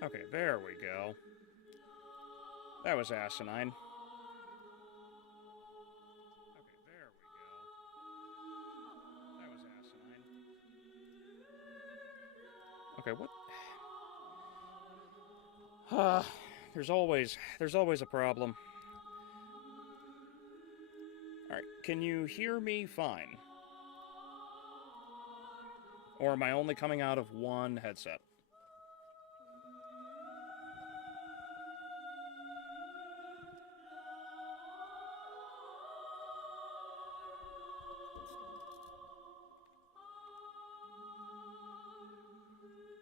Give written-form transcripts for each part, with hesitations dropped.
Okay, there we go. That was asinine. Okay, there we go. That was asinine. Okay, what? There's always a problem. Alright, can you hear me fine? Or am I only coming out of one headset?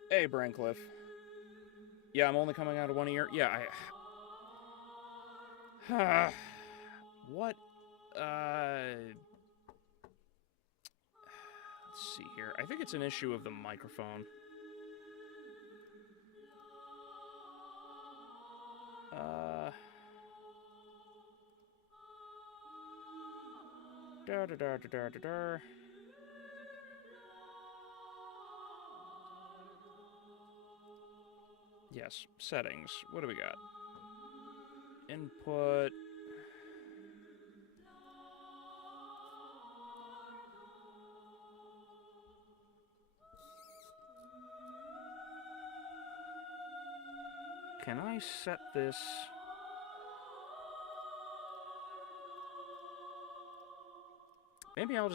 Hey, Brancliff. Yeah, I'm only coming out of one ear. Yeah, I... what? Let's see here. I think it's an issue of the microphone. Da da da da da da da. Yes, settings. What do we got? Input. Can I set this? Maybe I'll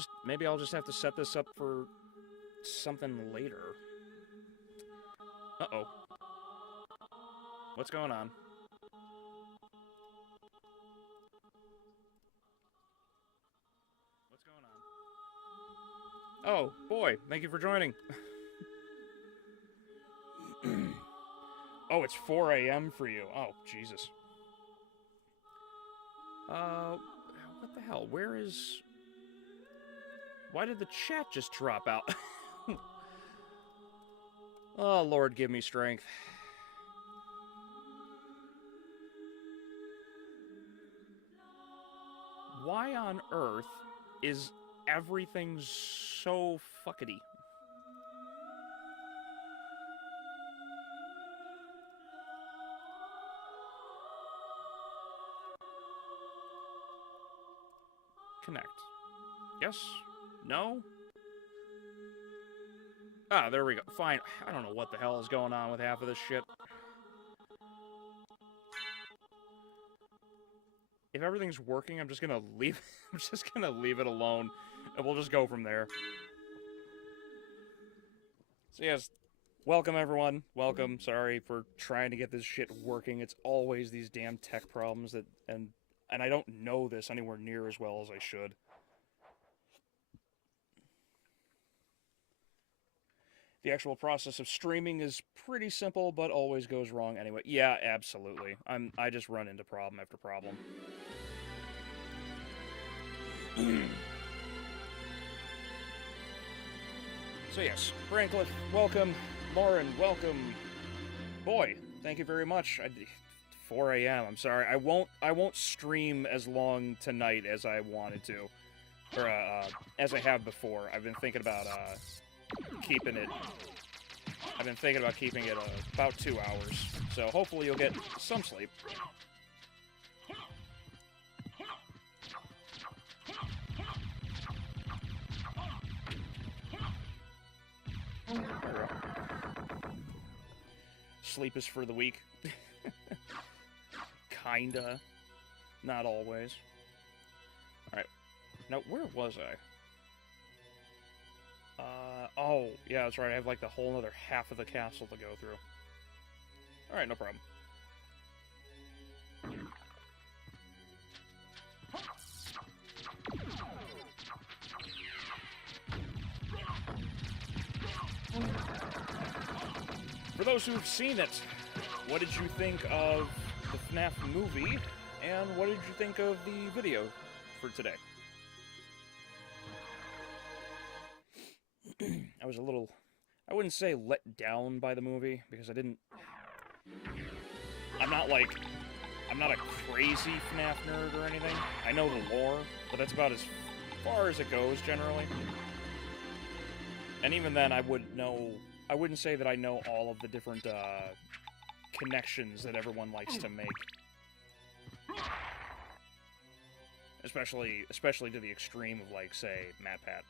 just have to set this up for something later. Uh-oh. What's going on? What's going on? Oh, boy, thank you for joining. Oh, it's 4 a.m. for you. Oh, Jesus. What the hell? Where is... Why did the chat just drop out? Oh, Lord, give me strength. Why on earth is everything so fuckety? Connect. Yes? No? Ah, there we go. Fine. I don't know what the hell is going on with half of this shit. If everything's working, I'm just gonna leave. I'm just gonna leave it alone, and we'll just go from there. So yes, welcome everyone. Welcome. Sorry for trying to get this shit working. It's always these damn tech problems that, and I don't know this anywhere near as well as I should. The actual process of streaming is pretty simple, but always goes wrong anyway. Yeah, absolutely. I just run into problem after problem. So yes, Brancliff, welcome. Lauren, welcome. Boy, thank you very much. 4 a.m. I'm sorry. I won't stream as long tonight as I wanted to, or as I have before. I've been thinking about keeping it. I've been thinking about keeping it about 2 hours. So hopefully you'll get some sleep. Sleep is for the weak. Kinda. Not always. Alright. Now, where was I? Oh, yeah, that's right. I have like the whole other half of the castle to go through. Alright, no problem. For those who've seen it, what did you think of the FNAF movie, and what did you think of the video for today? I was a little, I wouldn't say let down by the movie, because I'm not a crazy FNAF nerd or anything. I know the lore, but that's about as far as it goes, generally. And even then, I wouldn't say that I know all of the different connections that everyone likes to make. Especially to the extreme of, like, say, MatPat.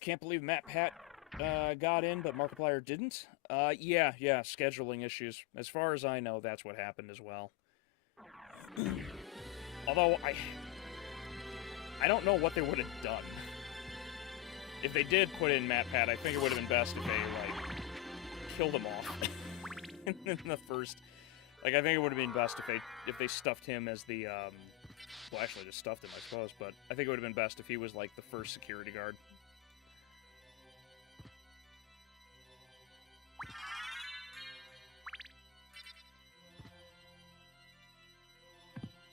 Can't believe MatPat got in, but Markiplier didn't. Yeah, scheduling issues. As far as I know, that's what happened as well. Although, I don't know what they would have done. If they did put in MatPat, I think it would have been best if they, like, killed him off in the first... Like, I think it would have been best if they stuffed him as the, well, actually just stuffed him, I suppose, but I think it would have been best if he was, like, the first security guard.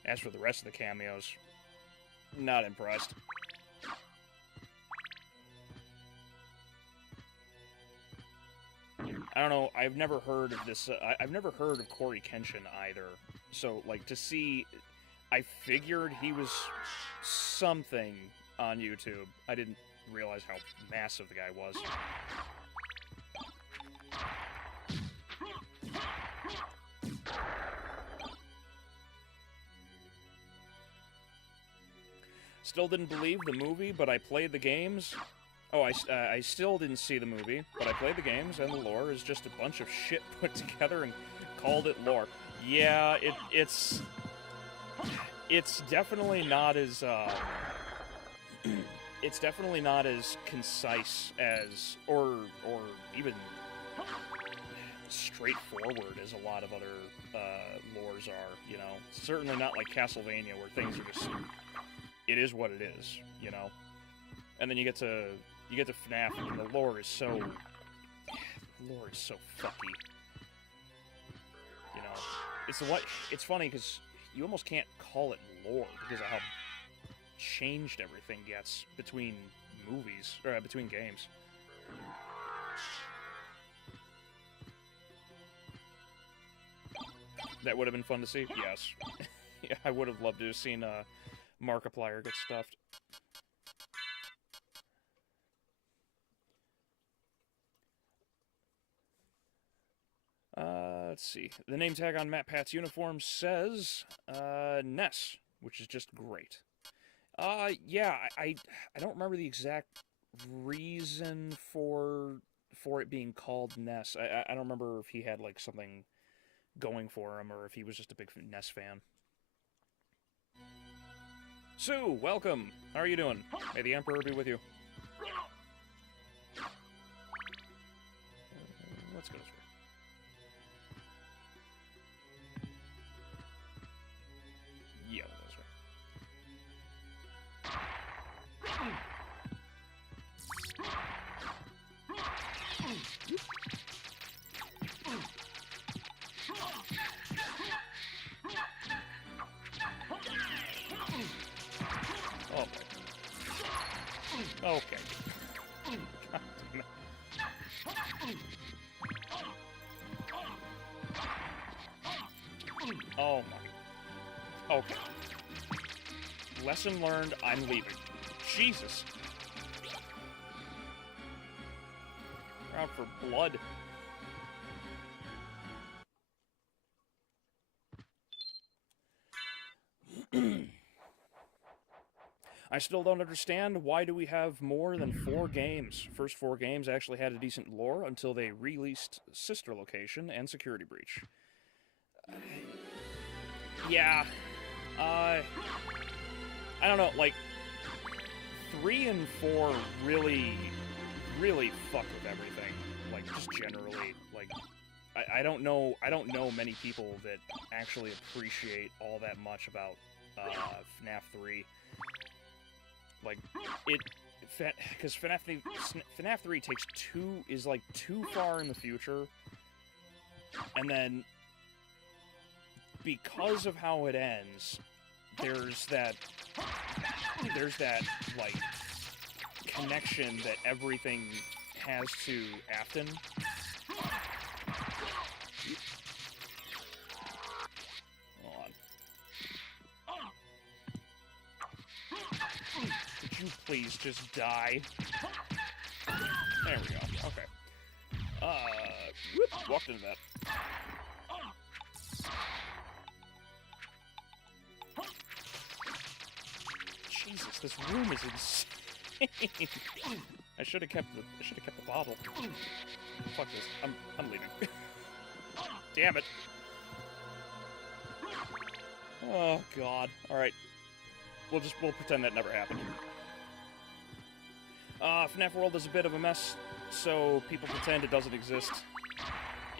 As for the rest of the cameos, not impressed. I don't know, I've never heard of this, I've never heard of Corey Kenshin either. So, like, to see, I figured he was something on YouTube. I didn't realize how massive the guy was. Still didn't believe the movie, but I played the games. Oh, I still didn't see the movie, but I played the games, and the lore is just a bunch of shit put together and called it lore. Yeah, it's definitely not as, it's definitely not as concise as, or even straightforward as a lot of other, lores are, you know? Certainly not like Castlevania, where things are just... It is what it is, you know? And then you get to FNAF, and the lore is so fucky. You know? It's funny, because you almost can't call it lore, because of how changed everything gets between movies, or between games. That would have been fun to see? Yes. Yeah, I would have loved to have seen, Markiplier gets stuffed. Let's see. The name tag on MatPat's uniform says, Ness, which is just great. Yeah, I don't remember the exact reason for it being called Ness. I don't remember if he had, like, something going for him, or if he was just a big Ness fan. Sue, welcome! How are you doing? May the Emperor be with you. Let's go this way. Yeah, this way. Oh, boy. Okay. God damn it. Oh my. Okay. Lesson learned, I'm leaving. Jesus. We're out for blood. I still don't understand, why do we have more than 4 games? First 4 games actually had a decent lore until they released Sister Location and Security Breach. Yeah. I don't know, like, 3 and 4 really fuck with everything. Like, just generally. Like, I don't know many people that actually appreciate all that much about FNAF 3. Like, because FNAF 3 is like too far in the future, and then because of how it ends, there's that like connection that everything has to Afton. Hold on. Please, just die. There we go. Okay. Whoop, walked into that. Jesus, this room is insane. I should have kept the bottle. Fuck this. I'm leaving. Damn it. Oh god. Alright. We'll pretend that never happened. FNAF World is a bit of a mess, so people pretend it doesn't exist.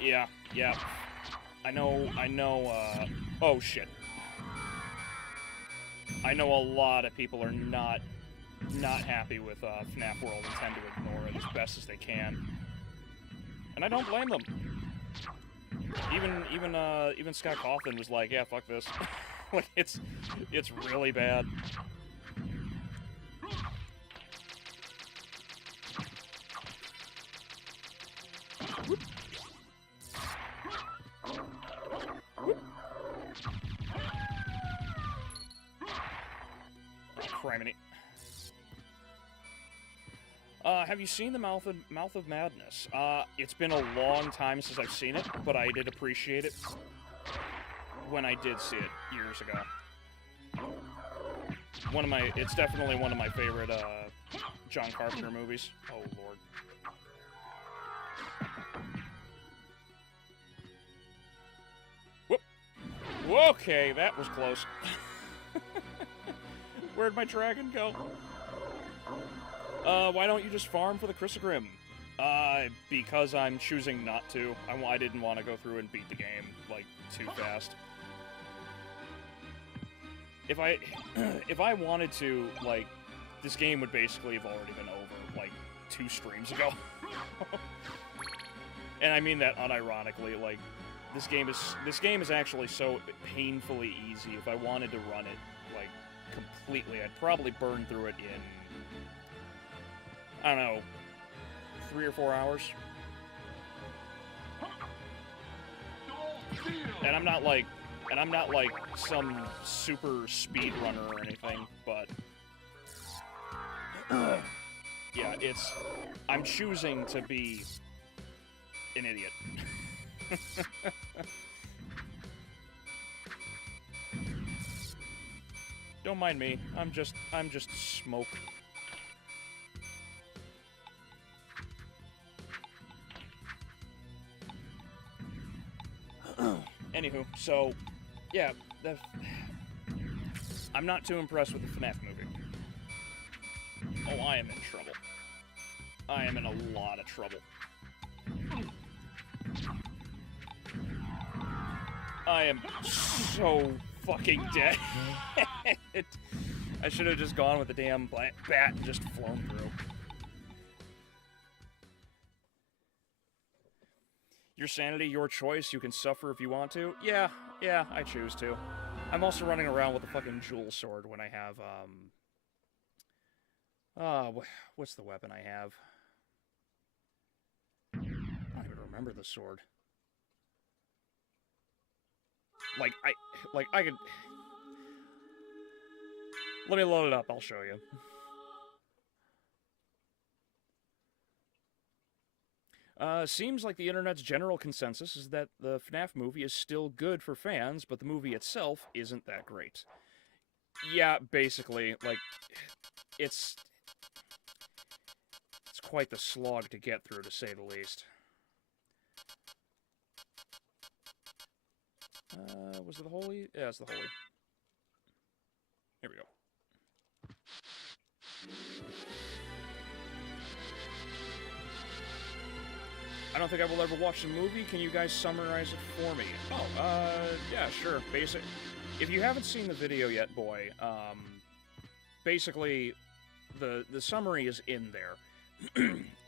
Yeah. I know, oh shit. I know a lot of people are not happy with, FNAF World and tend to ignore it as best as they can. And I don't blame them. Even Scott Cawthon was like, yeah, fuck this. Like, it's really bad. Whoop. Whoop. Criminy. Have you seen The Mouth of Madness? It's been a long time since I've seen it, but I did appreciate it when I did see it years ago. It's definitely one of my favorite, John Carpenter movies. Oh, Lord. Whoop. Okay, that was close. Where'd my dragon go? Why don't you just farm for the Chrysogrim? Because I'm choosing not to. I didn't want to go through and beat the game, like, too fast. If I wanted to, like, this game would basically have already been over, like, 2 streams ago. And I mean that unironically, like, this game is actually so painfully easy. If I wanted to run it, like, completely, I'd probably burn through it in, I don't know, 3 or 4 hours. And I'm not like some super speed runner or anything, but yeah, I'm choosing to be an idiot. Don't mind me. I'm just smoke. Anywho, so, yeah, I'm not too impressed with the FNAF movie. Oh, I am in trouble. I am in a lot of trouble. I am so fucking dead. I should have just gone with the damn bat and just flown through. Your sanity, your choice. You can suffer if you want to. Yeah, I choose to. I'm also running around with a fucking jewel sword when I have, what's the weapon I have? I don't even remember the sword. I could... Let me load it up, I'll show you. Seems like the internet's general consensus is that the FNAF movie is still good for fans, but the movie itself isn't that great. Yeah, basically, like, it's quite the slog to get through, to say the least. Was it the Holy? Yeah, it's the Holy. Here we go. I don't think I will ever watch the movie. Can you guys summarize it for me? Oh, yeah, sure. If you haven't seen the video yet, boy, basically, the summary is in there.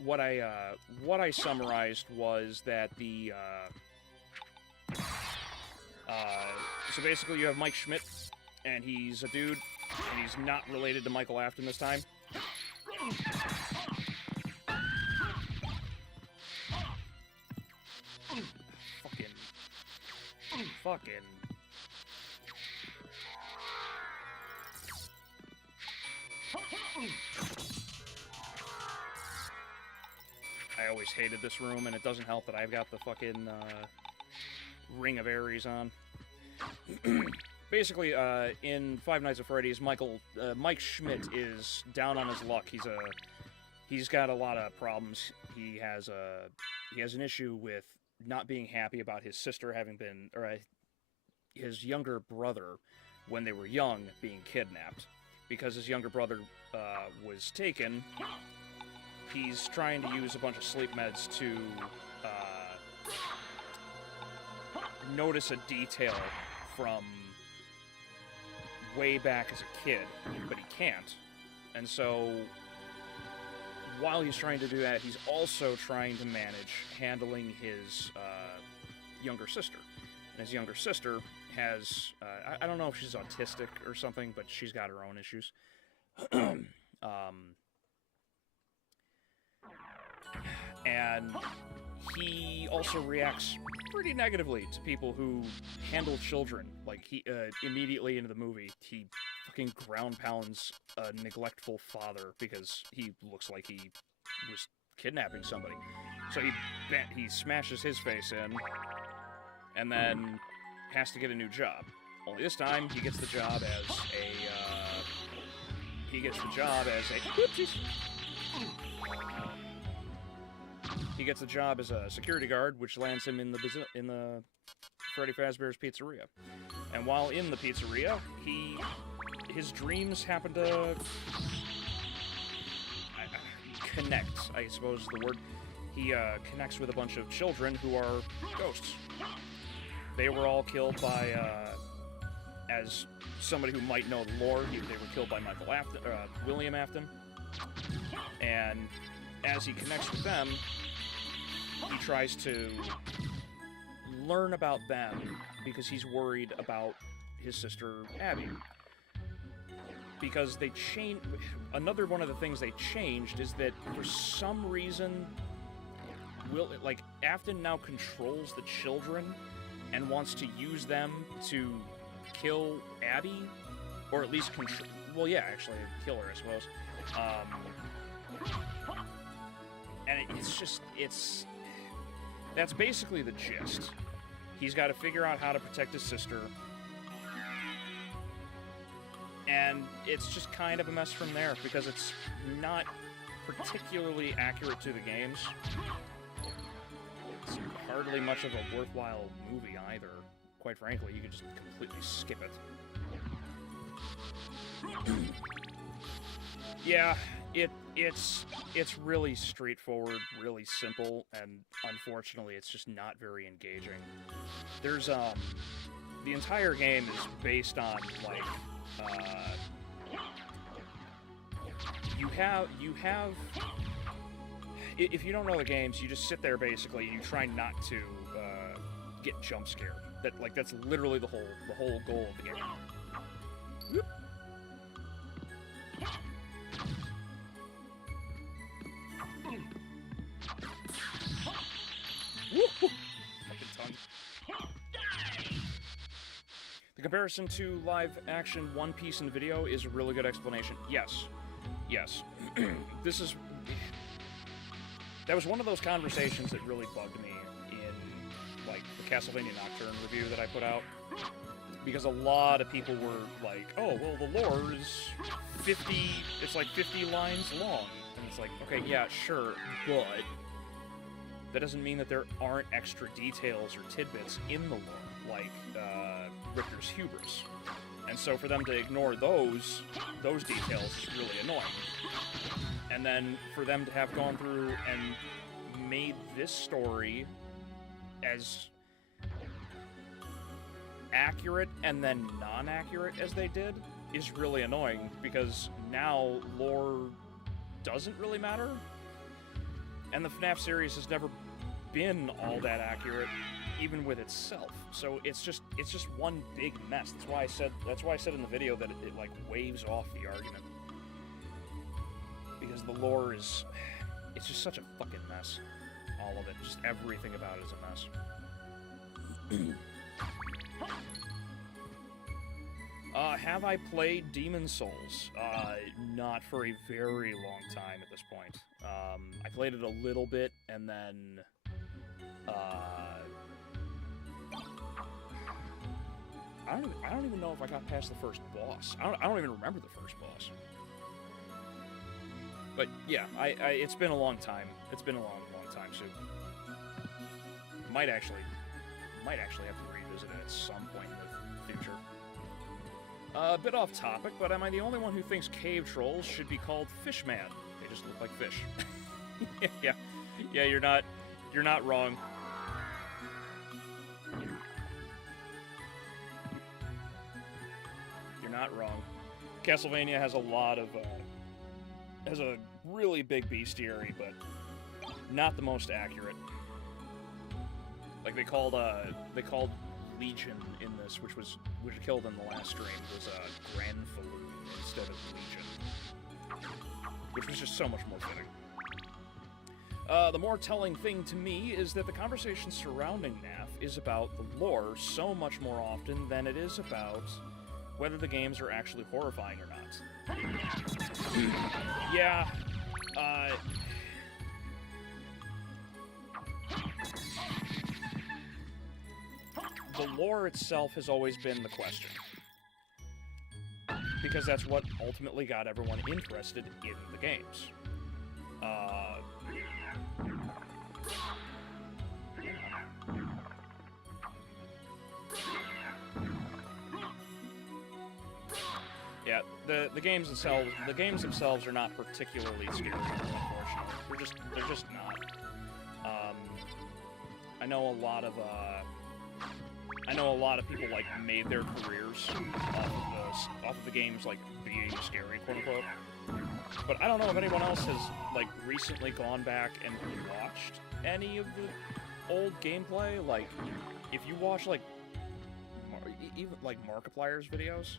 What I summarized was that so basically you have Mike Schmidt, and he's a dude, and he's not related to Michael Afton this time. Fucking. I always hated this room, and it doesn't help that I've got the fucking Ring of Ares on. Basically, in Five Nights at Freddy's, Mike Schmidt is down on his luck. He's got a lot of problems. He has an issue with not being happy about his sister having been, or his younger brother, when they were young, being kidnapped. Because his younger brother was taken, he's trying to use a bunch of sleep meds to notice a detail from way back as a kid, but he can't. And so, while he's trying to do that, he's also trying to manage handling his younger sister. And his younger sister has, I don't know if she's autistic or something, but she's got her own issues. And he also reacts pretty negatively to people who handle children. Like, he, immediately into the movie, he fucking ground pounds a neglectful father because he looks like he was kidnapping somebody. So he smashes his face in, and then has to get a new job. Only this time, he gets the job as whoopsies. He gets a job as a security guard, which lands him in the Freddy Fazbear's Pizzeria. And while in the pizzeria, his dreams happen to connect, I suppose is the word. He connects with a bunch of children who are ghosts. They were all killed by, as somebody who might know the lore, they were killed by William Afton. And as he connects with them, he tries to learn about them because he's worried about his sister Abby. Because they changed. Another one of the things they changed is that for some reason, Afton now controls the children and wants to use them to kill Abby, or at least control. Well, yeah, actually, kill her, I suppose. And that's basically the gist. He's got to figure out how to protect his sister. And it's just kind of a mess from there, because it's not particularly accurate to the games. It's hardly much of a worthwhile movie either. Quite frankly, you could just completely skip it. Yeah, it's really straightforward, really simple, and unfortunately it's just not very engaging. There's the entire game is based on you have if you don't know the games, you just sit there basically and you try not to get jump scared. That's literally the whole goal of the game. Whoop. Woo! Fucking tongue. The comparison to live-action One Piece in video is a really good explanation. Yes. That was one of those conversations that really bugged me in, the Castlevania Nocturne review that I put out. Because a lot of people were like, oh, well, the lore is 50 lines long. And it's like, okay, yeah, sure, but that doesn't mean that there aren't extra details or tidbits in the lore, like Richter's hubris. And so for them to ignore those details is really annoying. And then for them to have gone through and made this story as accurate and then non-accurate as they did is really annoying, because now lore doesn't really matter. And the FNAF series has never been all that accurate, even with itself. So it's just one big mess. That's why I said in the video that it waves off the argument. Because the lore it's just such a fucking mess. All of it. Just everything about it is a mess. have I played Demon Souls? Not for a very long time at this point. I played it a little bit, and then, I don't even know if I got past the first boss. I don't even remember the first boss. But yeah, it's been a long time. It's been a long time, so might actually have to revisit it at some point in the future. A bit off topic, but am I the only one who thinks cave trolls should be called Fishman? They just look like fish. yeah, you're not wrong. You're not wrong. Castlevania has a lot of has a really big bestiary, but not the most accurate. Like they called Legion in this, which killed in the last stream, was Granfalloon instead of Legion, which was just so much more fitting. The more telling thing to me is that the conversation surrounding NAF is about the lore so much more often than it is about whether the games are actually horrifying or not. Yeah, the lore itself has always been the question. Because that's what ultimately got everyone interested in the games. Yeah, the games themselves are not particularly scary, unfortunately. They're just not. I know a lot of people like made their careers off of the games like being scary, quote unquote. But I don't know if anyone else has like recently gone back and watched any of the old gameplay. Like, if you watch like even like Markiplier's videos,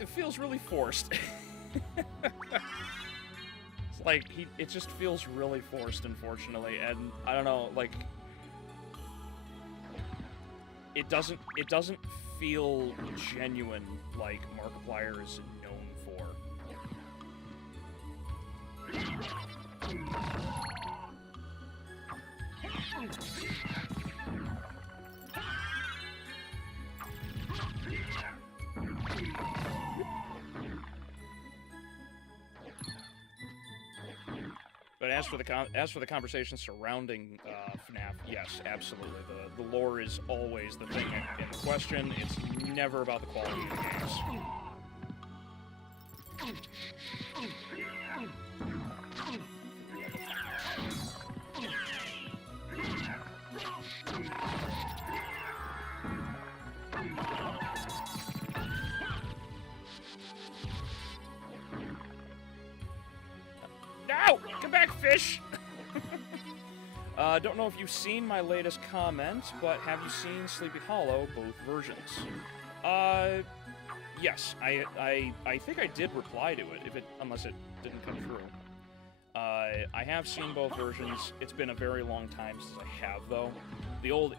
it feels really forced. It's like it just feels really forced, unfortunately, and I don't know, like it doesn't feel genuine like Markiplier is known for. But as for the conversation surrounding FNAF, yes, absolutely. The lore is always the thing in question. It's never about the quality of the games. No! Come back, fish! Don't know if you've seen my latest comment, but have you seen Sleepy Hollow, both versions? Yes, I think I did reply to it, unless it didn't come through. I have seen both versions. It's been a very long time since I have, though. The old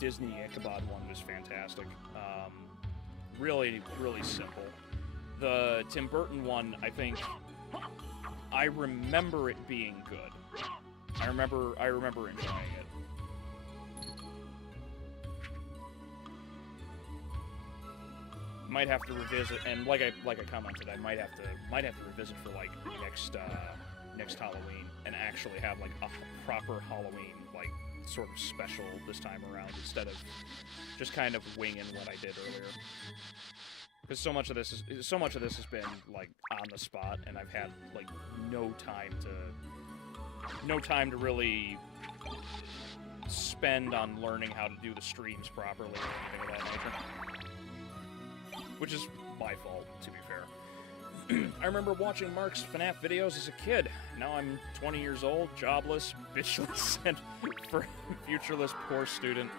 Disney Ichabod one was fantastic. Really, really simple. The Tim Burton one, I remember it being good. I remember enjoying it. Might have to revisit, and like I commented, I might have to revisit for like next Halloween and actually have like a proper Halloween like sort of special this time around instead of just kind of winging what I did earlier. Because so much of this has been like on the spot, and I've had like no time to really spend on learning how to do the streams properly or anything of that nature. Which is my fault, to be fair. I remember watching Mark's FNAF videos as a kid. Now I'm 20 years old, jobless, bitchless, and futureless poor student.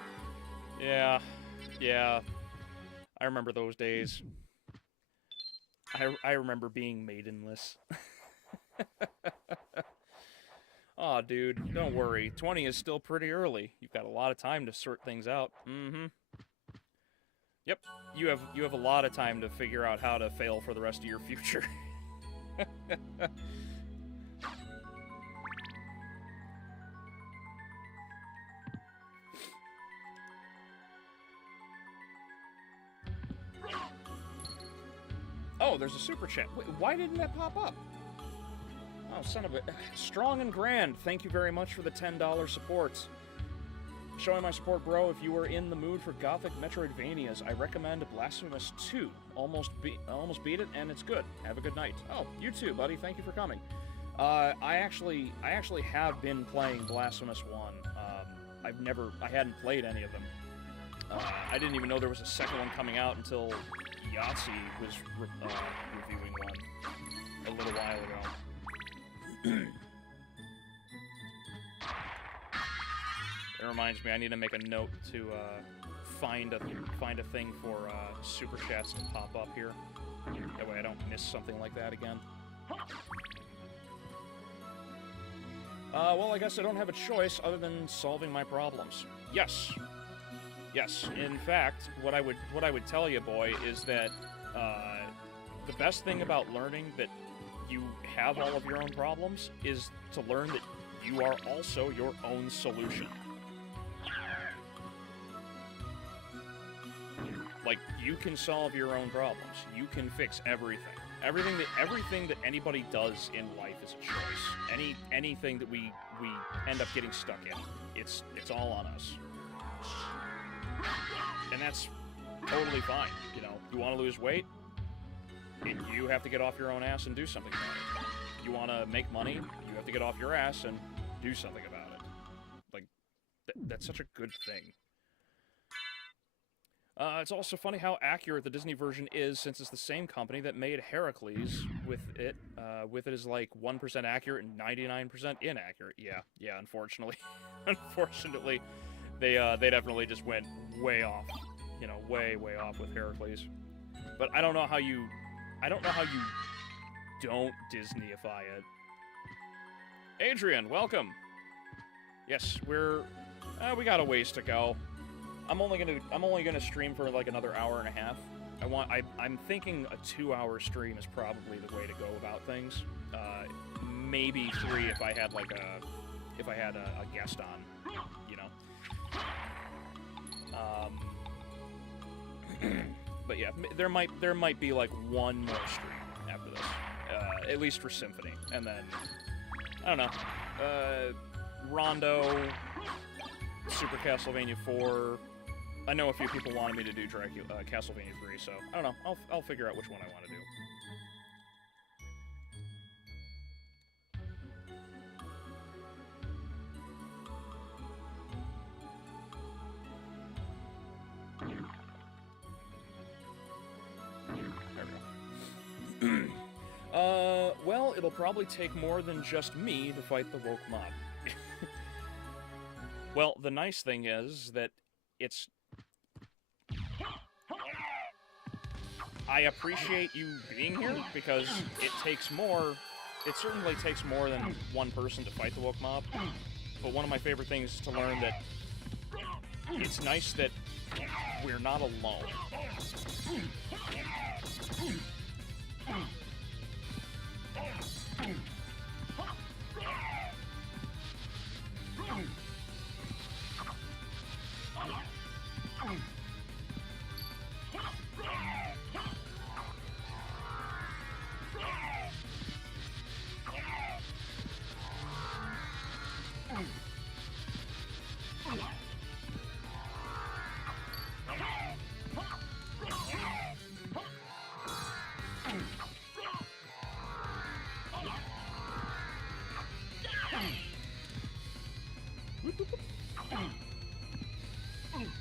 Yeah. I remember those days. I remember being maidenless. Aw, dude, don't worry. 20 is still pretty early. You've got a lot of time to sort things out. Mm-hmm. Yep, you have a lot of time to figure out how to fail for the rest of your future. Oh, there's a super chat. Wait, why didn't that pop up? Oh, son of a... Strong and Grand, thank you very much for the $10 support. Showing my support, bro. If you are in the mood for gothic Metroidvanias, I recommend Blasphemous 2. Almost beat it, and it's good. Have a good night. Oh, you too, buddy. Thank you for coming. I actually have been playing Blasphemous 1. I hadn't played any of them. I didn't even know there was a second one coming out until Yahtzee was reviewing one a little while ago. It reminds me, I need to make a note to find a thing for super chats to pop up here. That way I don't miss something like that again. Well, I guess I don't have a choice other than solving my problems. Yes. Yes. In fact, what I would tell you, boy, is that the best thing about learning that you have all of your own problems is to learn that you are also your own solution. Like, you can solve your own problems. You can fix everything. Everything that anybody does in life is a choice. Anything that we end up getting stuck in, it's all on us. And that's totally fine. You know, you want to lose weight, and you have to get off your own ass and do something about it. You want to make money, you have to get off your ass and do something about it. Like, that's such a good thing. It's also funny how accurate the Disney version is, since it's the same company that made Heracles, with it as like 1% accurate and 99% inaccurate. Yeah, unfortunately. Unfortunately, they definitely just went way off. You know, way off with Heracles. But I don't know how you don't Disneyify it. Adrian, welcome. Yes, we got a ways to go. I'm only gonna stream for like another hour and a half. I'm thinking a 2-hour stream is probably the way to go about things. Maybe 3 if I had a guest on, you know. But yeah, there might be like one more stream after this, at least for Symphony, and then I don't know, Rondo, Super Castlevania 4. I know a few people wanted me to do Dracula, Castlevania 3, so I don't know. I'll figure out which one I want to do. There we go. Well, it'll probably take more than just me to fight the woke mob. Well, the nice thing is that I appreciate you being here, because it certainly takes more than one person to fight the woke mob, but one of my favorite things is to learn that it's nice that we're not alone.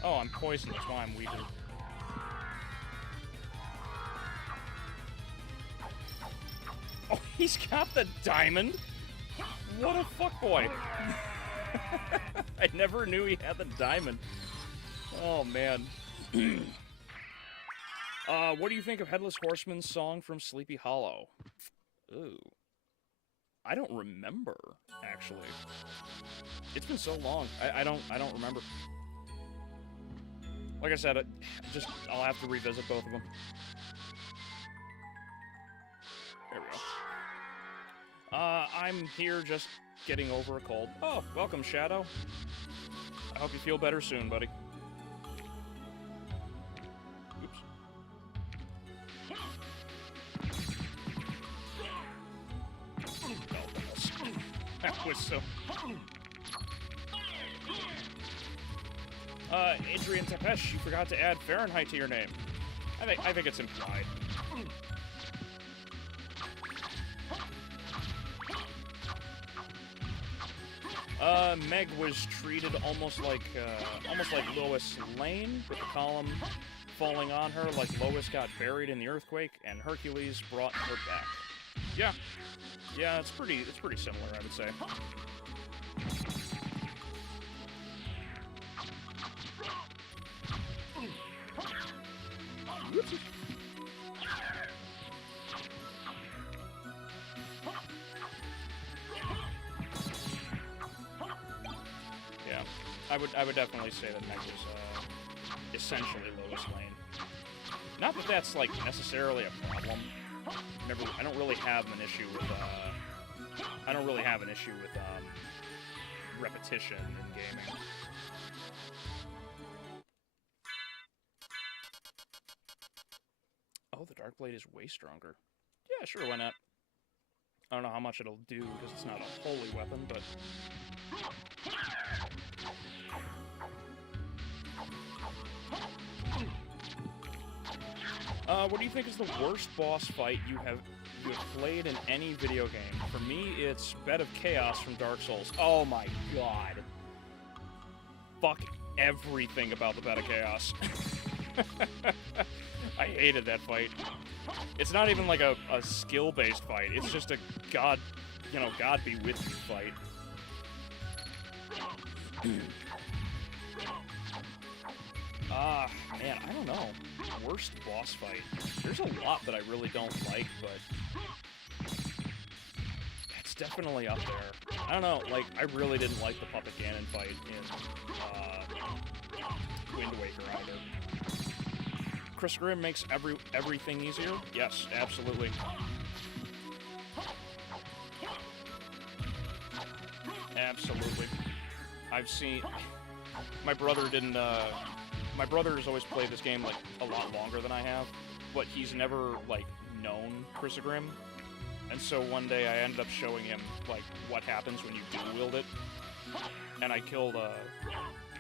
Oh, I'm poisoned, that's why I'm weaker. Oh, he's got the diamond? What a fuckboy. I never knew he had the diamond. Oh, man. What do you think of Headless Horseman's song from Sleepy Hollow? Ooh. I don't remember, actually. It's been so long. I don't remember. Like I said, I'll have to revisit both of them. There we go. I'm here just getting over a cold. Oh, welcome, Shadow. I hope you feel better soon, buddy. Oops. That was so... Adrian Tepesh, you forgot to add Fahrenheit to your name. I think it's implied. Meg was treated almost like Lois Lane, with the column falling on her like Lois got buried in the earthquake, and Hercules brought her back. Yeah, it's pretty similar, I would say. Yeah, I would definitely say that Meg was essentially Lois Lane. Not that that's like necessarily a problem. I don't really have an issue with repetition in gaming. Oh, the Dark Blade is way stronger. Yeah, sure, why not? I don't know how much it'll do because it's not a holy weapon, but... what do you think is the worst boss fight you have played in any video game? For me, it's Bed of Chaos from Dark Souls. Oh my god. Fuck everything about the Bed of Chaos. I hated that fight. It's not even like a skill-based fight. It's just a God be with you fight. Man, I don't know. Worst boss fight. There's a lot that I really don't like, but it's definitely up there. I don't know, like, I really didn't like the Puppet Ganon fight in Wind Waker either. Chris Grimm makes everything easier? Yes, absolutely. Absolutely. I've seen... My brother didn't, my brother has always played this game, like, a lot longer than I have, but he's never, like, known Chris Grimm. And so one day I ended up showing him, like, what happens when you dual-wield it. And I killed,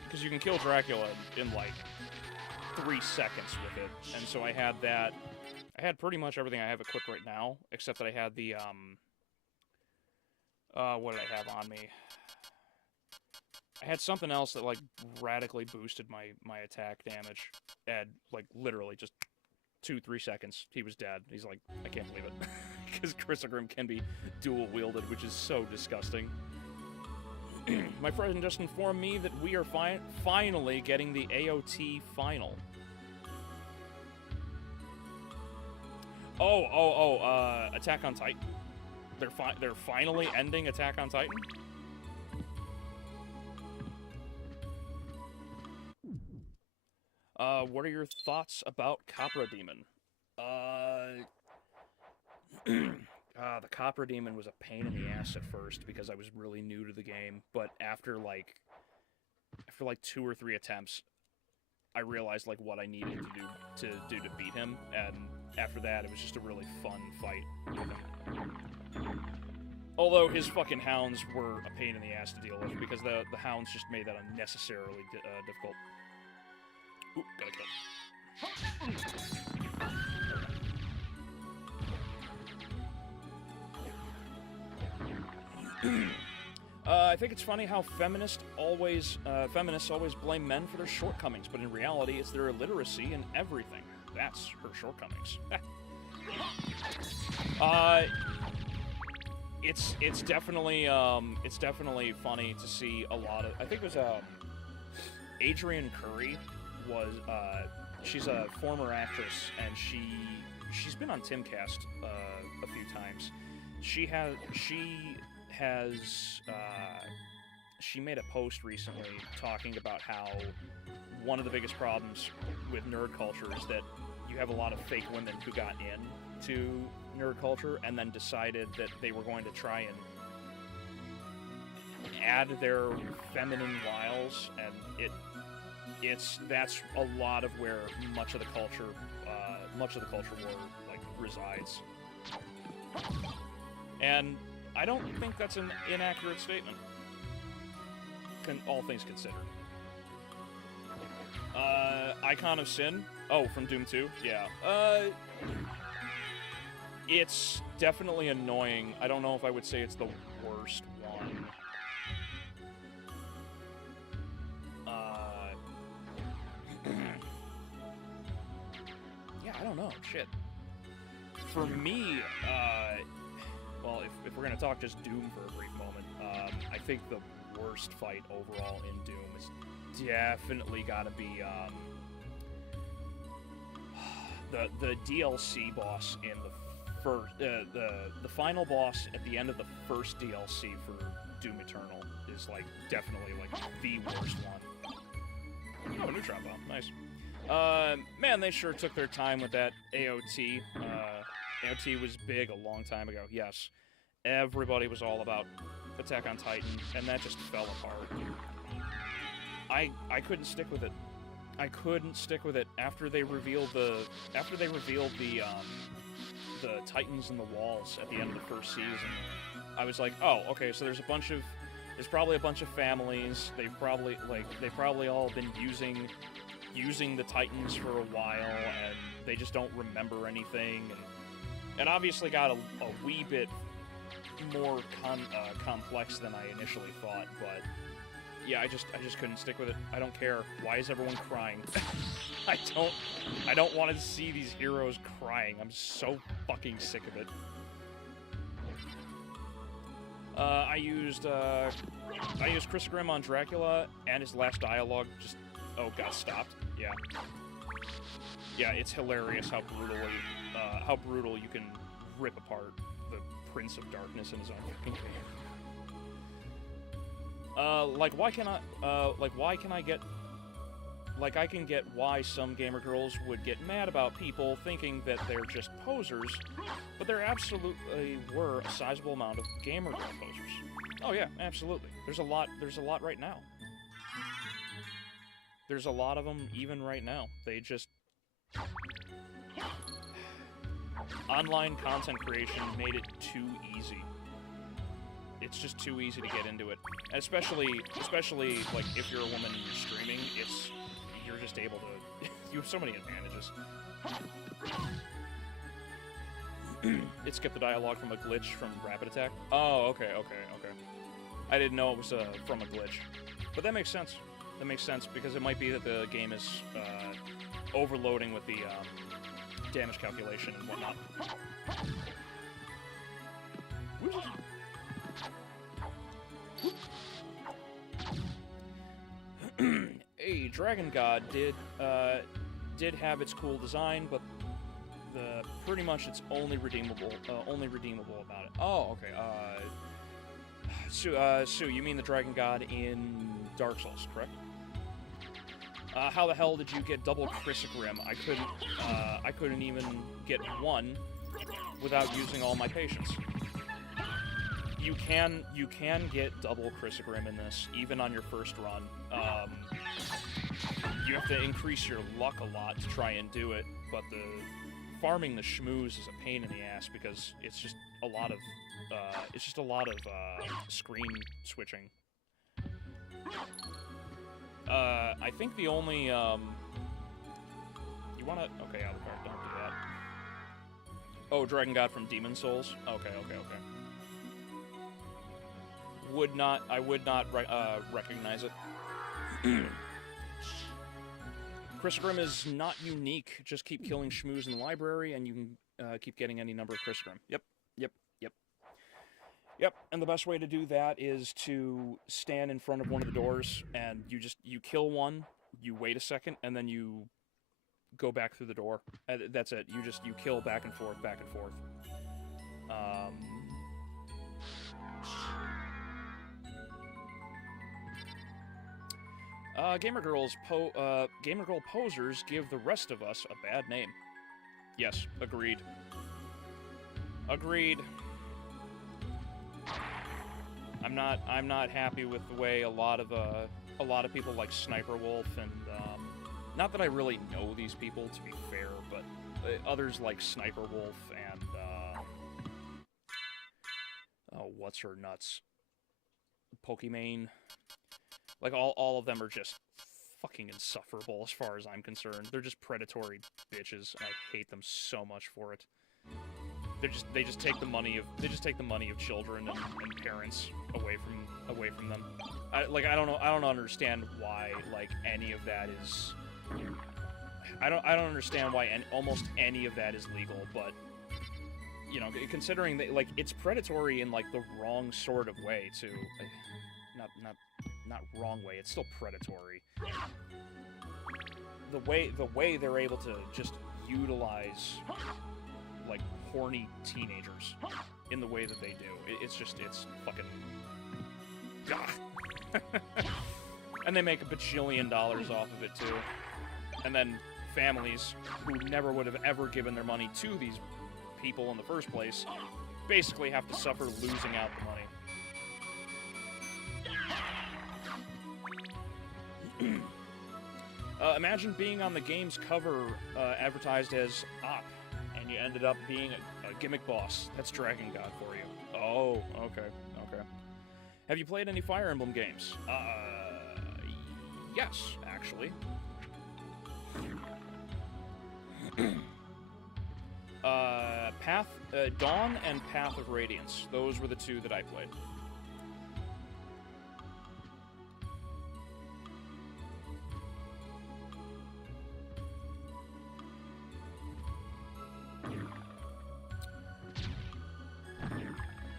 because you can kill Dracula in, like, 3 seconds with it. And so I had that. I had pretty much everything I have equipped right now, except that I had the, what did I have on me? I had something else that, like, radically boosted my attack damage. And, like, literally just 2-3 seconds, he was dead. He's like, I can't believe it. Because Chris Grimm can be dual-wielded, which is so disgusting. My friend just informed me that we are finally getting the AOT final. Attack on Titan. They're finally ending Attack on Titan? What are your thoughts about Copra Demon? The Copra Demon was a pain in the ass at first because I was really new to the game, but after like 2 or 3 attempts, I realized like what I needed to do to beat him, and after that, it was just a really fun fight with him. Although his fucking hounds were a pain in the ass to deal with because the hounds just made that unnecessarily difficult. Ooh, gotta kill. I think it's funny how feminists always blame men for their shortcomings, but in reality, it's their illiteracy in everything. That's her shortcomings. It's definitely funny to see a lot of. I think it was Adrian Curry was she's a former actress, and she's been on Timcast a few times. She made a post recently talking about how one of the biggest problems with nerd culture is that you have a lot of fake women who got into nerd culture and then decided that they were going to try and add their feminine wiles, and that's a lot of where much of the culture war like resides. And I don't think that's an inaccurate statement, all things considered. Icon of Sin? Oh, from Doom 2? Yeah. It's definitely annoying. I don't know if I would say it's the worst one. Yeah, I don't know. Shit. For me, well, if we're gonna talk just Doom for a brief moment, I think the worst fight overall in Doom is definitely gotta be, the DLC boss in the first, the final boss at the end of the first DLC for Doom Eternal is, like, definitely, like, the worst one. Oh, a neutron bomb. Nice. Man, they sure took their time with that AOT. AOT was big a long time ago, yes. Everybody was all about Attack on Titan, and that just fell apart. I couldn't stick with it. I couldn't stick with it after they revealed the Titans in the walls at the end of the first season. I was like, oh, okay, so there's probably a bunch of families. They've probably all been using the Titans for a while, and they just don't remember anything, and obviously got a wee bit more complex than I initially thought, but yeah, I just couldn't stick with it. I don't care. Why is everyone crying? I don't want to see these heroes crying. I'm so fucking sick of it. I used Chris Grimm on Dracula, and his last dialogue just got stopped. Yeah. Yeah, it's hilarious how brutal you can rip apart the Prince of Darkness in his own fucking game. I can get why some gamer girls would get mad about people thinking that they're just posers, but there absolutely were a sizable amount of gamer girl posers. Oh yeah, absolutely. There's a lot right now. There's a lot of them even right now. They just... Online content creation made it too easy. It's just too easy to get into it. And especially, like, if you're a woman and you're streaming, you're just able to... you have so many advantages. It skipped the dialogue from a glitch from Rapid Attack. Oh, okay. I didn't know it was from a glitch. But that makes sense. That makes sense, because it might be that the game is overloading with the damage calculation and whatnot. Hey, Dragon God did have its cool design, but pretty much it's only redeemable about it. Oh, okay. Sue, you mean the Dragon God in Dark Souls, correct? How the hell did you get double Crisagrim? I couldn't even get one without using all my patience. You can get double Crisagrim in this, even on your first run. You have to increase your luck a lot to try and do it, but farming the schmooze is a pain in the ass because it's just a lot of screen switching. I think the only, you wanna... Okay, Alucard, don't do that. Oh, Dragon God from Demon Souls? Okay. I would not recognize it. Crisagrim is not unique. Just keep killing schmooze in the library, and you can keep getting any number of Crisagrim. Yep, and the best way to do that is to stand in front of one of the doors, and you kill one, you wait a second, and then you go back through the door. That's it. You kill back and forth. Gamer girl posers give the rest of us a bad name. Yes, agreed. Agreed. I'm not happy with the way a lot of people like Sniper Wolf and not that I really know these people, to be fair, but others like Sniper Wolf and oh, what's her nuts? Pokimane. Like all of them are just fucking insufferable as far as I'm concerned. They're just predatory bitches, and I hate them so much for it. They just take the money of children and parents away from them. I don't understand why like any of that is. I don't understand why almost any of that is legal, but you know, considering that like it's predatory in like the wrong sort of way too. Not wrong way. It's still predatory. The way they're able to just utilize like horny teenagers in the way that they do. It's fucking... And they make a bajillion dollars off of it, too. And then families who never would have ever given their money to these people in the first place basically have to suffer losing out the money. Imagine being on the game's cover advertised as Op, and you ended up being a gimmick boss. That's Dragon God for you. Oh, okay. Have you played any Fire Emblem games? Yes, actually. Dawn and Path of Radiance. Those were the two that I played.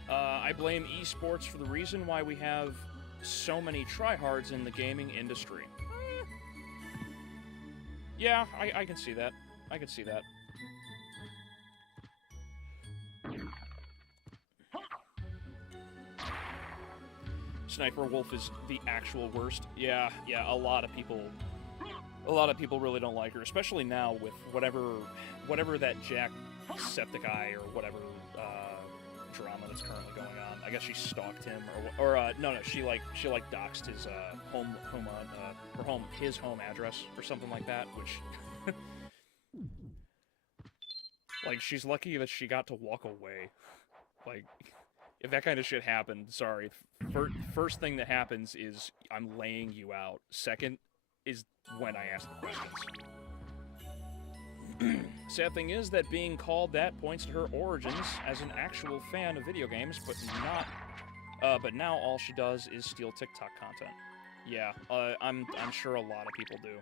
I blame esports for the reason why we have so many tryhards in the gaming industry. Yeah, I can see that. I can see that. Sniper Wolf is the actual worst. Yeah, a lot of people really don't like her, especially now with whatever that Jacksepticeye or whatever drama that's currently going on. I guess she stalked him, or no, she doxed his his home address or something like that, which like she's lucky that she got to walk away. Like, if that kind of shit happened, sorry. First thing that happens is I'm laying you out. Second is when I ask the questions. Sad thing is that being called that points to her origins as an actual fan of video games, but now all she does is steal TikTok content. Yeah, I'm sure a lot of people do.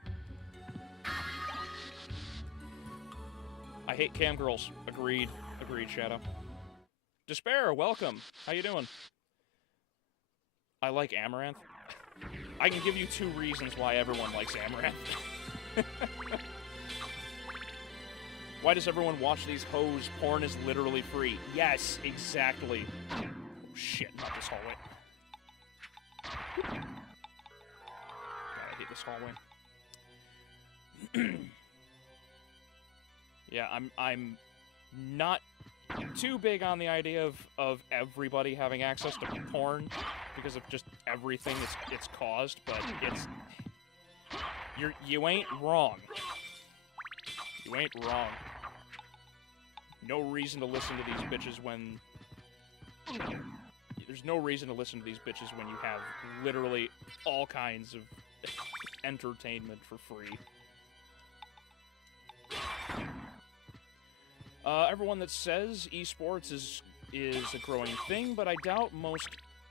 I hate cam girls. Agreed, Shadow. Despair, welcome. How you doing? I like Amaranth. I can give you 2 reasons why everyone likes Amaranth. Why does everyone watch these hoes? Porn is literally free. Yes, exactly. Oh, shit, not this hallway. God, I hate this hallway. Yeah, I'm not too big on the idea of everybody having access to porn because of just everything it's caused, but you ain't wrong. You ain't wrong. No reason to listen to these bitches when... There's no reason to listen to these bitches when you have literally all kinds of entertainment for free. Everyone that says esports is a growing thing, but I doubt most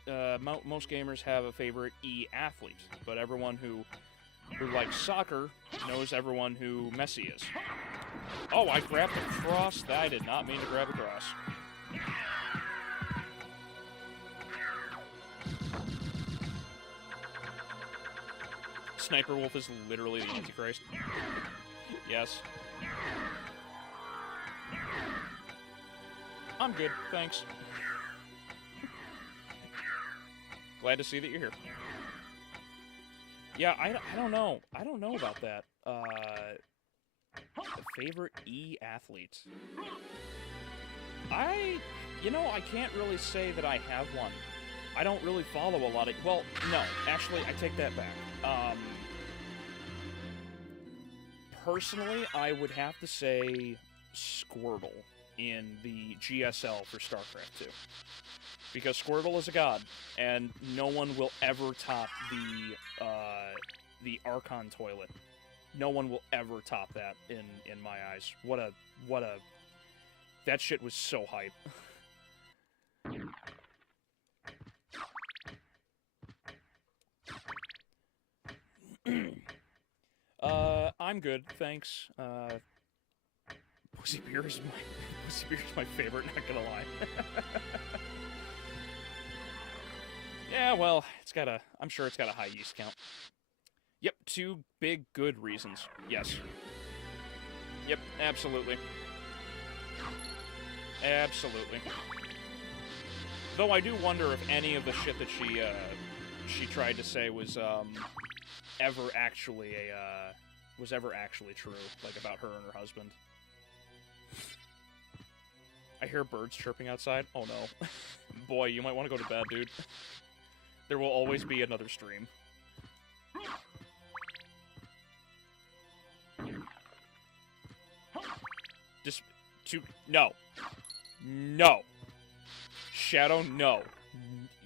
gamers have a favorite e-athlete. But everyone who likes soccer knows everyone who Messi is. Oh, I grabbed the cross. I did not mean to grab the cross. Sniper Wolf is literally the Antichrist. Yes. I'm good, thanks. Glad to see that you're here. Yeah, I don't know. I don't know about that. Favorite E-athlete. You know, I can't really say that I have one. I don't really follow a lot of... Well, no, actually, I take that back. Personally, I would have to say Squirtle in the GSL for StarCraft 2. Because Squirtle is a god, and no one will ever top the Archon toilet. No one will ever top that in my eyes. What a... That shit was so hype. I'm good, thanks. Pussy Beer is my favorite, not gonna lie. Yeah, well, I'm sure it's got a high yeast count. Yep, 2 big good reasons. Yes. Yep, absolutely. Absolutely. Though I do wonder if any of the shit that she tried to say was ever actually true, like about her and her husband. I hear birds chirping outside. Oh no. Boy, you might want to go to bed, dude. There will always be another stream. Just no. No. Shadow, no.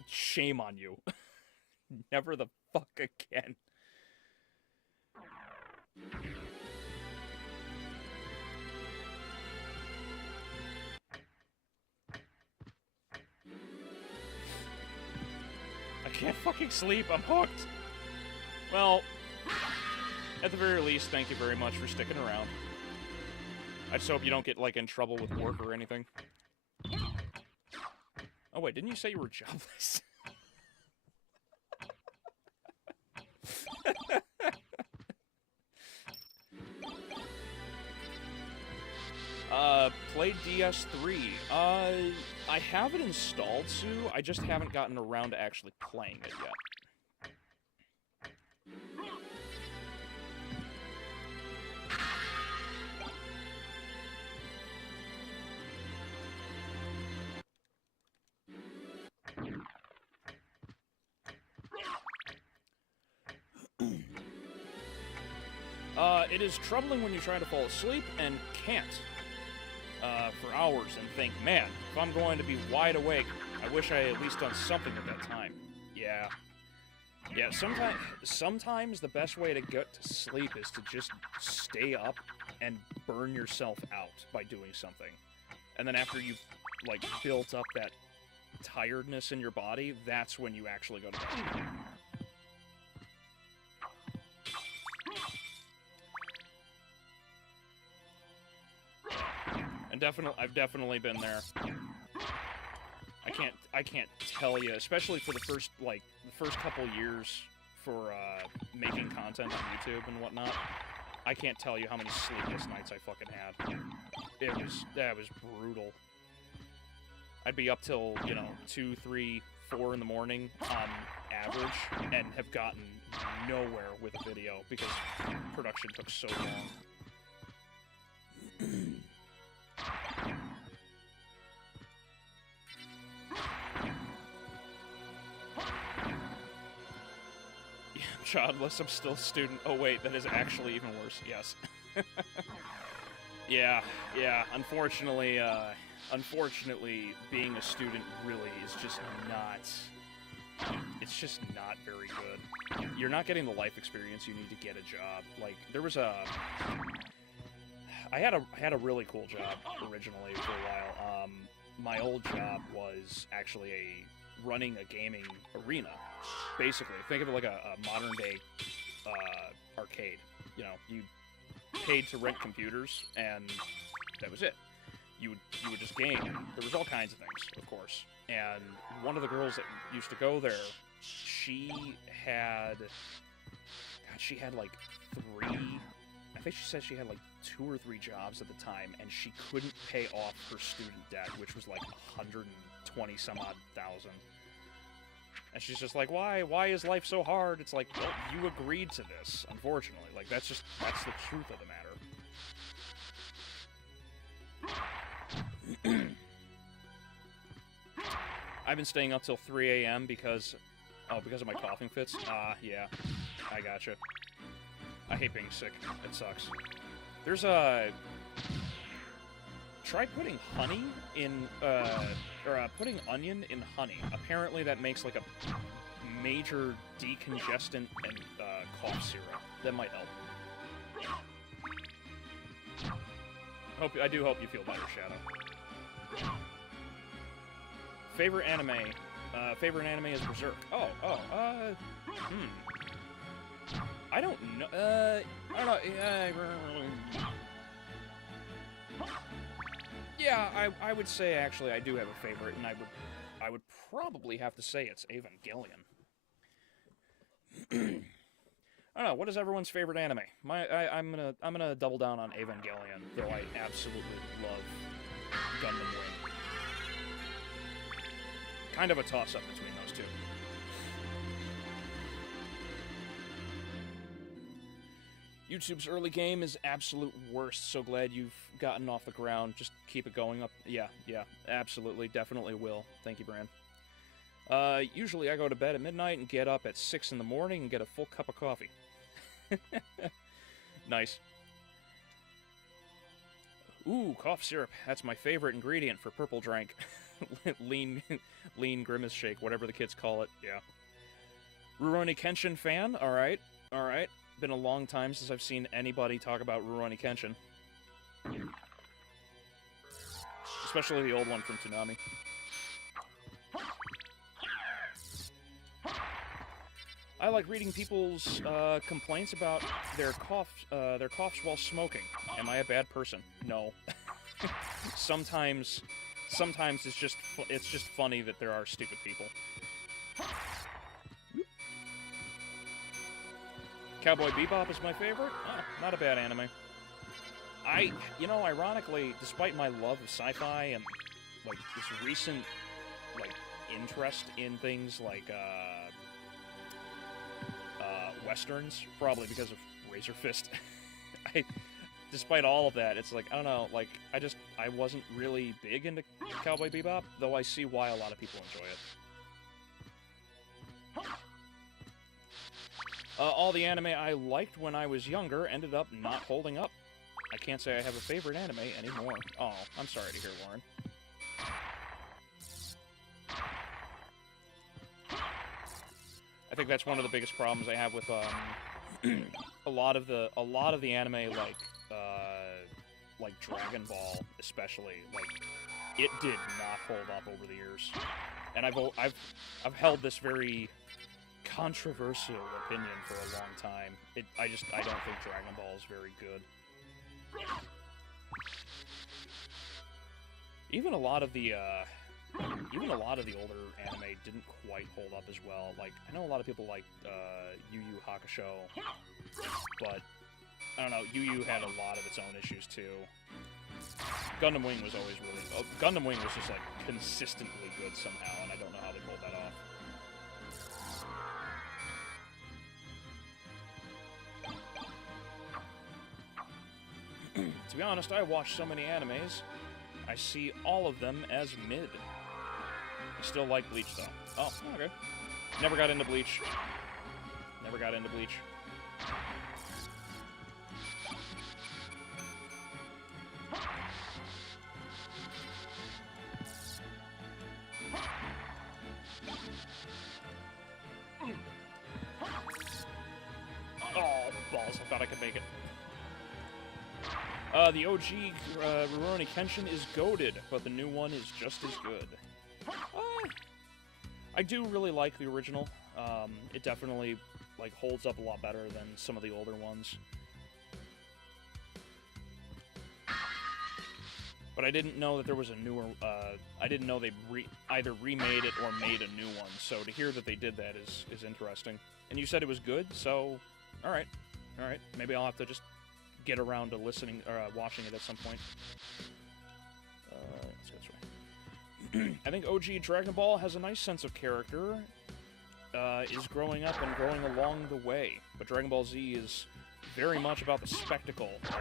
Shame on you. Never the fuck again. I can't fucking sleep, I'm hooked. Well, at the very least, thank you very much for sticking around. I just hope you don't get, like, in trouble with work or anything. Oh wait, didn't you say you were jobless? Played DS3. I have it installed, Sue. I just haven't gotten around to actually playing it yet. It is troubling when you try to fall asleep and can't for hours and think, man, if I'm going to be wide awake, I wish I had at least done something at that time. Yeah. Yeah, sometimes the best way to get to sleep is to just stay up and burn yourself out by doing something. And then after you've, like, built up that tiredness in your body, that's when you actually go to bed. And I've definitely been there. I can't tell you, especially for the first couple years for making content on YouTube and whatnot. I can't tell you how many sleepless nights I fucking had. That was brutal. I'd be up till, 2, 3, 4 in the morning on average, and have gotten nowhere with a video because production took so long. Childless, I'm still a student. Oh wait, that is actually even worse. Yes. Yeah. Unfortunately, being a student really is just not... It's just not very good. You're not getting the life experience you need to get a job. Like, there was a... I had a really cool job originally for a while. My old job was actually running a gaming arena. Basically, think of it like a modern-day arcade. You paid to rent computers, and that was it. You would just game. There was all kinds of things, of course. And one of the girls that used to go there, she had like 3... I think she said she had like 2 or 3 jobs at the time, and she couldn't pay off her student debt, which was like 120 some odd thousand. And she's just like, why? Why is life so hard? It's like, well, you agreed to this, unfortunately. Like, that's the truth of the matter. I've been staying up till 3 a.m. because of my coughing fits? Yeah. I gotcha. I hate being sick. It sucks. There's try putting honey in, putting onion in honey. Apparently that makes, like, a major decongestant and, cough syrup. That might help. I do hope you feel better, Shadow. Favorite anime is Berserk. I don't know, yeah, I would say, actually, I do have a favorite, and I would probably have to say it's Evangelion. I don't know, what is everyone's favorite anime? I'm gonna double down on Evangelion, though I absolutely love Gundam Wing. Kind of a toss-up between those two. YouTube's early game is absolute worst. So glad you've gotten off the ground. Just keep it going up. Yeah, absolutely, definitely will. Thank you, Bran. Usually I go to bed at midnight and get up at 6 in the morning and get a full cup of coffee. Nice. Ooh, cough syrup. That's my favorite ingredient for purple drink. lean grimace shake, whatever the kids call it. Yeah. Rurouni Kenshin fan? Alright. Been a long time since I've seen anybody talk about Rurouni Kenshin. Especially the old one from Toonami. I like reading people's complaints about their coughs while smoking. Am I a bad person? No. Sometimes it's just funny that there are stupid people. Cowboy Bebop is my favorite. Not a bad anime. Ironically, despite my love of sci-fi and like this recent like interest in things like westerns, probably because of Razor Fist. Despite all of that, it's like, I don't know, like, I wasn't really big into Cowboy Bebop, though I see why a lot of people enjoy it. All the anime I liked when I was younger ended up not holding up. I can't say I have a favorite anime anymore. Oh, I'm sorry to hear, Lauren. I think that's one of the biggest problems I have with a lot of the anime, like Dragon Ball, especially. Like, it did not hold up over the years, and I've held this very controversial opinion for a long time. I don't think Dragon Ball is very good. Even a lot of the older anime didn't quite hold up as well. Like, I know a lot of people like Yu Yu Hakusho, but I don't know, Yu Yu had a lot of its own issues too. Gundam Wing was always really... Gundam Wing was just, like, consistently good somehow, and I don't know how they pulled that off. To be honest, I watch so many animes, I see all of them as mid. I still like Bleach, though. Oh, okay. Never got into Bleach. Oh, balls. I thought I could make it. The OG Rurouni Kenshin is goated, but the new one is just as good. I do really like the original. It definitely, like, holds up a lot better than some of the older ones. But I didn't know that there was a newer, I didn't know they either remade it or made a new one, so to hear that they did that is interesting. And you said it was good, so, alright. Maybe I'll have to just get around to listening, or watching it at some point. Let's go this way. I think OG Dragon Ball has a nice sense of character. is growing up and growing along the way. But Dragon Ball Z is very much about the spectacle of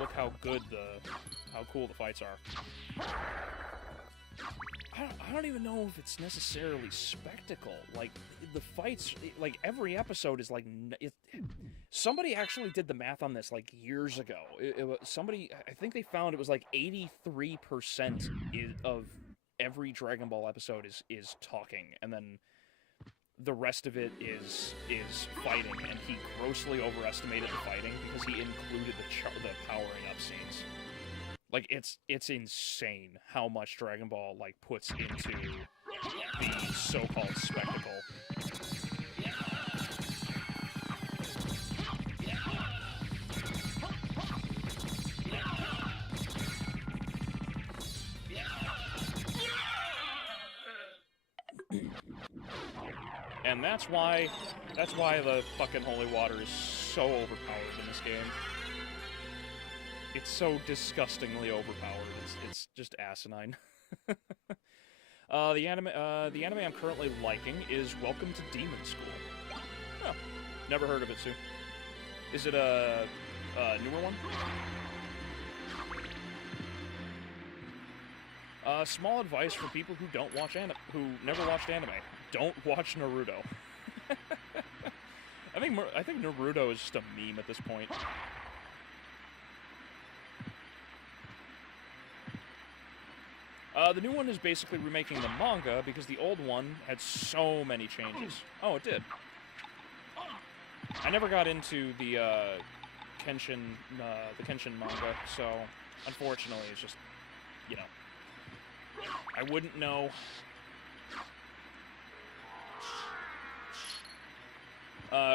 look how cool the fights are. I don't even know if it's necessarily spectacle. Like, the fights, like, every episode is like... somebody actually did the math on this, like, years ago. Somebody, I think they found it was like 83% of every Dragon Ball episode is talking, and then the rest of it is fighting, and he grossly overestimated the fighting because he included the powering up scenes. Like, it's insane how much Dragon Ball, like, puts into the so-called spectacle. And that's why the fucking holy water is so overpowered in this game. It's so disgustingly overpowered. It's just asinine. The anime I'm currently liking is Welcome to Demon School. Oh, never heard of it, Sue. Is it a newer one? Small advice for people who who never watched anime: don't watch Naruto. I think Naruto is just a meme at this point. The new one is basically remaking the manga because the old one had so many changes. Oh, it did. I never got into the Kenshin manga, so unfortunately, it's just, you know, I wouldn't know.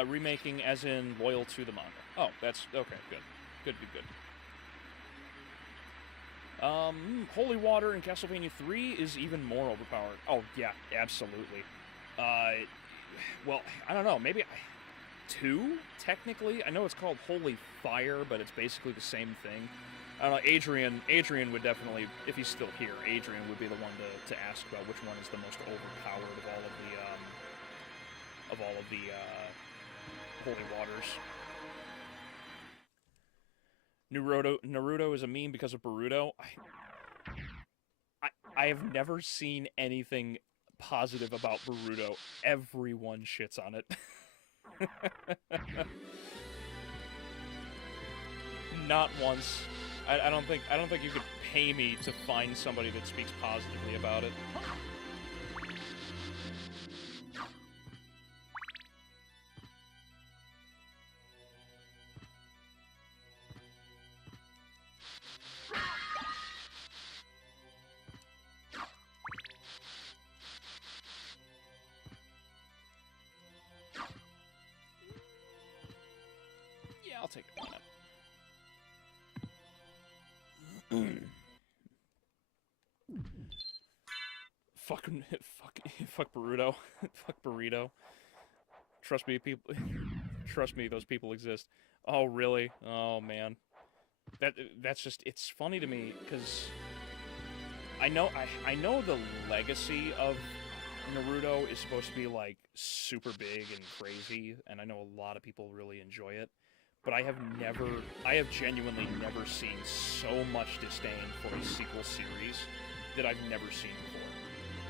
Remaking as in loyal to the manga. Oh, that's okay. Good. Holy water in Castlevania 3 is even more overpowered. Oh, yeah, absolutely. Well, I don't know, maybe 2, technically? I know it's called Holy Fire, but it's basically the same thing. I don't know, Adrian would definitely, if he's still here, Adrian would be the one to ask about which one is the most overpowered of all of the holy waters. Naruto is a meme because of Boruto. I have never seen anything positive about Boruto. Everyone shits on it. Not once. I don't think you could pay me to find somebody that speaks positively about it. Yeah, I'll take a lineup. Fuck Boruto. Fuck burrito. Trust me, those people exist. Oh, really? Oh, man. That's just, it's funny to me, because I know the legacy of Naruto is supposed to be, like, super big and crazy, and I know a lot of people really enjoy it, but I have genuinely never seen so much disdain for a sequel series that I've never seen before.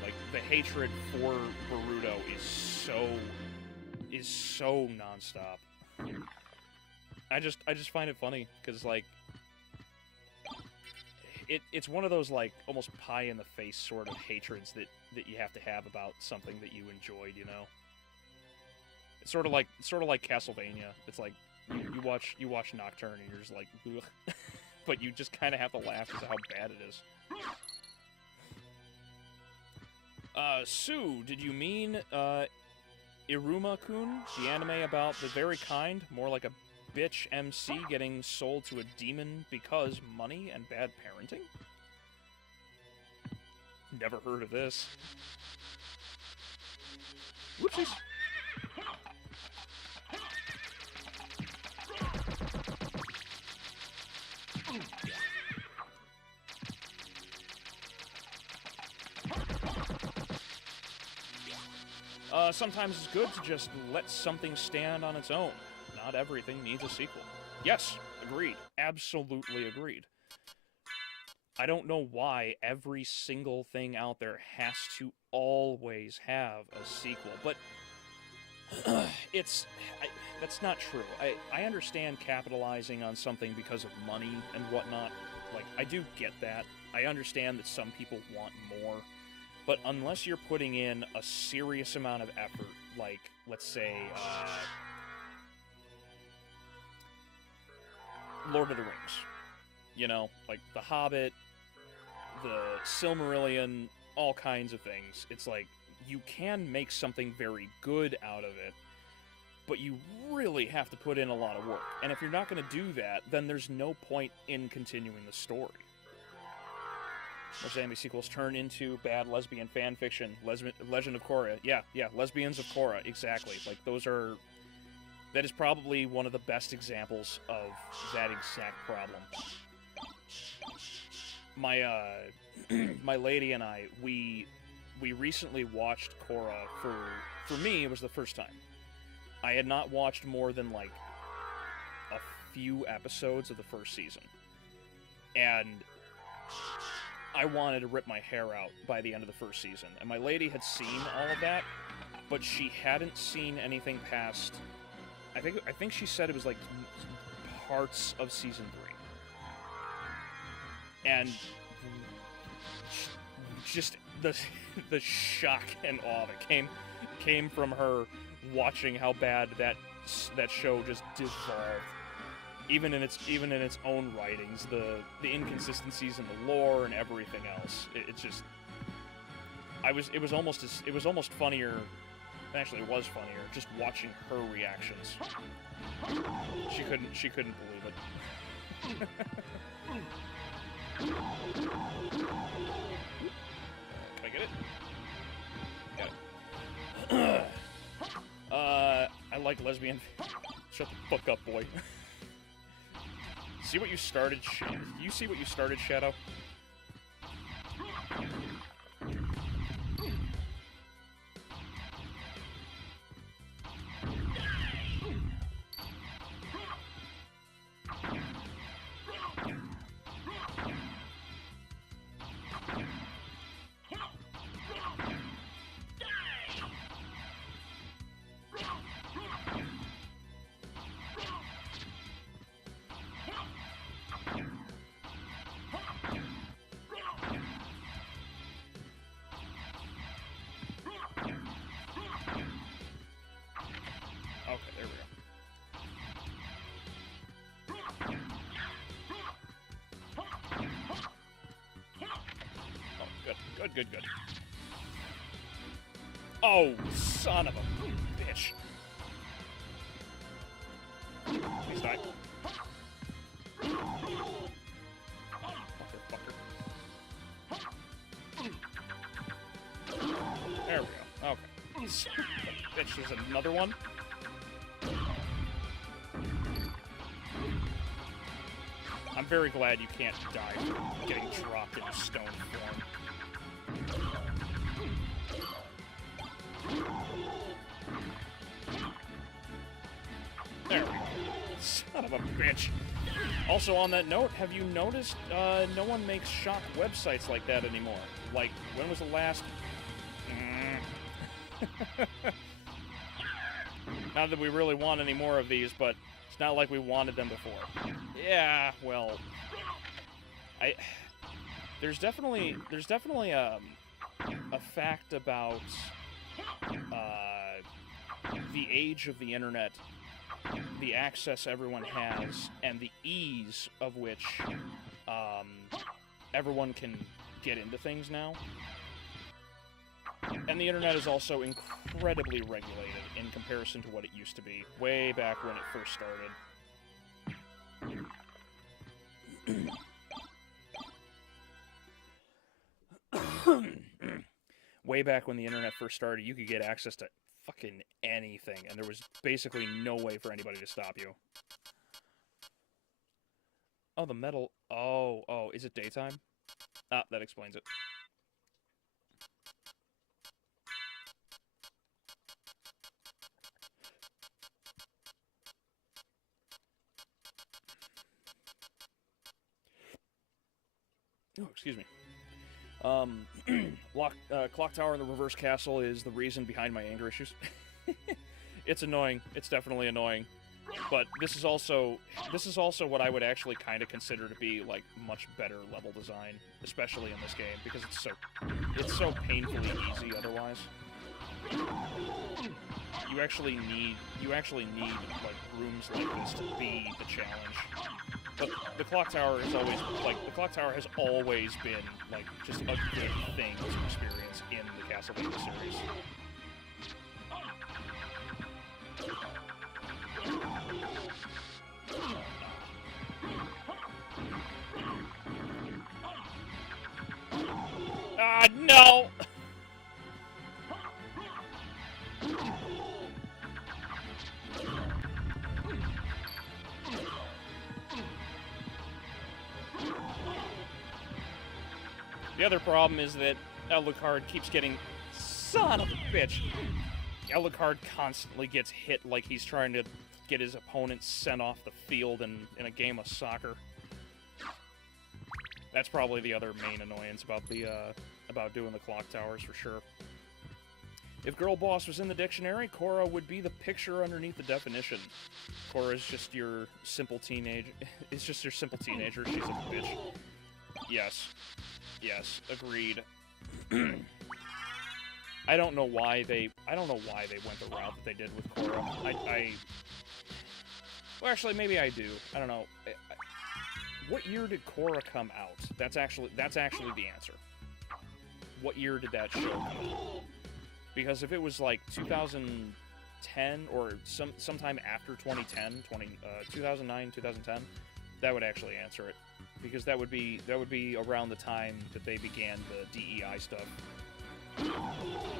Like, the hatred for Boruto is so nonstop. I just find it funny, because, like, it's one of those, like, almost pie-in-the-face sort of hatreds that you have to have about something that you enjoyed, you know? It's sort of like Castlevania. It's like, you watch Nocturne, and you're just like, ugh. But you just kind of have to laugh because of how bad it is. Sue, did you mean, Iruma-kun? The anime about the very kind, more like a bitch MC getting sold to a demon because money and bad parenting? Never heard of this. Whoopsies. Sometimes it's good to just let something stand on its own. Not everything needs a sequel. Yes, agreed. Absolutely agreed. I don't know why every single thing out there has to always have a sequel, but that's not true. I understand capitalizing on something because of money and whatnot. Like, I do get that. I understand that some people want more, but unless you're putting in a serious amount of effort, like, let's say, Lord of the Rings. You know, like The Hobbit, the Silmarillion, all kinds of things. It's like, you can make something very good out of it, but you really have to put in a lot of work. And if you're not going to do that, then there's no point in continuing the story. Most anime sequels turn into bad lesbian fan fiction. Legend of Korra. Yeah, Lesbians of Korra, exactly. Like, that is probably one of the best examples of that exact problem. My lady and I, we recently watched Korra for me, it was the first time. I had not watched more than, like, a few episodes of the first season. And I wanted to rip my hair out by the end of the first season. And my lady had seen all of that, but she hadn't seen anything past... I think she said it was, like, parts of season 3. And just the shock and awe that came from her watching how bad that show just devolved, even in its own writings, the inconsistencies in the lore and everything else. It's just, it was almost funnier. Actually, it was funnier just watching her reactions. She couldn't believe it. Can I get it? Got it. I like lesbian... Shut the fuck up, boy. See what you started, you see what you started, Shadow? Good. Oh, son of a bitch. Please die. Fucker. There we go. Okay. Bitch, there's another one. I'm very glad you can't die from getting dropped in stone form. There we go. Son of a bitch. Also, on that note, have you noticed no one makes shock websites like that anymore? Like, when was the last... Not that we really want any more of these, but it's not like we wanted them before. Yeah, well... There's definitely a fact about the age of the internet, the access everyone has, and the ease of which everyone can get into things now. And the internet is also incredibly regulated in comparison to what it used to be way back when it first started. Way back when the internet first started, you could get access to fucking anything, and there was basically no way for anybody to stop you. Oh, the metal... Oh, is it daytime? Ah, that explains it. Oh, excuse me. Clock tower in the reverse castle is the reason behind my anger issues. It's annoying. It's definitely annoying. But this is also what I would actually kind of consider to be like much better level design, especially in this game, because it's so painfully easy otherwise. You actually need like rooms like this to be the challenge. But the clock tower has always been like just a good thing to experience in the Castlevania series. Ah, no! The other problem is that Alucard keeps getting... Son of a bitch! Alucard constantly gets hit like he's trying to get his opponent sent off the field in a game of soccer. That's probably the other main annoyance about doing the clock towers, for sure. If girl boss was in the dictionary, Cora would be the picture underneath the definition. Cora's just your simple teenage... It's just your simple teenager. She's a bitch. Yes. Yes, agreed. I don't know why they went the route that they did with Cora. Well, actually, maybe I do. I don't know. What year did Cora come out? That's actually the answer. What year did that show come out? Because if it was like 2010 or sometime after 2010, 2009, 2010, that would actually answer it. Because that would be around the time that they began the DEI stuff.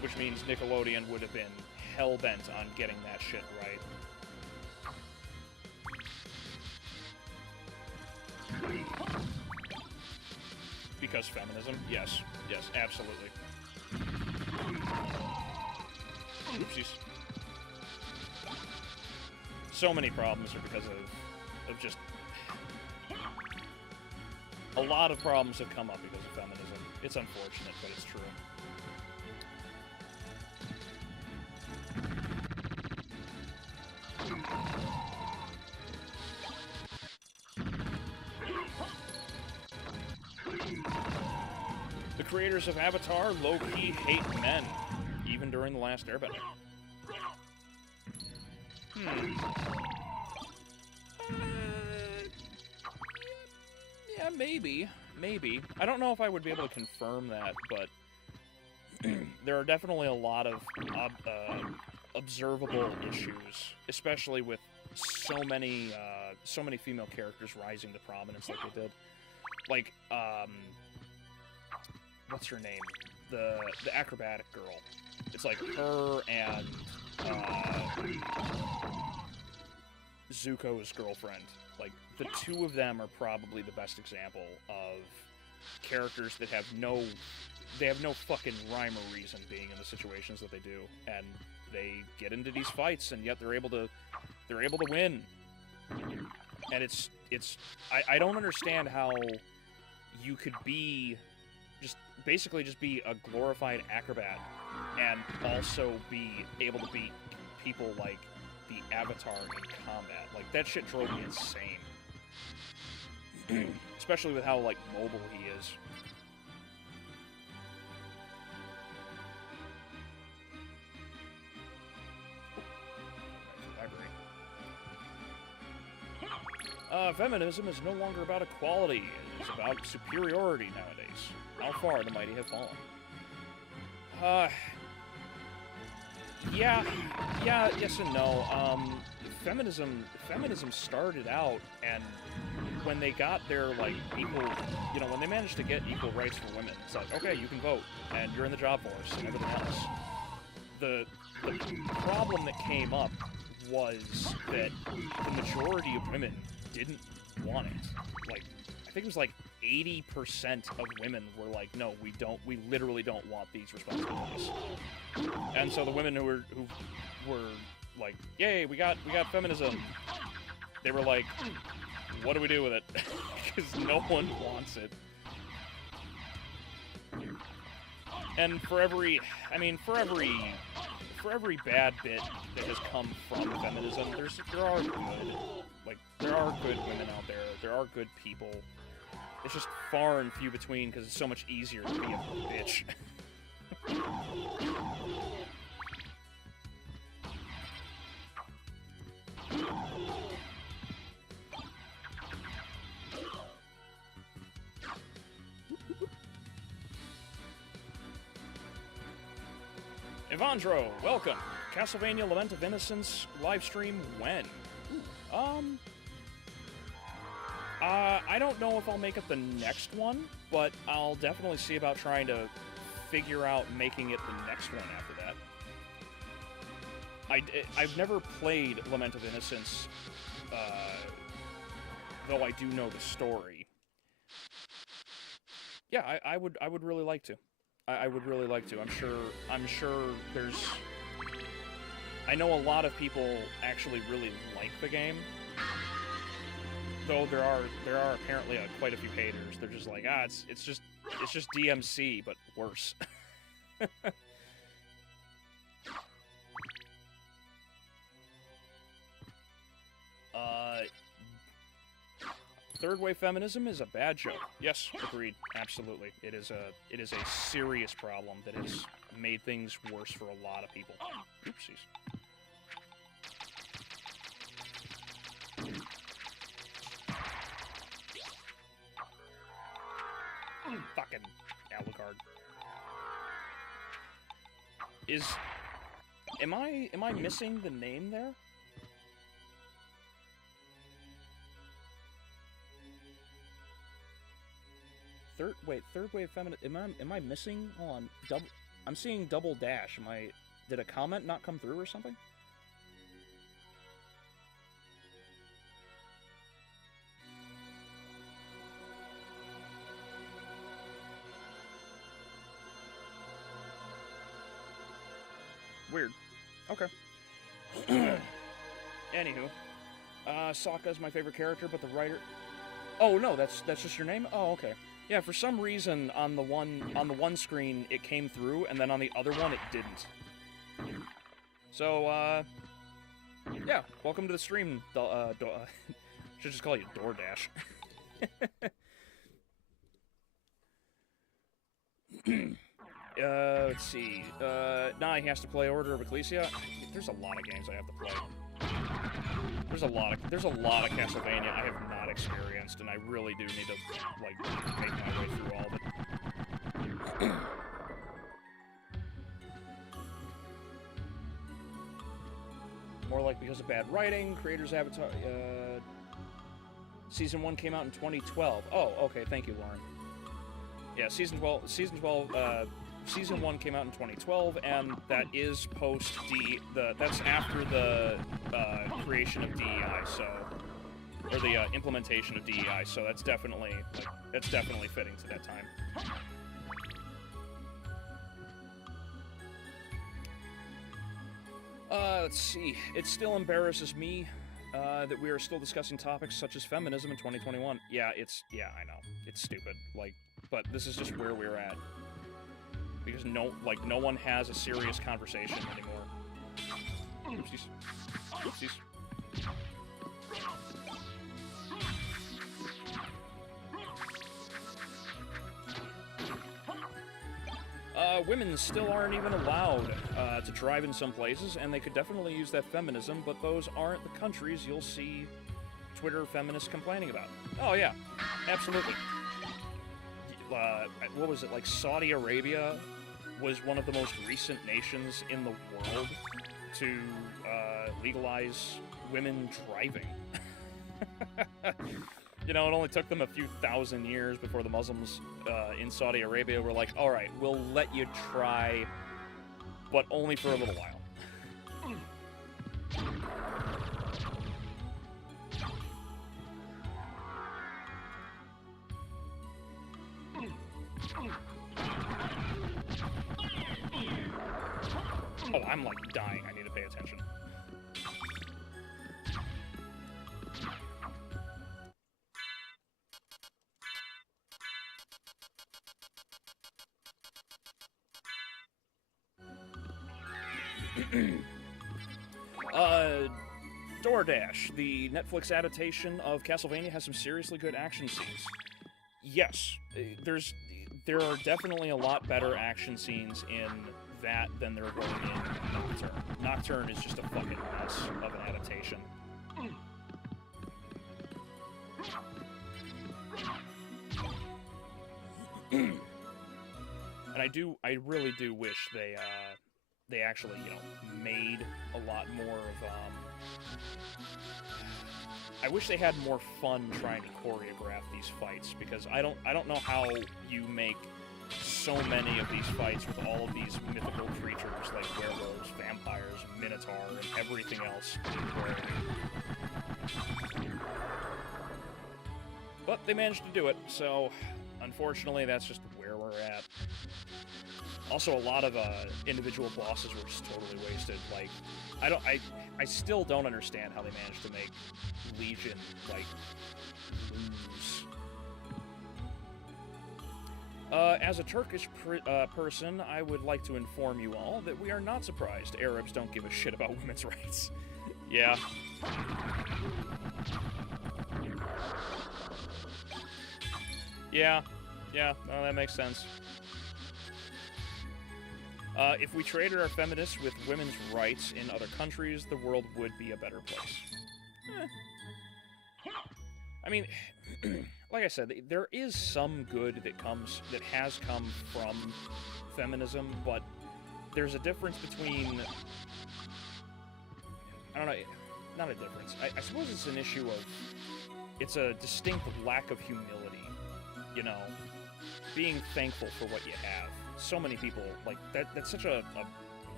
Which means Nickelodeon would have been hell-bent on getting that shit right. Because feminism? Yes. Yes, absolutely. Oopsies. So many problems are because of just... A lot of problems have come up because of feminism. It's unfortunate, but it's true. The creators of Avatar low-key hate men, even during The Last Airbender. Yeah, maybe. I don't know if I would be able to confirm that, but there are definitely a lot of observable issues, especially with so many female characters rising to prominence like they did. Like, what's her name? The acrobatic girl. It's like her and Zuko's girlfriend. Like, the two of them are probably the best example of characters that have no fucking rhyme or reason being in the situations that they do, and they get into these fights, and yet they're able to win. And I don't understand how you could be basically just be a glorified acrobat and also be able to beat people like the Avatar in combat. Like, that shit drove me insane. Especially with how, like, mobile he is. Feminism is no longer about equality. It's about superiority nowadays. How far the mighty have fallen. Yeah, yes and no. Feminism started out, and when they got their, like, equal, when they managed to get equal rights for women, it's like, okay, you can vote, and you're in the job force, and everything else. The problem that came up was that the majority of women didn't want it. Like, I think it was like 80% of women were like, no, we literally don't want these responsibilities. And so the women who were like, yay, we got feminism, they were like, what do we do with it? Because no one wants it. And for every bad bit that has come from feminism, there are good women out there. There are good people. It's just far and few between because it's so much easier to be a bitch. Evandro, welcome. Castlevania Lament of Innocence livestream when? I don't know if I'll make it the next one, but I'll definitely see about trying to figure out making it the next one after that. I've never played Lament of Innocence, though I do know the story. Yeah, I would really like to. I would really like to. I'm sure there's... I know a lot of people actually really like the game. Though there are apparently quite a few haters. They're just like, it's just DMC, but worse. Third wave feminism is a bad joke. Yes, agreed. Absolutely. It is a serious problem that has made things worse for a lot of people. Oopsies. Fucking Alucard. Am I missing the name there? Third wave feminist. Am I missing? Hold on. I'm seeing double dash. Did a comment not come through or something? Weird. Okay. Anywho, Sokka's my favorite character, but the writer... Oh, no, that's just your name? Oh, okay. Yeah, for some reason, on the one screen, it came through, and then on the other one, it didn't. So, yeah, welcome to the stream, should just call you DoorDash. Let's see. Now he has to play Order of Ecclesia. There's a lot of games I have to play. There's a lot of Castlevania I have not experienced, and I really do need to, like, make my way through all of it. More like because of bad writing, creators avatar, Season 1 came out in 2012. Oh, okay, thank you, Lauren. Yeah, Season 1 came out in 2012, and that is that's after the creation of DEI, or the implementation of DEI, so that's definitely fitting to that time. Let's see. It still embarrasses me that we are still discussing topics such as feminism in 2021. Yeah, I know. It's stupid. But this is just where we're at. Because no one has a serious conversation anymore. Oopsies. Oopsies. Women still aren't even allowed to drive in some places, and they could definitely use that feminism, but those aren't the countries you'll see Twitter feminists complaining about. Oh yeah, absolutely. What was it, like Saudi Arabia was one of the most recent nations in the world to legalize women driving. You know, it only took them a few thousand years before the Muslims in Saudi Arabia were like, alright, we'll let you try, but only for a little while. Oh, I'm like dying. I need to pay attention. DoorDash, the Netflix adaptation of Castlevania, has some seriously good action scenes. Yes, there are definitely a lot better action scenes in that than there were in Nocturne. Nocturne is just a fucking mess of an adaptation. And I really do wish they actually, made a lot more of, I wish they had more fun trying to choreograph these fights, because I don't know how you make so many of these fights with all of these mythical creatures like werewolves, vampires, minotaur, and everything else. But they managed to do it, so unfortunately that's just where we're at. Also, a lot of individual bosses were just totally wasted. Like, I still don't understand how they managed to make Legion, like, lose. As a Turkish person, I would like to inform you all that we are not surprised Arabs don't give a shit about women's rights. Yeah. Yeah, no, that makes sense. If we traded our feminists with women's rights in other countries, the world would be a better place. I mean, like I said, there is some good that has come from feminism, but there's a difference between... I don't know, not a difference. I suppose it's an issue of... It's a distinct lack of humility, being thankful for what you have. So many people, like, that's such an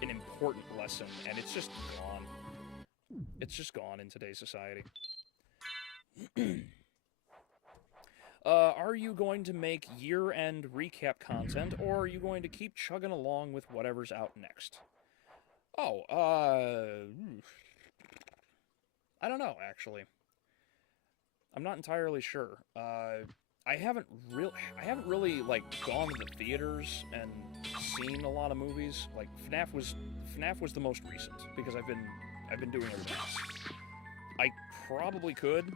important lesson, and it's just gone. It's just gone in today's society. Are you going to make year-end recap content, or are you going to keep chugging along with whatever's out next? Oh, I don't know, actually. I'm not entirely sure. I haven't really like gone to the theaters and seen a lot of movies. Like FNAF was the most recent because I've been doing everything else. I probably could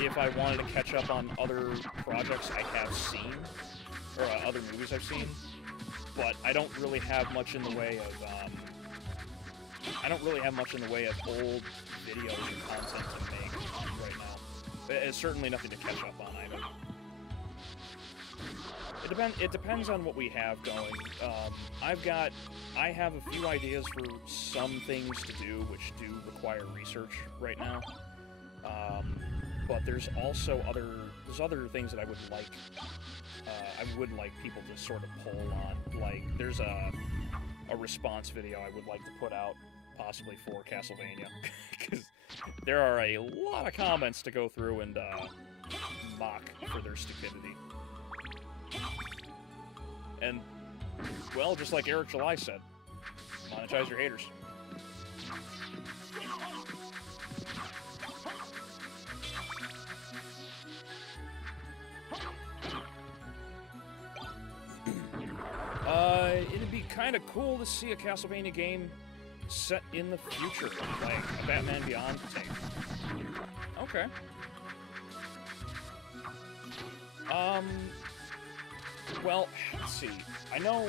if I wanted to catch up on other projects I have seen or other movies I've seen, but I don't really have much in the way of old videos or content to make right now. It's certainly nothing to catch up on either. It depends on what we have going. I have a few ideas for some things to do which do require research right now. But there's also other things that I would like people to sort of poll on. Like there's a response video I would like to put out possibly for Castlevania, because there are a lot of comments to go through and mock for their stupidity. And, well, just like Eric July said, monetize your haters. It'd be kind of cool to see a Castlevania game set in the future, like a Batman Beyond take. Okay. Well, let's see. I know,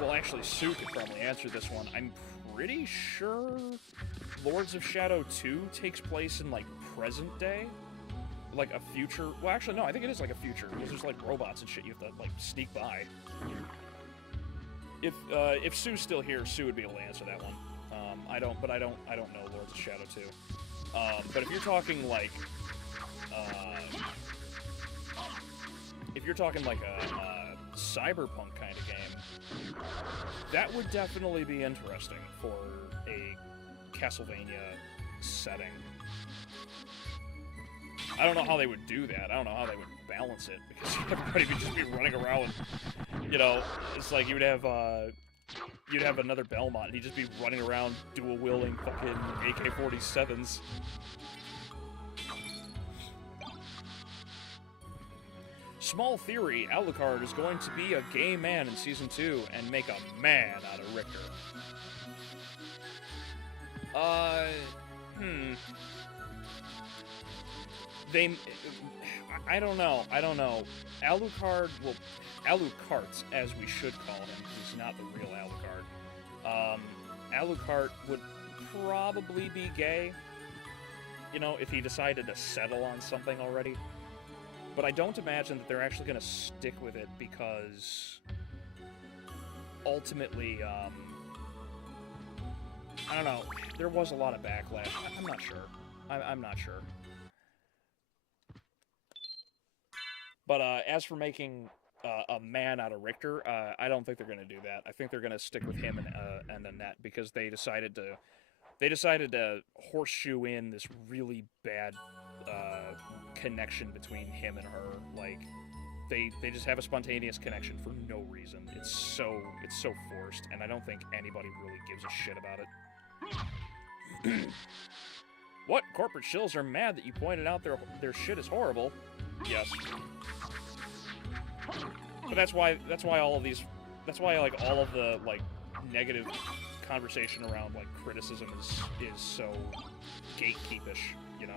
well, actually, Sue could probably answer this one. I'm pretty sure Lords of Shadow 2 takes place in, like, present day? Like, a future... Well, actually, no, I think it is, like, a future, because there's, like, robots and shit you have to, like, sneak by. If Sue's still here, Sue would be able to answer that one. I don't know Lords of Shadow 2. But if you're talking, like, a cyberpunk kind of game, that would definitely be interesting for a Castlevania setting. I don't know how they would do that. I don't know how they would balance it, because everybody would just be running around. It's like you'd have another Belmont, and he'd just be running around dual-wielding fucking AK-47s. Small theory, Alucard is going to be a gay man in Season 2 and make a man out of Richter. Uh, They... I don't know. Alucard, well, Alucard, as we should call him, because he's not the real Alucard. Alucard would probably be gay, you know, if he decided to settle on something already. But I don't imagine that they're actually going to stick with it because ultimately, I don't know, there was a lot of backlash. I'm not sure. I'm not sure. But as for making a man out of Richter, I don't think they're going to do that. I think they're going to stick with him and Annette because they decided to horseshoe in this really bad connection between him and her. Like they just have a spontaneous connection for no reason. It's so forced, and I don't think anybody really gives a shit about it. What? Corporate shills are mad that you pointed out their shit is horrible. Yes. But that's why all of these, that's why like all of the like negative conversation around like criticism is so gatekeepish, you know.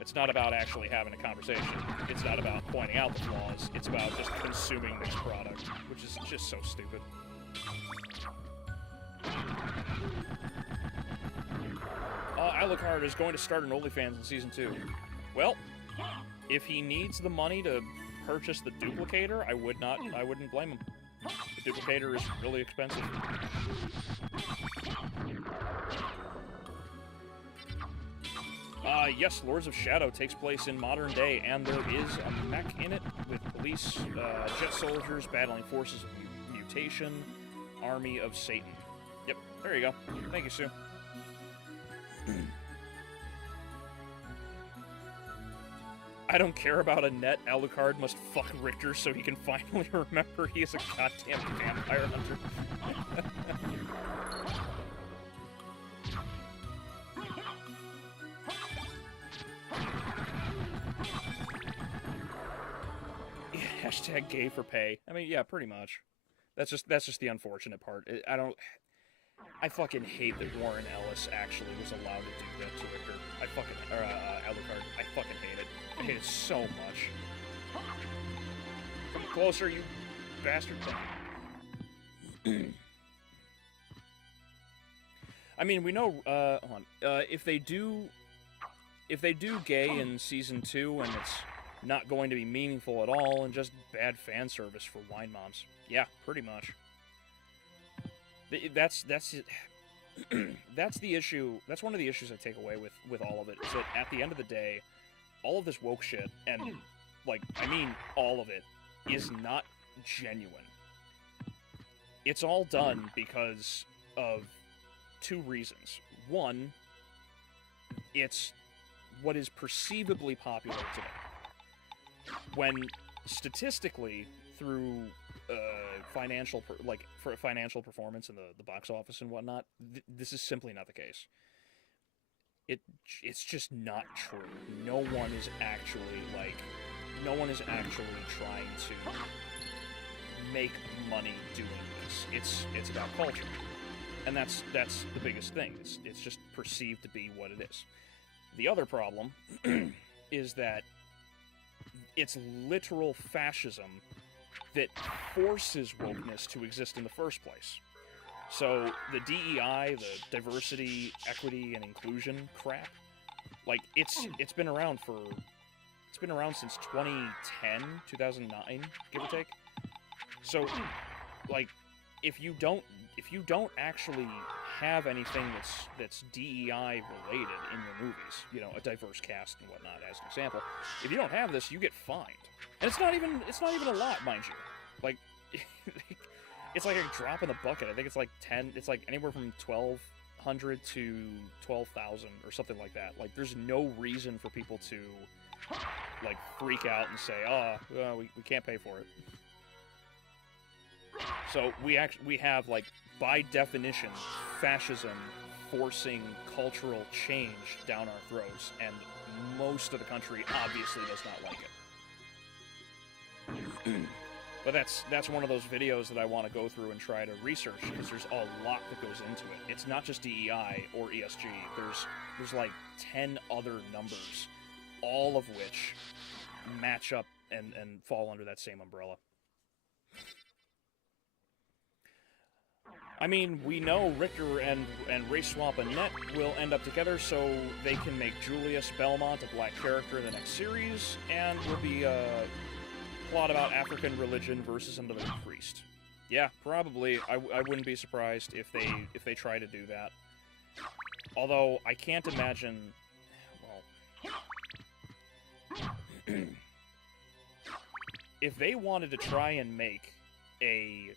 It's not about actually having a conversation. It's not about pointing out the flaws. It's about just consuming this product, which is just so stupid. Alucard is going to start an OnlyFans in Season 2. Well, if he needs the money to purchase the duplicator, I wouldn't blame him. The duplicator is really expensive. Yes, Lords of Shadow takes place in modern day, and there is a mech in it with police, jet soldiers battling forces of mutation, army of Satan. Yep, there you go. Thank you, Sue. I don't care about Annette. Alucard must fuck Richter so he can finally remember he is a goddamn vampire hunter. Yeah, hashtag gay for pay. I mean, yeah, pretty much. That's just the unfortunate part. I fucking hate that Warren Ellis actually was allowed to do that to Richter. Alucard. I fucking hate it. I hate it so much. Come closer, you bastard. I mean, we know, hold on. If they do gay in Season 2 and it's not going to be meaningful at all and just bad fan service for wine moms. Yeah, pretty much. That's it. That's the issue. That's one of the issues I take away with all of it, is that at the end of the day, all of this woke shit, and, like, I mean all of it, is not genuine. It's all done because of two reasons. One, it's what is perceivably popular today. When, statistically, through financial performance in the box office and whatnot, this is simply not the case. It's just not true. No one is actually trying to make money doing this. It's about culture, and that's the biggest thing. It's just perceived to be what it is. The other problem is that it's literal fascism that forces wokeness to exist in the first place. So the DEI, the diversity, equity, and inclusion crap, like it's been around since 2010, 2009, give or take. So, like, if you don't actually have anything that's DEI related in your movies, you know, a diverse cast and whatnot, as an example, if you don't have this, you get fined. And it's not even a lot, mind you. Like, it's like a drop in the bucket. I think it's like it's like anywhere from 1,200 to 12,000 or something like that. Like, there's no reason for people to, like, freak out and say, we can't pay for it. So we have, like, by definition, fascism forcing cultural change down our throats, and most of the country obviously does not like it. But that's one of those videos that I want to go through and try to research, because there's a lot that goes into it. It's not just DEI or ESG. There's like 10 other numbers, all of which match up and fall under that same umbrella. I mean, we know Richter and Race Swamp Annette will end up together, so they can make Julius Belmont a black character in the next series, and will be a plot about African religion versus another priest. Yeah, probably. I wouldn't be surprised if they try to do that. Although I can't imagine. Well, if they wanted to try and make a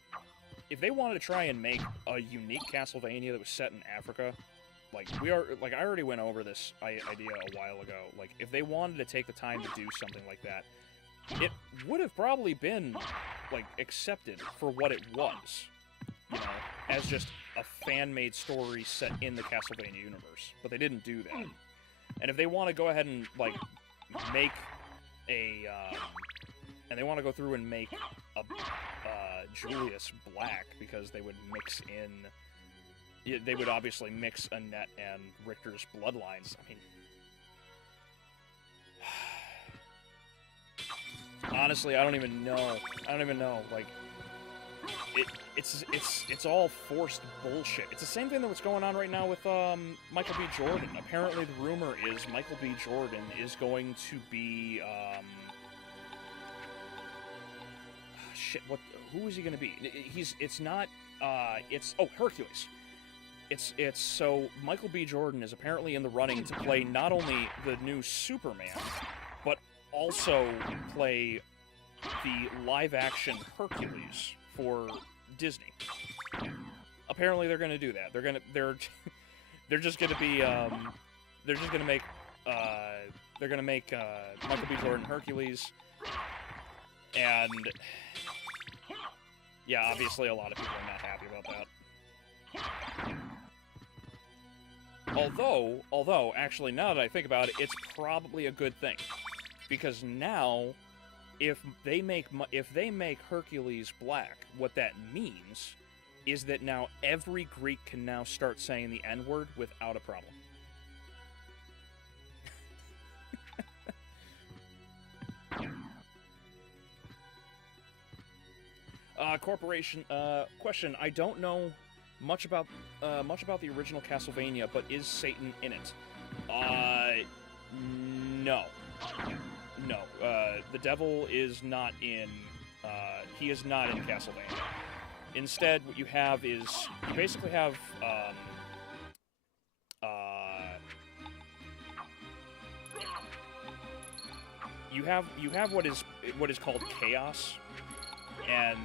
unique Castlevania that was set in Africa, like I already went over this idea a while ago. Like, if they wanted to take the time to do something like that, it would have probably been like accepted for what it was, you know, as just a fan-made story set in the Castlevania universe. But they didn't do that. And if they want to go ahead and like make a and they want to go through and make a Julius black, because they would mix in, they would obviously mix Annette and Richter's bloodlines. I mean, honestly, I don't even know. Like, it's all forced bullshit. It's the same thing that what's going on right now with Michael B. Jordan. Apparently, the rumor is Michael B. Jordan is going to be shit. Who is he going to be? Hercules. So Michael B. Jordan is apparently in the running to play not only the new Superman, but also play the live-action Hercules for Disney. Apparently, they're going to do that. They're just going to be make Michael B. Jordan Hercules, and yeah, obviously a lot of people are not happy about that. Although, actually, now that I think about it, it's probably a good thing, because now, if they make Hercules black, what that means is that now every Greek can now start saying the N-word without a problem. Question. I don't know much about the original Castlevania, but is Satan in it? No. No. The devil is not in. He is not in Castlevania. Instead, what you have is you basically have you have what is called chaos. And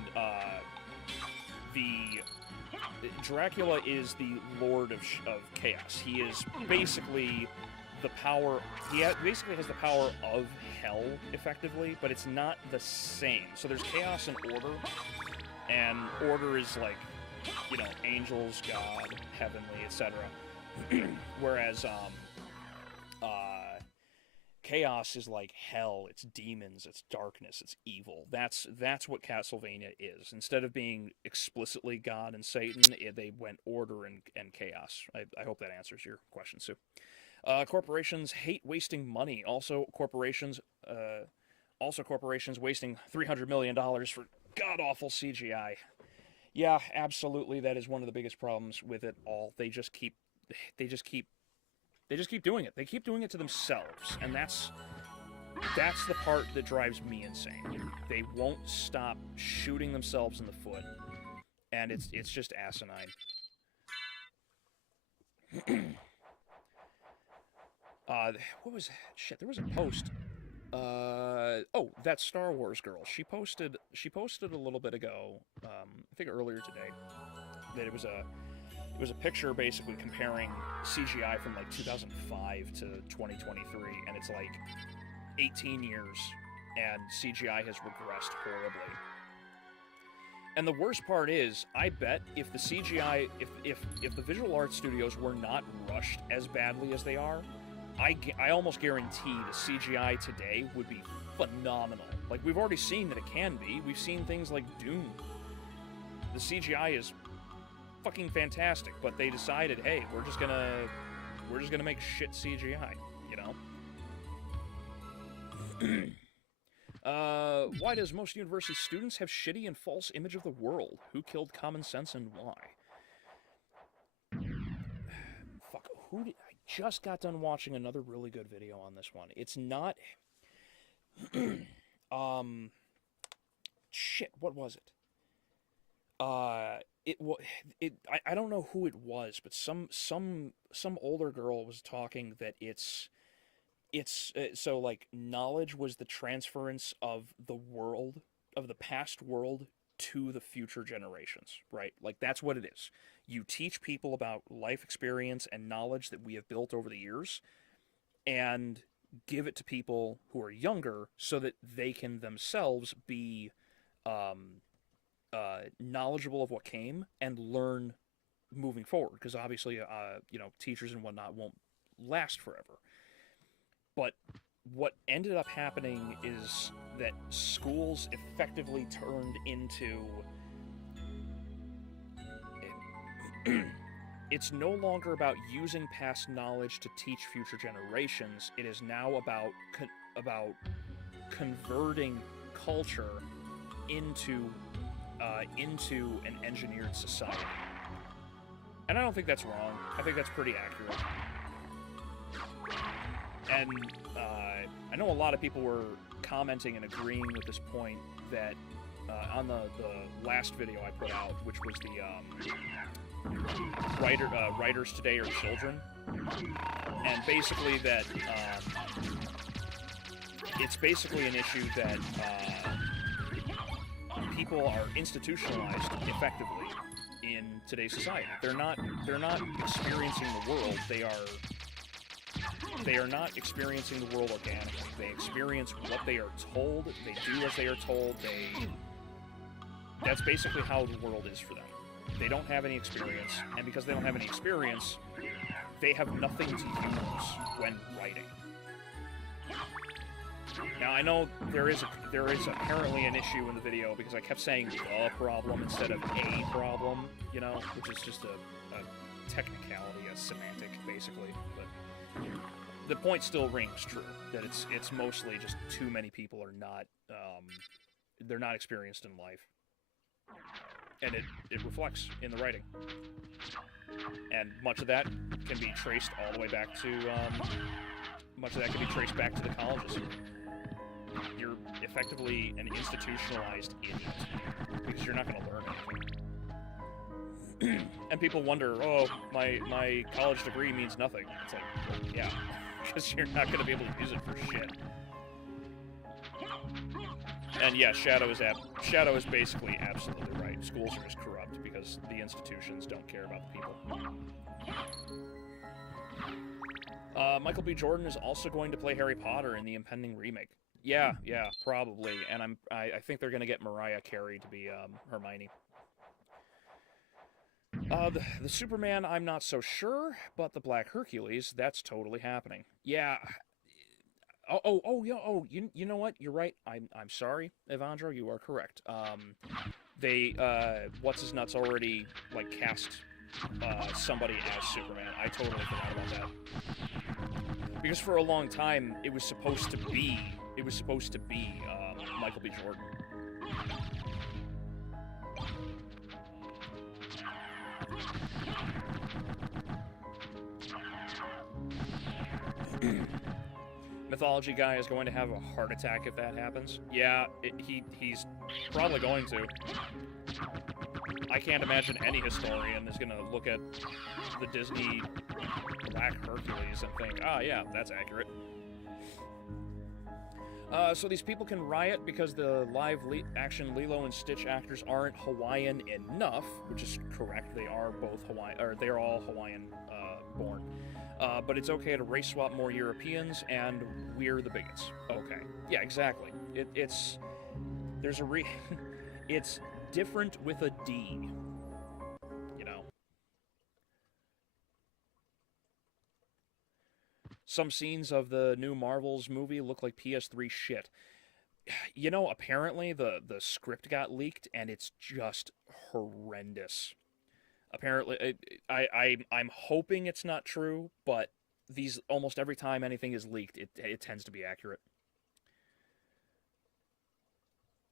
Dracula is the Lord of Chaos. He is basically the power. Basically has the power of hell, effectively, but it's not the same. So there's chaos and order is like, you know, angels, God, heavenly, etc. Whereas chaos is like hell, it's demons, it's darkness, it's evil. That's what Castlevania is. Instead of being explicitly God and Satan, they went order and chaos. I hope that answers your question, Sue. Corporations hate wasting money. Also, corporations wasting $300 million for god-awful CGI. Yeah, absolutely, that is one of the biggest problems with it all. They just keep doing it. They keep doing it to themselves, and that's the part that drives me insane. They won't stop shooting themselves in the foot, and it's just asinine. What was shit? There was a post. That Star Wars girl. She posted a little bit ago. I think earlier today, that it was a picture basically comparing CGI from like 2005 to 2023, and it's like 18 years, and CGI has regressed horribly. And the worst part is, I bet if the CGI, if the visual arts studios were not rushed as badly as they are, I almost guarantee the CGI today would be phenomenal. Like, we've already seen that it can be. We've seen things like Doom. The CGI is fucking fantastic, but they decided, hey, we're just gonna make shit CGI, you know? Why does most university students have shitty and false image of the world? Who killed common sense and why? Fuck, I just got done watching another really good video on this one. It's not... shit, what was it? I don't know who it was, but some older girl was talking that it's so, like, knowledge was the transference of the world, of the past world, to the future generations, right? Like, that's what it is. You teach people about life experience and knowledge that we have built over the years, and give it to people who are younger so that they can themselves be knowledgeable of what came and learn moving forward. Because obviously, you know, teachers and whatnot won't last forever. But what ended up happening is that schools effectively turned into... It's no longer about using past knowledge to teach future generations. It is now about converting culture into an engineered society. And I don't think that's wrong. I think that's pretty accurate. And I know a lot of people were commenting and agreeing with this point that on the last video I put out, which was the writers today are children, and basically that it's basically an issue that people are institutionalized effectively in today's society. They're not experiencing the world. They are not experiencing the world organically. They experience what they are told. They do as they are told. That's basically how the world is for them. They don't have any experience, and because they don't have any experience, they have nothing to use when writing. Now, I know there is apparently an issue in the video because I kept saying the problem instead of a problem, you know, which is just a technicality, a semantic, basically. But the point still rings true, that it's mostly just too many people are not, they're not experienced in life. And it reflects in the writing. And much of that can be traced all the way back to, the colleges. You're effectively an institutionalized idiot, because you're not going to learn anything. And people wonder, oh, my college degree means nothing. It's like, well, yeah, because you're not going to be able to use it for shit. And yeah, Shadow is basically absolutely right. Schools are just corrupt because the institutions don't care about the people. Michael B. Jordan is also going to play Harry Potter in the impending remake. Yeah, probably. And I think they're going to get Mariah Carey to be Hermione. The Superman, I'm not so sure, but the Black Hercules, that's totally happening. Yeah. You know what? You're right. I'm sorry, Evandro. You are correct. They what's his nuts already like cast somebody as Superman. I totally forgot about that. Because for a long time it was supposed to be Michael B. Jordan. Mythology guy is going to have a heart attack if that happens. Yeah, he's probably going to. I can't imagine any historian is going to look at the Disney Black Hercules and think, ah, yeah, that's accurate. So these people can riot because the live-action Lilo and Stitch actors aren't Hawaiian enough, which is correct. They are both Hawaiian, or they are all Hawaiian born. But it's okay to race swap more Europeans, and we're the bigots. Okay, yeah, exactly. It's different with a D. You know. Some scenes of the new Marvel's movie look like PS3 shit. You know, apparently the script got leaked, and it's just horrendous. Apparently, I'm hoping it's not true, but these almost every time anything is leaked, it tends to be accurate.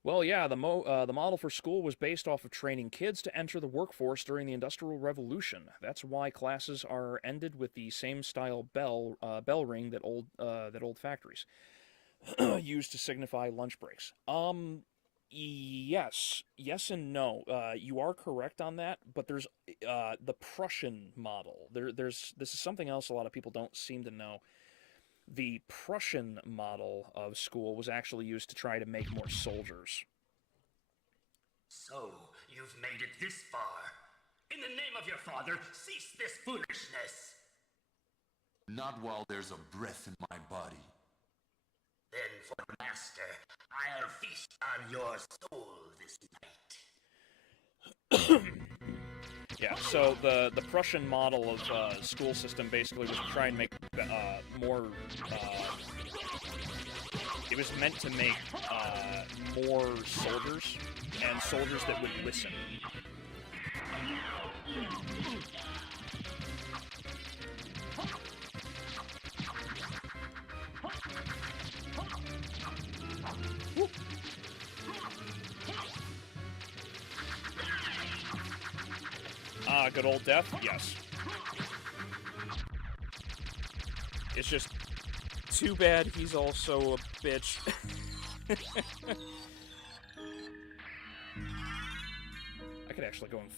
Well, yeah, the model for school was based off of training kids to enter the workforce during the Industrial Revolution. That's why classes are ended with the same style bell ring that old factories used to signify lunch breaks. Yes and no. You are correct on that, but there's the Prussian model. This is something else a lot of people don't seem to know. The Prussian model of school was actually used to try to make more soldiers. So, you've made it this far. In the name of your father, cease this foolishness. Not while there's a breath in my body. Then, for master, I'll feast on your soul this night. Yeah, so the Prussian model of school system basically was to try and make more. It was meant to make more soldiers, and soldiers that would listen. Good old death? Yes. It's just too bad he's also a bitch. I could actually go and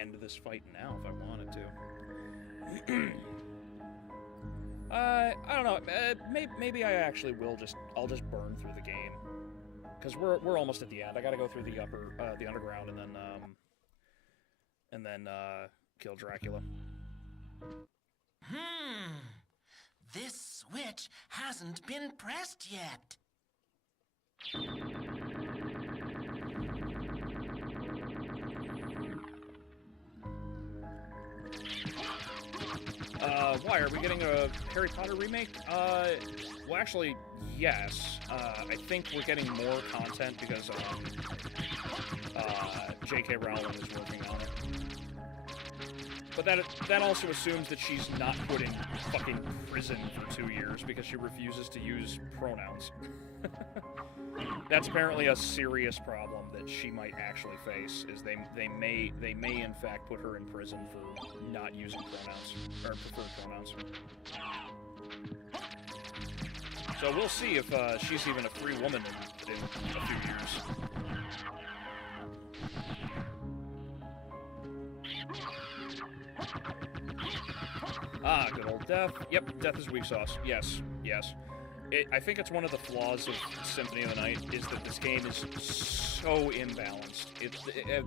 end this fight now if I wanted to. I don't know. Maybe I actually will I'll just burn through the game, because we're almost at the end. I gotta go through the underground, and then kill Dracula. This switch hasn't been pressed yet. Why, are we getting a Harry Potter remake? Well, actually, yes. I think we're getting more content because, J.K. Rowling is working on it. But that also assumes that she's not put in fucking prison for 2 years because she refuses to use pronouns. That's apparently a serious problem that she might actually face, is they may in fact put her in prison for not using pronouns, or preferred pronouns. So we'll see if she's even a free woman in a few years. Good old death. Yep, death is weak sauce. Yes. I think it's one of the flaws of Symphony of the Night is that this game is so imbalanced.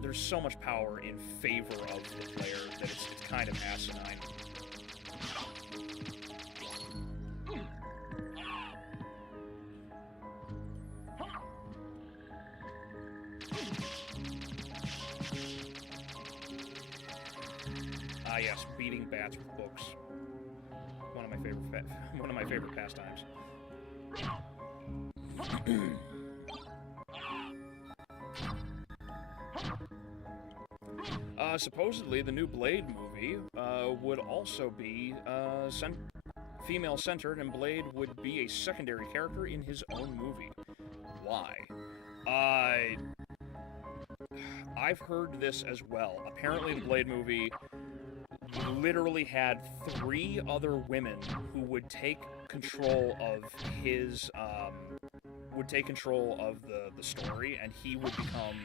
There's so much power in favor of the player that it's kind of asinine. Yes, beating bats with books. One of my favorite pastimes. Supposedly, the new Blade movie would also be female-centered, and Blade would be a secondary character in his own movie. Why? I've heard this as well. Apparently, the Blade movie literally had 3 other women who would take control of his, the story, and he would become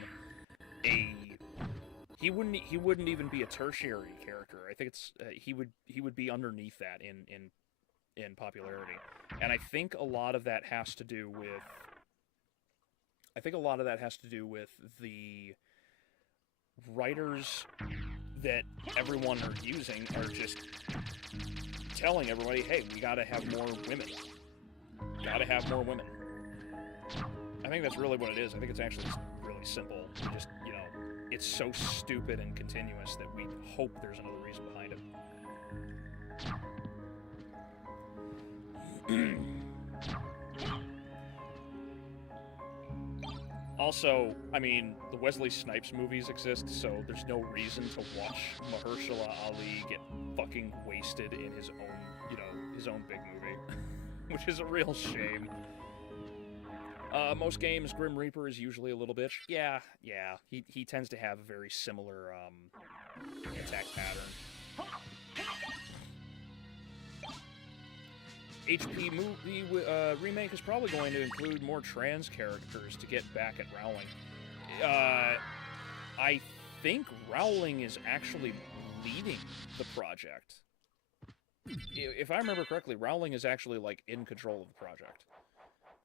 he wouldn't even be a tertiary character. I think it's, he would be underneath that in popularity. And I think a lot of that has to do with the writers that everyone are using are just telling everybody, hey, we gotta have more women. Gotta have more women. I think that's really what it is. I think it's actually really simple. Just, it's so stupid and continuous that we hope there's another reason behind it. Also, I mean, the Wesley Snipes movies exist, so there's no reason to watch Mahershala Ali get fucking wasted in his own, you know, his own big movie. Which is a real shame. Most games, Grim Reaper is usually a little bitch. Yeah. He tends to have a very similar, attack pattern. HP movie remake is probably going to include more trans characters to get back at Rowling. I think Rowling is actually leading the project. If I remember correctly, Rowling is actually, like, in control of the project.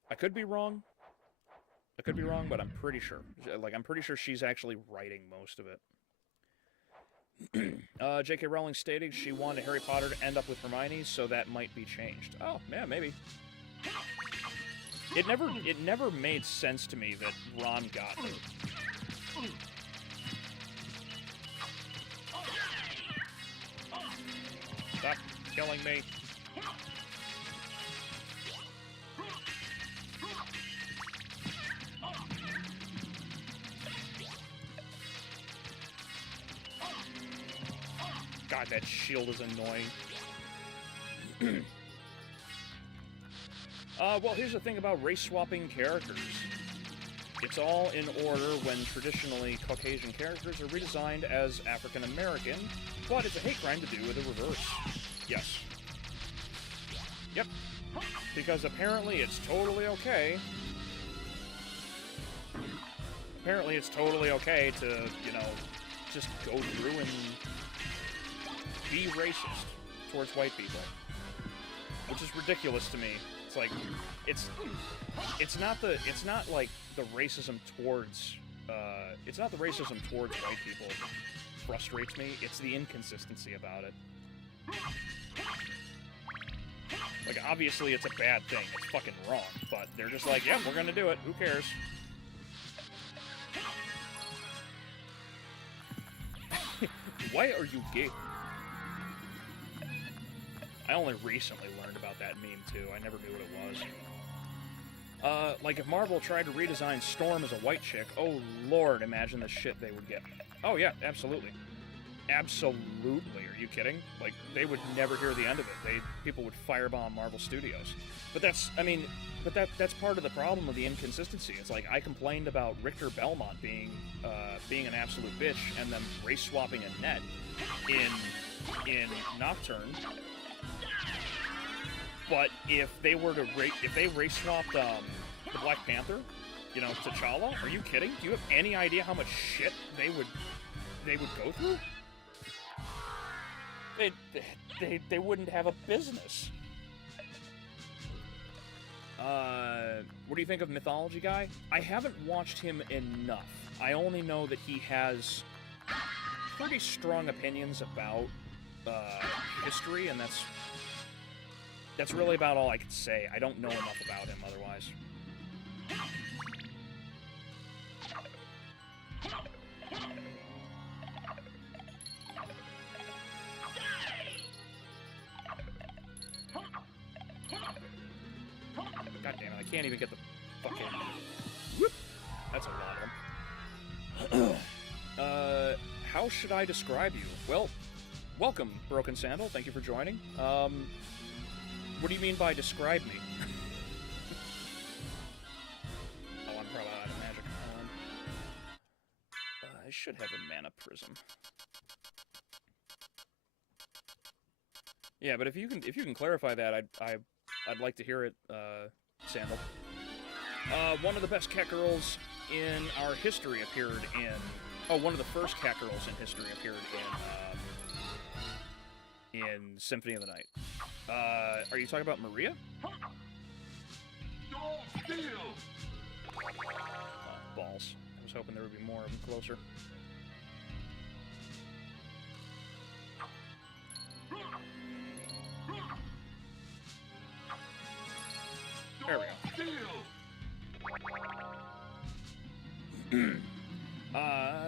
I could be wrong, but I'm pretty sure. Like, I'm pretty sure she's actually writing most of it. J.K. Rowling stated she wanted Harry Potter to end up with Hermione, so that might be changed. Oh, yeah, maybe. It never made sense to me that Ron got her. Stop killing me. God, that shield is annoying. Well, here's the thing about race-swapping characters. It's all in order when traditionally Caucasian characters are redesigned as African-American, but it's a hate crime to do with the reverse. Yes. Yep. Because apparently it's totally okay. Apparently it's totally okay to, you know, just go through and be racist towards white people. Which is ridiculous to me. It's like, it's not like the racism towards, it's not the racism towards white people that frustrates me, it's the inconsistency about it. Like, obviously it's a bad thing, it's fucking wrong, but they're just like, yeah, we're gonna do it, who cares? Why are you gay? I only recently learned about that meme, too. I never knew what it was. Like, if Marvel tried to redesign Storm as a white chick, oh lord, imagine the shit they would get. Oh yeah, absolutely. Absolutely, are you kidding? Like, they would never hear the end of it. People would firebomb Marvel Studios. But that's part of the problem of the inconsistency. It's like, I complained about Richter Belmont being an absolute bitch, and them race-swapping Annette in Nocturne. But if they were to race swapped the Black Panther, you know, T'Challa, are you kidding? Do you have any idea how much shit they would go through? They wouldn't have a business. What do you think of Mythology Guy? I haven't watched him enough. I only know that he has pretty strong opinions about history, and that's really about all I can say. I don't know enough about him otherwise. God damn it, I can't even get the fucking... Whoop! That's a lot of them. How should I describe you? Well, welcome, Broken Sandal. Thank you for joining. What do you mean by describe me? Oh, I'm probably out of magic. I should have a mana prism. Yeah, but if you can clarify that, I'd like to hear it, Sandal. One of the best cat girls in our history appeared in... Oh, one of the first cat girls in history appeared in Symphony of the Night. Are you talking about Maria? Don't steal! Oh, balls. I was hoping there would be more of them closer. There we go.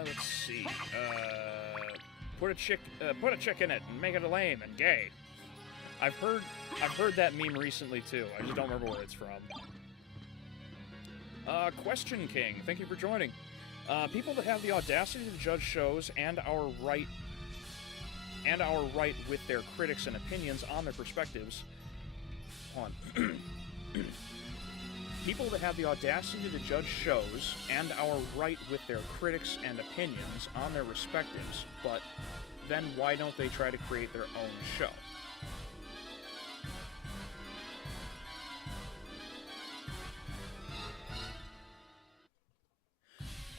Let's see. Put a chick in it and make it lame and gay. I've heard that meme recently too. I just don't remember where it's from. Question King, thank you for joining. People that have the audacity to judge shows and our right with their critics and opinions on their perspectives. Hold on. People that have the audacity to judge shows and our right with their critics and opinions on their respectives, but then why don't they try to create their own show?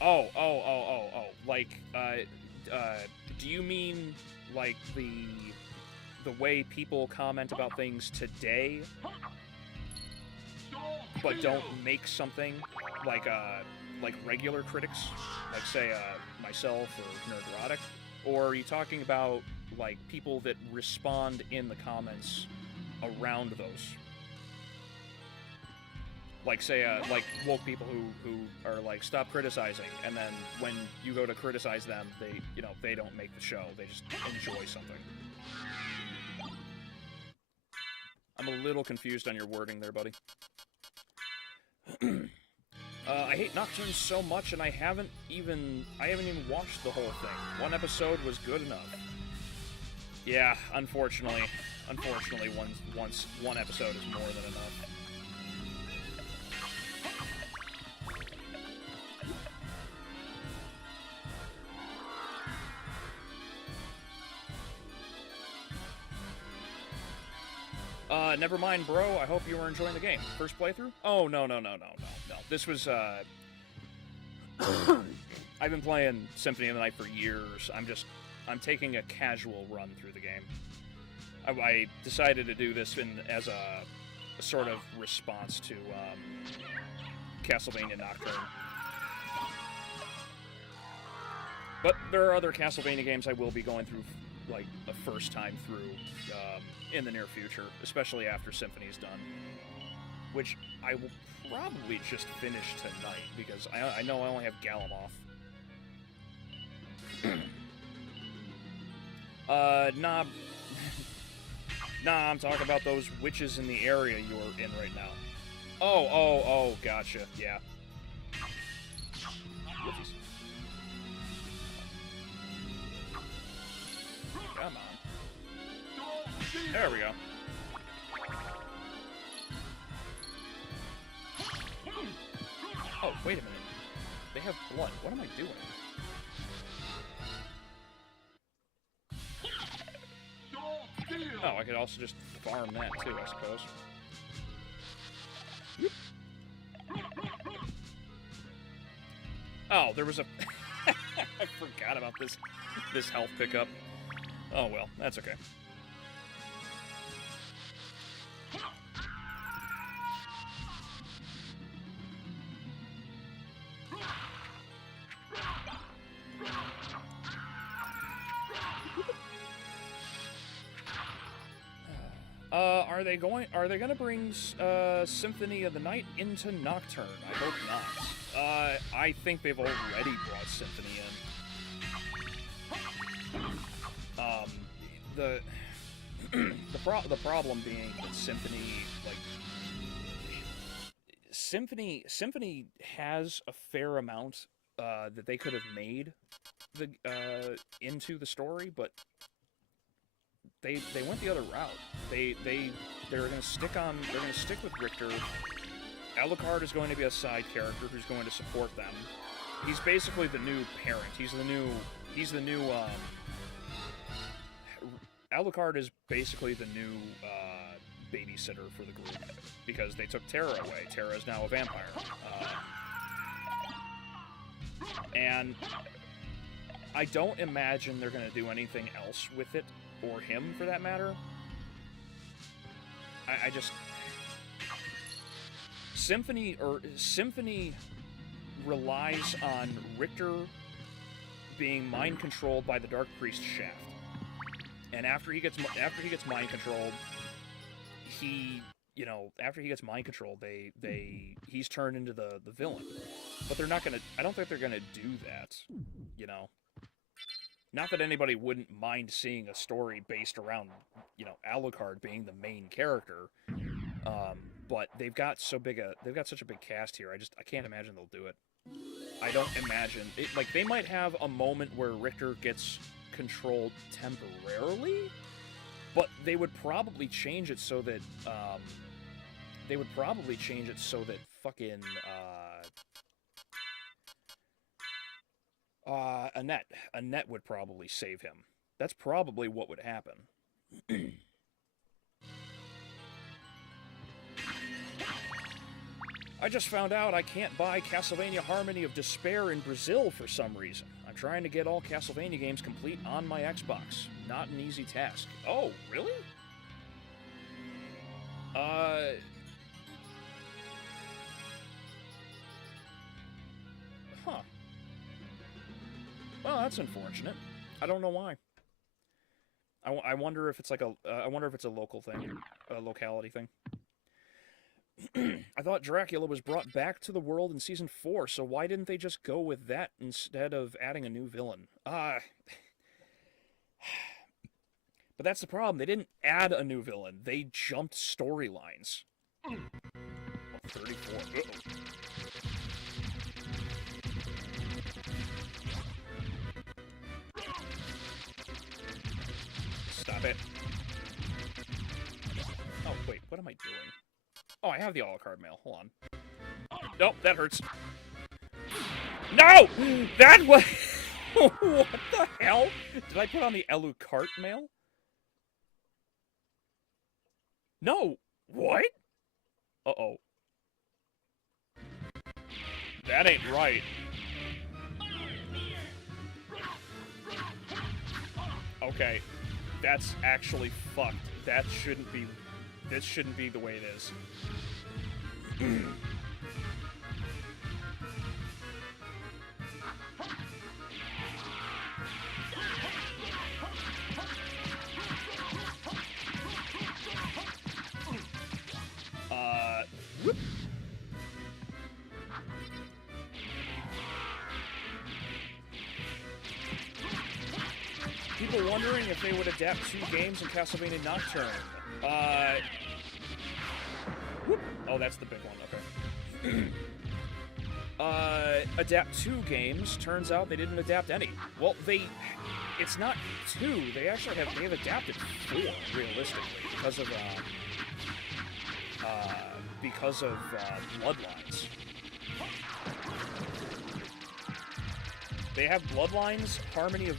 Oh. Like, do you mean, like, the way people comment about things today, but don't make something like regular critics, like, say, myself or Nerdrotic? Or are you talking about, like, people that respond in the comments around those? Like, say, like, woke people who are like, stop criticizing, and then when you go to criticize them, they, you know, they don't make the show, they just enjoy something. I'm a little confused on your wording there, buddy. I hate Nocturne so much, and I haven't even watched the whole thing. One episode was good enough. Yeah, unfortunately, one episode is more than enough. Never mind, bro. I hope you were enjoying the game. First playthrough? Oh, no. This was, I've been playing Symphony of the Night for years. I'm taking a casual run through the game. I decided to do this as a sort of response to, Castlevania Nocturne. But there are other Castlevania games I will be going through, like, the first time through, in the near future, especially after Symphony's done. Which I will probably just finish tonight, because I know I only have Galamoth. Nah, I'm talking about those witches in the area you're in right now. Oh, gotcha, yeah. Whoopies. Come on. There we go. Oh, wait a minute. They have blood. What am I doing? Oh, I could also just farm that too, I suppose. Oh, there was a... I forgot about this health pickup. Oh well, that's okay. Are they gonna bring Symphony of the Night into Nocturne? I hope not. I think they've already brought Symphony in. The problem being that Symphony has a fair amount that they could have made into the story, but they went the other route. They're gonna stick with Richter. Alucard is going to be a side character who's going to support them. He's basically the new parent. He's the new Alucard is basically the new babysitter for the group, because they took Terra away. Terra is now a vampire. And I don't imagine they're going to do anything else with it, or him for that matter. I just... Symphony relies on Richter being mind-controlled by the Dark Priest Shaft. And after he gets mind-controlled, he's turned into the villain. But they're not gonna... I don't think they're gonna do that, you know? Not that anybody wouldn't mind seeing a story based around, you know, Alucard being the main character, but they've got such a big cast here. I can't imagine they'll do it. I don't imagine it. Like, they might have a moment where Richter gets controlled temporarily, but they would probably change it so that fucking Annette would probably save him. That's probably what would happen. I just found out I can't buy Castlevania Harmony of Despair in Brazil for some reason. I'm trying to get all Castlevania games complete on my Xbox. Not an easy task. Oh, really? Huh. Well, that's unfortunate. I don't know why. I wonder if it's like I wonder if it's a local thing, a locality thing. I thought Dracula was brought back to the world in Season 4, so why didn't they just go with that instead of adding a new villain? But that's the problem. They didn't add a new villain. They jumped storylines. 34. Uh-oh. Stop it. Oh, wait. What am I doing? Oh, I have the Alucard mail. Hold on. Nope, that hurts. No! That was... What the hell? Did I put on the Alucard mail? No! What? Uh-oh. That ain't right. Okay. That's actually fucked. That shouldn't be... This shouldn't be the way it is. Whoop. People wondering if they would adapt 2 games in Castlevania Nocturne. Whoop. Oh, that's the big one, okay. Adapt 2 games, turns out they didn't adapt any. Well, it's not 2, they actually have adapted 4, realistically, because of Bloodlines. They have Bloodlines, Harmony of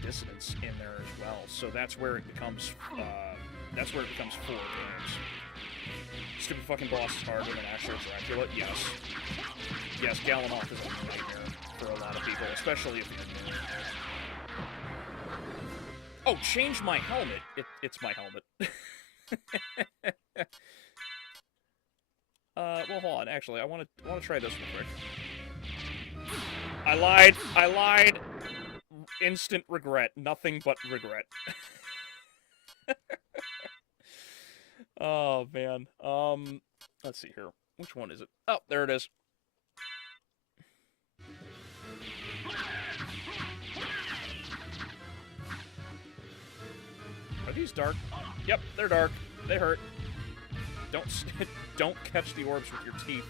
Dissonance in there as well, so that's where it becomes 4 games. Stupid fucking boss is harder than actual Dracula. Yes. Yes, Galanoff is a nightmare for a lot of people, especially if you're new. Oh, change my helmet. It's my helmet. Well, hold on. Actually, I want to try this real quick. I lied. Instant regret. Nothing but regret. Oh, man. Let's see here. Which one is it? Oh, there it is. Are these dark? Yep, they're dark. They hurt. Don't catch the orbs with your teeth.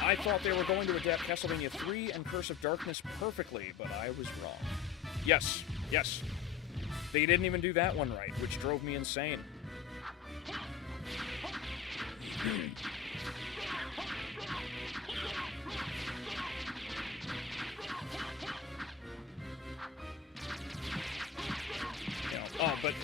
I thought they were going to adapt Castlevania 3 and Curse of Darkness perfectly, but I was wrong. Yes. They didn't even do that one right, which drove me insane. But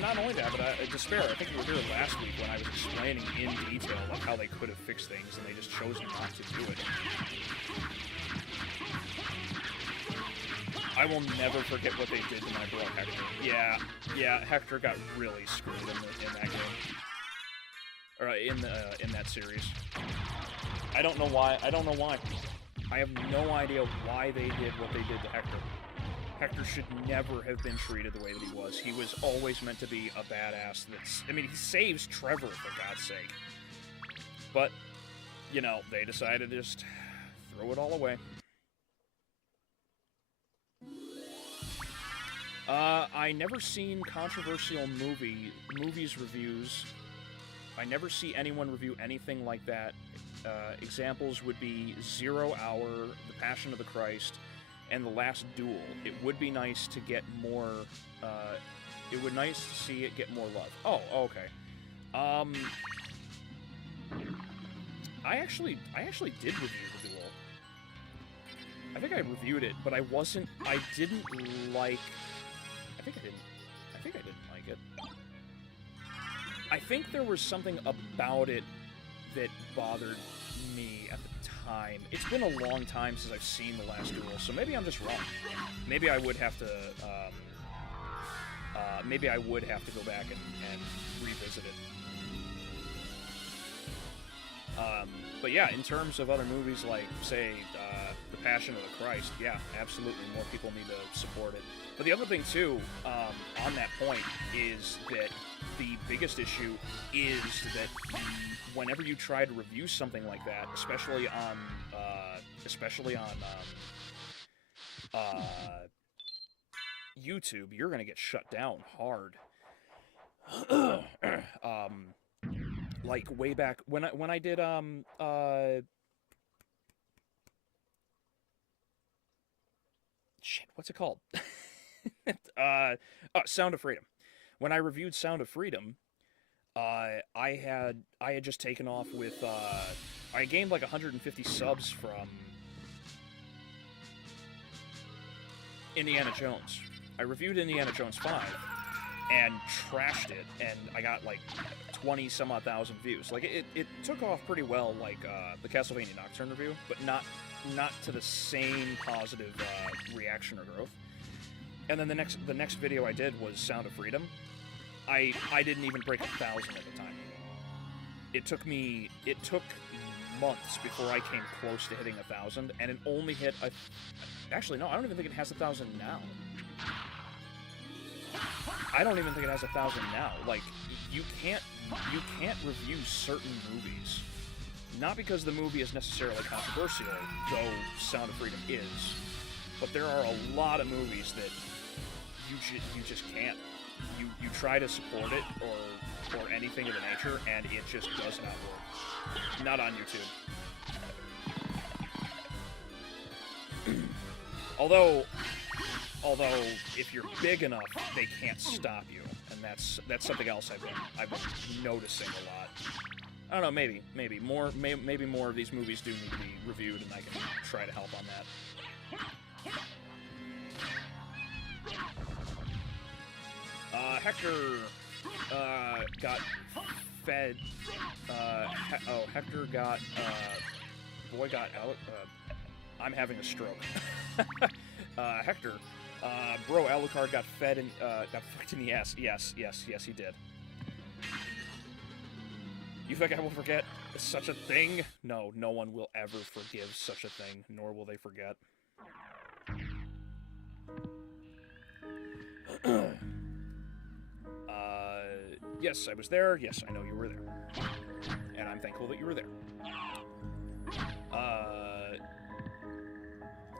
not only that, but Despair. I think you were here last week when I was explaining in detail like how they could have fixed things, and they just chose not to do it. I will never forget what they did to my bro Hector. Yeah, Hector got really screwed in that game, or in that series. I don't know why. I have no idea why they did what they did to Hector. Hector should never have been treated the way that he was. He was always meant to be a badass he saves Trevor, for God's sake. But you know, they decided to just throw it all away. I never seen controversial movies reviews. I never see anyone review anything like that. Examples would be 0 Hour, The Passion of the Christ, and The Last Duel. It would be nice to get more, it would nice to see it get more love. Oh, okay. I actually did review The Duel. I think I reviewed it, but I didn't like it. I think there was something about it that bothered me at the time. It's been a long time since I've seen The Last Duel, so maybe I'm just wrong. Maybe I would have to, go back and revisit it. But yeah, in terms of other movies like, say, The Passion of the Christ, yeah, absolutely, more people need to support it. But the other thing, too, on that point, is that the biggest issue is that whenever you try to review something like that, especially on YouTube, you're gonna get shut down hard. Like way back when I did shit, what's it called? Sound of Freedom. When I reviewed Sound of Freedom, I had just taken off with I gained like 150 subs from Indiana Jones. I reviewed Indiana Jones 5 and trashed it, and I got like 20 some odd thousand views. Like it took off pretty well, like the Castlevania Nocturne review, but not to the same positive reaction or growth. And then the next video I did was Sound of Freedom. I didn't even break 1,000 at the time. It took months before I came close to hitting 1,000, and it only hit actually, no, I don't even think it has 1,000 now. I don't even think it has 1,000 now. Like, you can't review certain movies, not because the movie is necessarily controversial, though Sound of Freedom is, but there are a lot of movies that you just can't. You try to support it or anything of the nature, and it just does not work. Not on YouTube. Although if you're big enough, they can't stop you, and that's something else I've been noticing a lot. I don't know, maybe more of these movies do need to be reviewed, and I can try to help on that. Hector got fed. Hector got. Boy got out. I'm having a stroke. Hector. Bro, Alucard got fed and got fucked in the ass. Yes, he did. You think I will forget such a thing? No, no one will ever forgive such a thing, nor will they forget. Yes, I was there. Yes, I know you were there. And I'm thankful that you were there.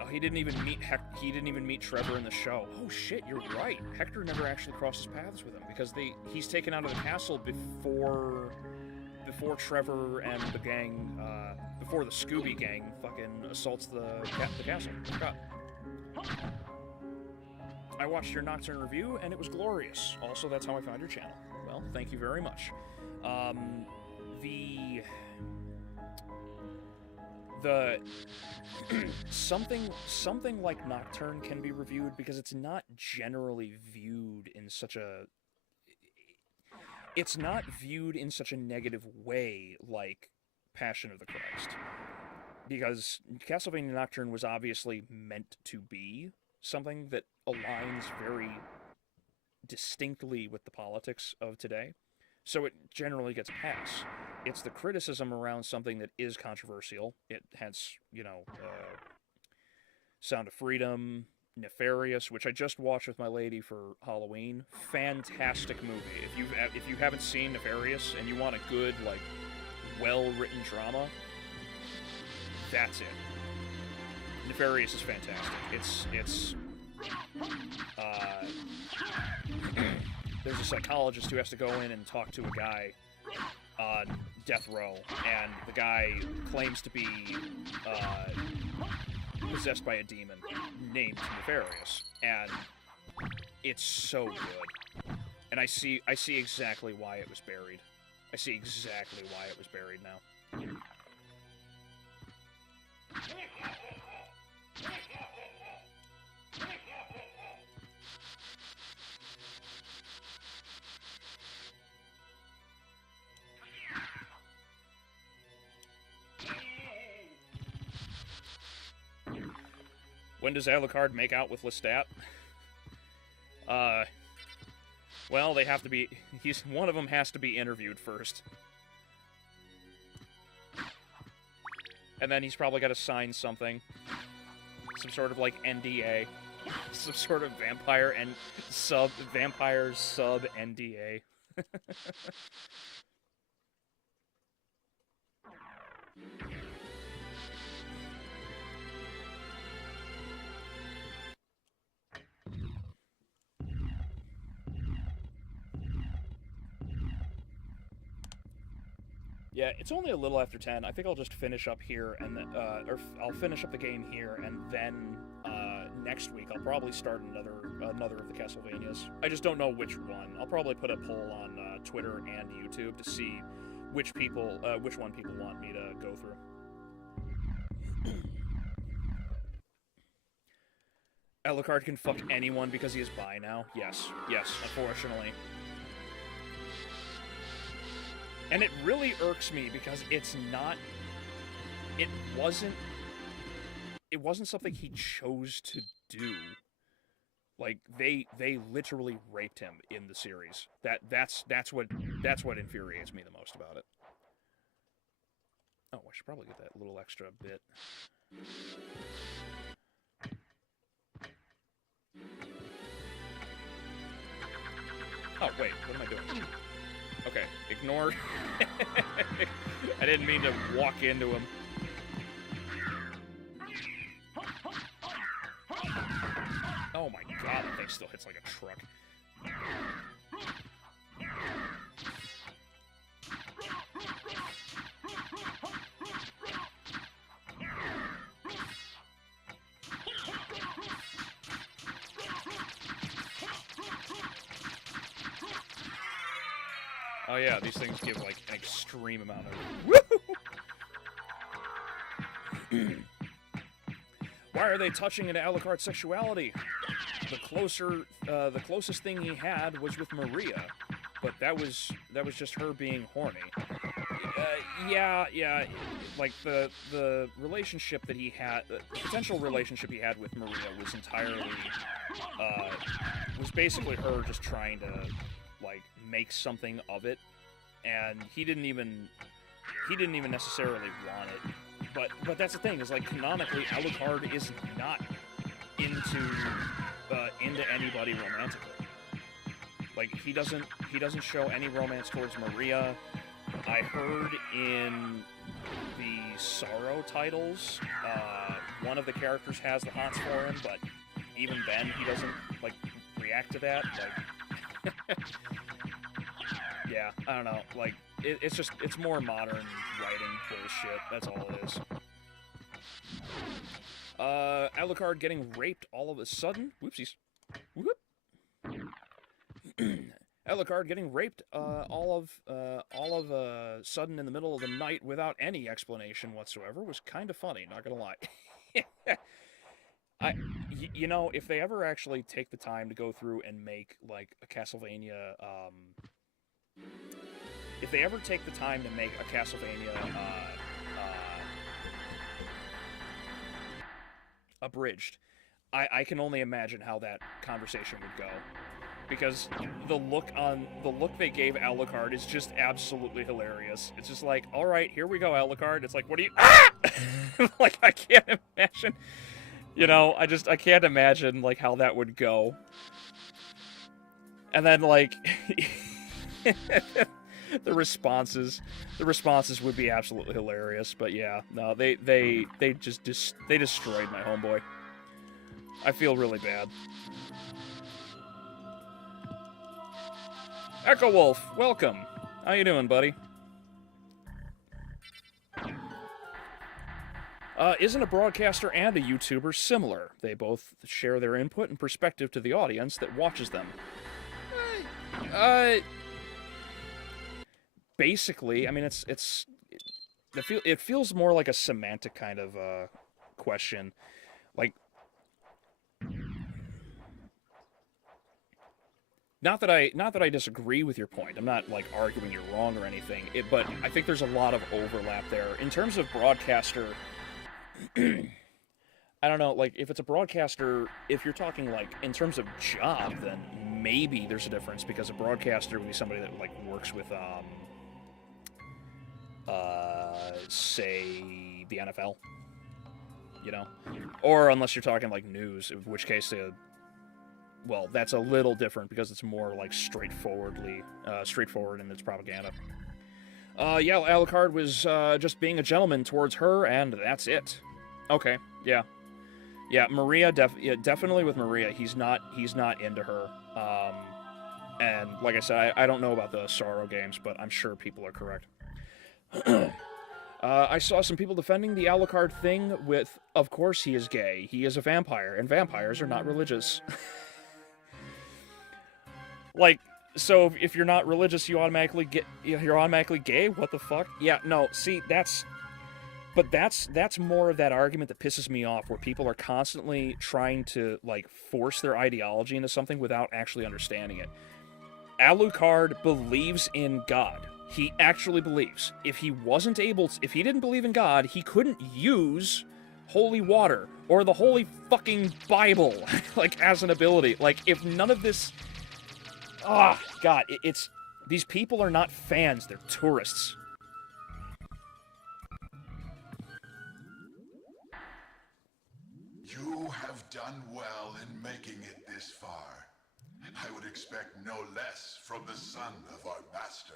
He didn't even meet Trevor in the show. Oh shit, you're right. Hector never actually crosses paths with him because he's taken out of the castle before Trevor and the gang, before the Scooby gang fucking assaults the castle. I forgot. I watched your Nocturne review, and it was glorious. Also, that's how I found your channel. Well, thank you very much. The something like Nocturne can be reviewed because it's not generally viewed in such a... It's not viewed in such a negative way like Passion of the Christ. Because Castlevania Nocturne was obviously meant to be something that aligns very distinctly with the politics of today, so it generally gets a pass. It's the criticism around something that is controversial. It has, Sound of Freedom, Nefarious, which I just watched with my lady for Halloween. Fantastic movie. If you haven't seen Nefarious and you want a good, like, well-written drama, that's it. Nefarious is fantastic. It's there's a psychologist who has to go in and talk to a guy on death row, and the guy claims to be possessed by a demon named Nefarious, and it's so good. And I see exactly why it was buried. I see exactly why it was buried now. When does Alucard make out with Lestat? Well, they have to be... one of them has to be interviewed first. And then he's probably got to sign something. Some sort of, like, NDA. Some sort of vampire sub NDA. Yeah, it's only a little after 10. I think I'll just finish up here, and then, or I'll finish up the game here, and then next week I'll probably start another of the Castlevanias. I just don't know which one. I'll probably put a poll on Twitter and YouTube to see which one people want me to go through. Alucard can fuck anyone because he is bi now. Yes, unfortunately. And it really irks me because it wasn't something he chose to do. Like, they literally raped him in the series. That's what infuriates me the most about it. Oh, I should probably get that little extra bit. Oh, wait, what am I doing? Okay, ignore. I didn't mean to walk into him. Oh my god, that thing still hits like a truck. Oh yeah, these things give like an extreme amount of... Woo! Why are they touching into Alucard's sexuality? The closest thing he had was with Maria, but that was just her being horny. Yeah, like the relationship that he had, the potential relationship he had with Maria was entirely, was basically her just trying to, like, make something of it, and he didn't even necessarily want it. But that's the thing, is like, canonically, Alucard is not into anybody romantically. Like, he doesn't show any romance towards Maria. I heard in the Sorrow titles, one of the characters has the hots for him, but even then he doesn't, like, react to that. Like, yeah, I don't know. Like, it's more modern writing bullshit. That's all it is. Alucard getting raped all of a sudden. Whoopsies. Whoop. Alucard getting raped all of a sudden in the middle of the night without any explanation whatsoever was kind of funny, not gonna lie. You know, if they ever actually take the time to go through and make, like, a Castlevania, if they ever take the time to make a Castlevania, abridged, I can only imagine how that conversation would go. Because the look they gave Alucard is just absolutely hilarious. It's just like, all right, here we go, Alucard. It's like, what do you... Ah! Like, I can't imagine... You know, I can't imagine, like, how that would go. And then, like... The responses would be absolutely hilarious. But yeah, no, they they destroyed my homeboy. I feel really bad. Echo Wolf, welcome. How you doing, buddy? Isn't a broadcaster and a YouTuber similar? They both share their input and perspective to the audience that watches them. Basically, I mean, it feels more like a semantic kind of question. Like, not that I disagree with your point. I'm not like arguing you're wrong or anything. But I think there's a lot of overlap there in terms of broadcaster. I don't know, like, if it's a broadcaster, if you're talking, like, in terms of job, then maybe there's a difference, because a broadcaster would be somebody that, like, works with, say, the NFL, you know? Or unless you're talking, like, news, in which case, well, that's a little different, because it's more, like, straightforward in its propaganda. Yeah, Alucard was, just being a gentleman towards her, and that's it. Okay, yeah. Yeah, Maria, definitely with Maria, he's not into her. And like I said, I don't know about the Sorrow games, but I'm sure people are correct. I saw some people defending the Alucard thing with, of course he is gay, he is a vampire, and vampires are not religious. Like, so if you're not religious, you're automatically gay? What the fuck? Yeah, no, see, that's more of that argument that pisses me off, where people are constantly trying to, like, force their ideology into something without actually understanding it. Alucard believes in God. He actually believes. If he didn't believe in God, he couldn't use holy water or the holy fucking Bible, like, as an ability. Like, if none of this... Ah, God, it's... These people are not fans, they're tourists. You have done well in making it this far. I would expect no less from the son of our master.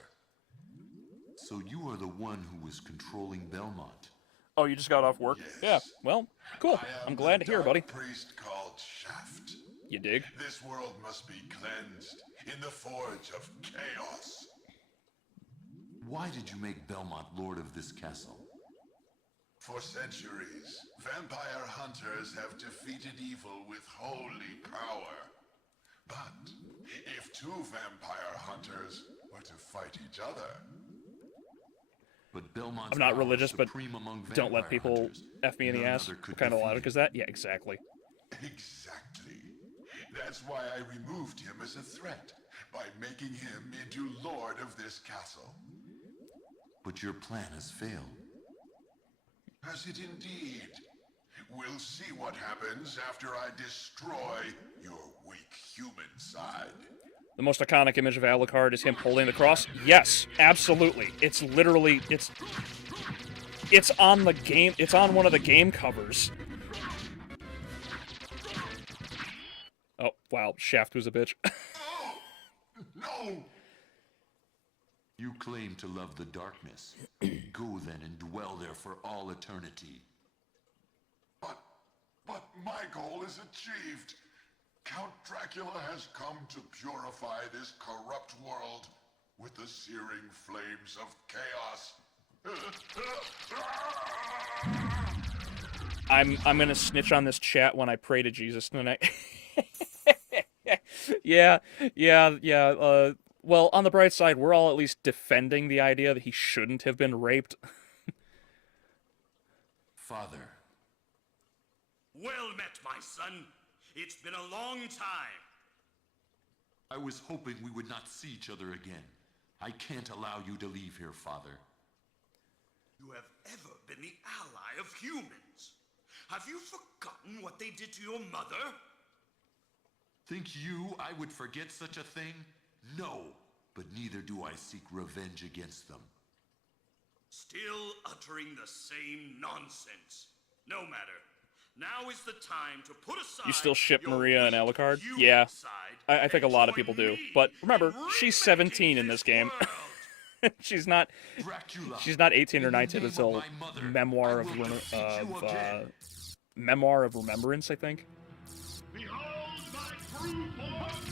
So you are the one who was controlling Belmont. Oh, you just got off work? Yes. Yeah, well, cool. I'm glad to hear, buddy. Priest called Shaft. You dig? This world must be cleansed in the forge of chaos. Why did you make Belmont lord of this castle? For centuries, vampire hunters have defeated evil with holy power. But if two vampire hunters were to fight each other... But Belmont's I'm not religious, but don't let people hunters. F me in the ass. What kind of logic is that? Yeah, exactly. Exactly. That's why I removed him as a threat, by making him into lord of this castle. But your plan has failed. Has it indeed? We'll see what happens after I destroy your weak human side. The most iconic image of Alucard is him holding the cross. Yes, absolutely. It's literally, it's on the game, it's on one of the game covers. Oh, wow, Shaft was a bitch. No! You claim to love the darkness. Go then and dwell there for all eternity. But my goal is achieved. Count Dracula has come to purify this corrupt world with the searing flames of chaos. I'm gonna snitch on this chat when I pray to Jesus tonight. Yeah. Well, on the bright side, we're all at least defending the idea that he shouldn't have been raped. Father. Well met, my son. It's been a long time. I was hoping we would not see each other again. I can't allow you to leave here, Father. You have ever been the ally of humans. Have you forgotten what they did to your mother? Think you I would forget such a thing? No, but neither do I seek revenge against them. Still uttering the same nonsense. No matter. Now is the time to put aside. You still ship your Maria and weak Alucard? human Yeah. side I think a lot of and people join do. me But in remember, she's 17 remaking in this game. world. she's not Dracula. 18 or In the 19 name until of my mother, Memoir I of will defeat you again. Memoir of Remembrance, I think. Behold my true form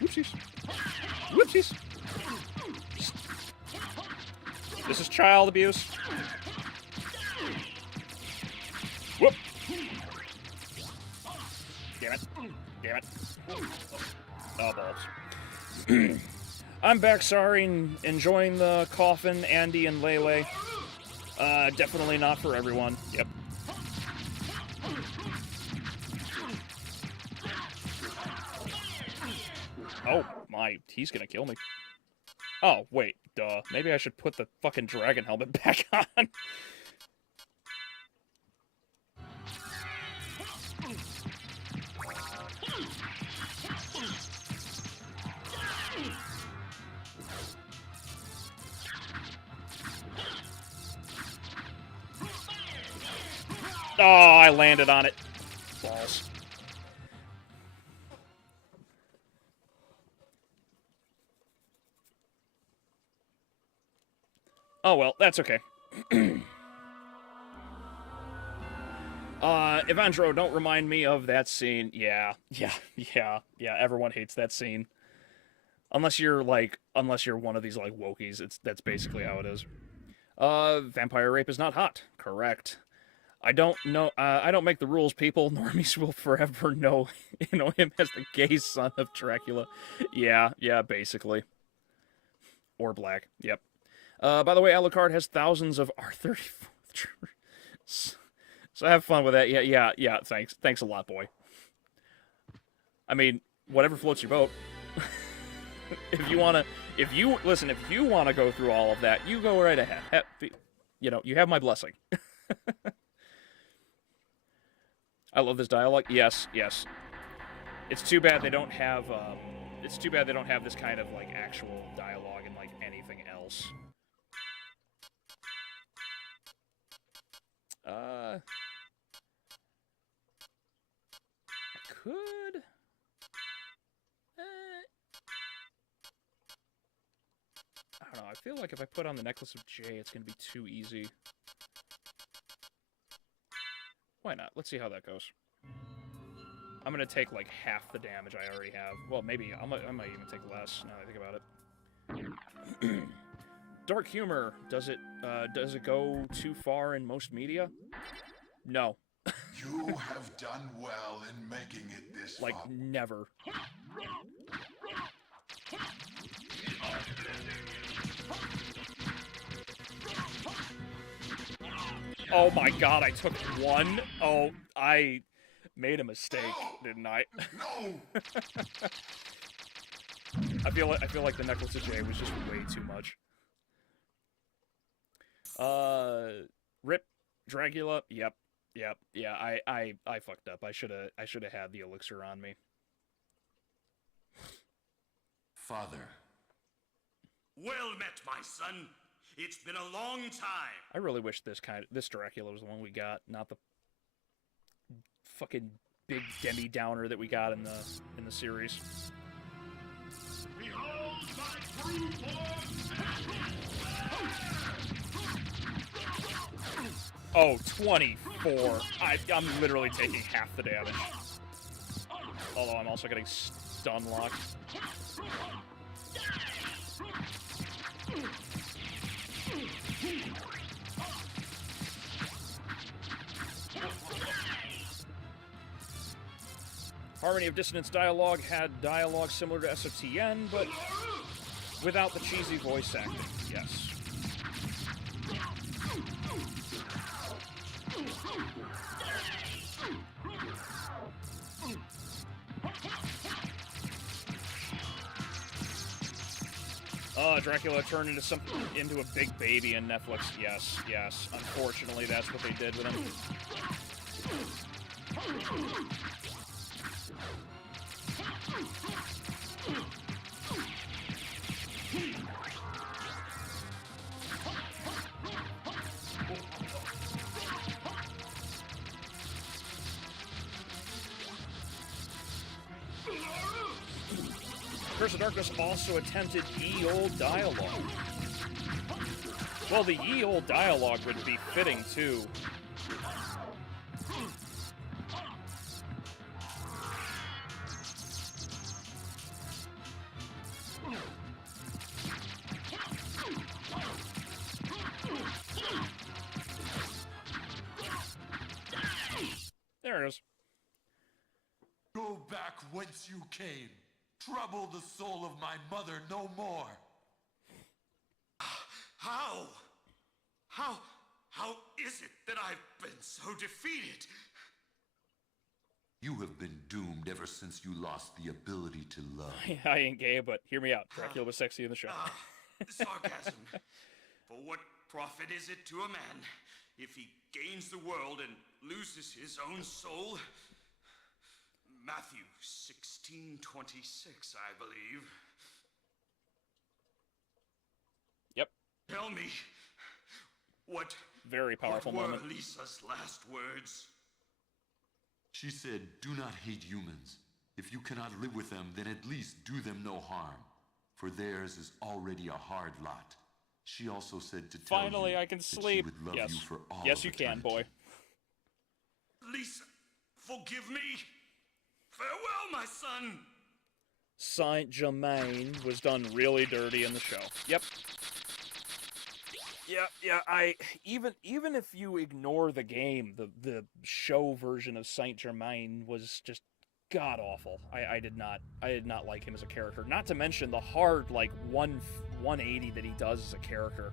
Whoopsies. Whoopsies. This is child abuse. Whoop. Damn it. Damn it. Oh, balls. I'm back, sorry, and enjoying the coffin, Andy and Lele. Definitely not for everyone. Yep. Oh, my, he's gonna kill me. Oh, wait, duh. Maybe I should put the fucking dragon helmet back on. Oh, I landed on it. Balls. Oh, well, that's okay. Evandro, don't remind me of that scene. Yeah, everyone hates that scene. Unless you're one of these, like, wokies, that's basically how it is. Vampire rape is not hot. Correct. I don't know, I don't make the rules, people. Normies will forever know him as the gay son of Dracula. Yeah, basically. Or black, yep. By the way, Alucard has thousands of R34 troopers. So have fun with that. Yeah, thanks a lot, boy. I mean, whatever floats your boat. If you wanna go through all of that, you go right ahead. You have my blessing. I love this dialogue. Yes. It's too bad they don't have this kind of, like, actual dialogue in, like, anything else. I could. I don't know. I feel like if I put on the Necklace of J, it's gonna be too easy. Why not? Let's see how that goes. I'm gonna take, like, half the damage I already have. Well, maybe I might even take less now that I think about it. Dark humor. Does it go too far in most media? No. You have done well in making it this Like, far. never. Oh my god, I took one. Oh, I made a mistake, didn't I? No! I feel like the Necklace of J was just way too much. Rip Dracula. Yep. Yeah, I fucked up. I should have had the elixir on me. Father. Well met, my son. It's been a long time. I really wish this Dracula was the one we got, not the fucking big Demi Downer that we got in the series. Behold my true form. Oh, 24. I'm literally taking half the damage. Although I'm also getting stun locked. Harmony of Dissonance dialogue had dialogue similar to SOTN, but without the cheesy voice acting, yes. Dracula turned into a big baby in Netflix. Yes. Unfortunately, that's what they did with him. Curse of Darkness also attempted ye olde dialogue. Well, the ye olde dialogue would be fitting, too. There it is. Go back whence you came. Trouble the soul of my mother no more. How? How is it that I've been so defeated? You have been doomed ever since you lost the ability to love. I ain't gay, but hear me out. Dracula was sexy in the show. Sarcasm. For what profit is it to a man if he gains the world and loses his own soul? Matthew 16:26, I believe. Yep. Tell me, what Very powerful were moment. Lisa's last words? She said, do not hate humans. If you cannot live with them, then at least do them no harm. For theirs is already a hard lot. She also said to tell Finally, you I can that she sleep. would love Yes. you for all Yes, of you can, eternity. boy. Lisa, forgive me. Farewell, my son. Saint Germain was done really dirty in the show. Yep. Yeah, even if you ignore the game, the show version of Saint Germain was just god awful. I did not like him as a character. Not to mention the hard 180 that he does as a character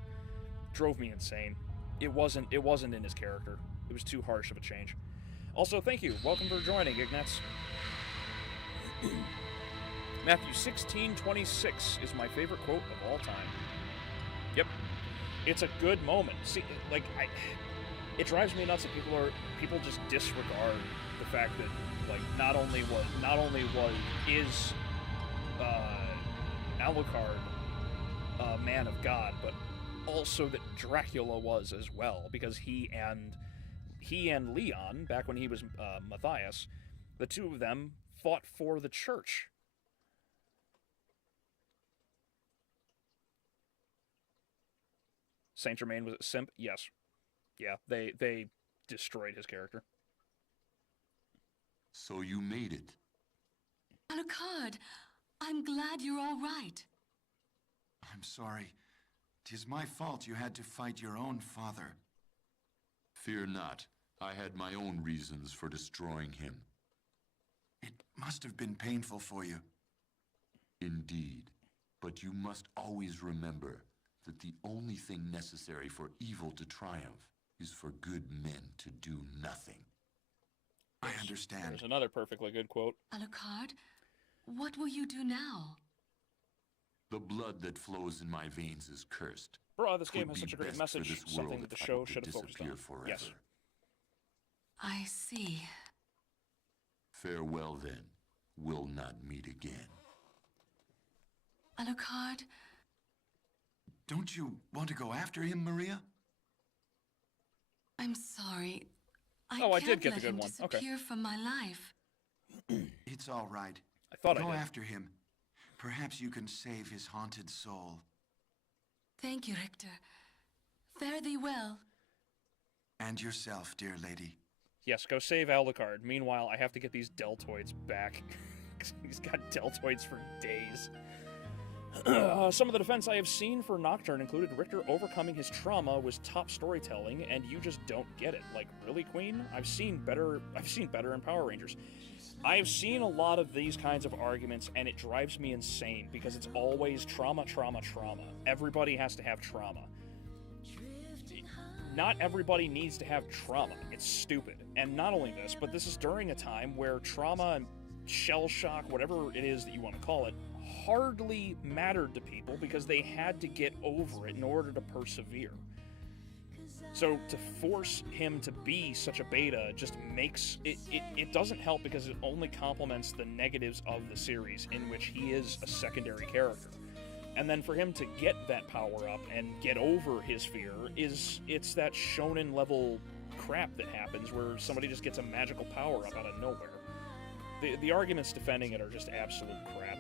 drove me insane. It wasn't in his character. It was too harsh of a change. Also, thank you. Welcome for joining, Ignatz. Matthew 16:26 is my favorite quote of all time. Yep. It's a good moment. See, it drives me nuts that people just disregard the fact that not only was Alucard a man of God, but also that Dracula was as well, because he and Leon, back when he was Matthias, the two of them fought for the church. Saint Germain was a simp? Yes. Yeah, they destroyed his character. So you made it. Alucard, I'm glad you're all right. I'm sorry. 'Tis my fault you had to fight your own father. Fear not. I had my own reasons for destroying him. It must have been painful for you. Indeed. But you must always remember that the only thing necessary for evil to triumph is for good men to do nothing. I understand. There's another perfectly good quote. Alucard, what will you do now? The blood that flows in my veins is cursed. Bro, this game Would has be such a great best for message. this Something world that the if I show were to should have focused on. disappear forever. Yes. I see. Farewell then. We'll not meet again. Alucard, Don't you want to go after him, Maria? I'm sorry. Oh, I can't did get the let good him one. Okay. disappear from my life. It's all right. I thought Go I did. after him. Perhaps you can save his haunted soul. Thank you, Richter. Fare thee well. And yourself, dear lady. Yes, go save Alucard. Meanwhile, I have to get these deltoids back. He's got deltoids for days. Some of the defense I have seen for Nocturne included Richter overcoming his trauma was top storytelling, and you just don't get it. Like, really, Queen? I've seen better in Power Rangers. I've seen a lot of these kinds of arguments, and it drives me insane, because it's always trauma, trauma, trauma. Everybody has to have trauma. Not everybody needs to have trauma. It's stupid. And not only this, but this is during a time where trauma and shell shock, whatever it is that you want to call it, hardly mattered to people because they had to get over it in order to persevere. So to force him to be such a beta just makes it doesn't help, because it only complements the negatives of the series, in which he is a secondary character. And then for him to get that power up and get over his fear it's that shonen level crap that happens where somebody just gets a magical power up out of nowhere. The arguments defending it are just absolute crap.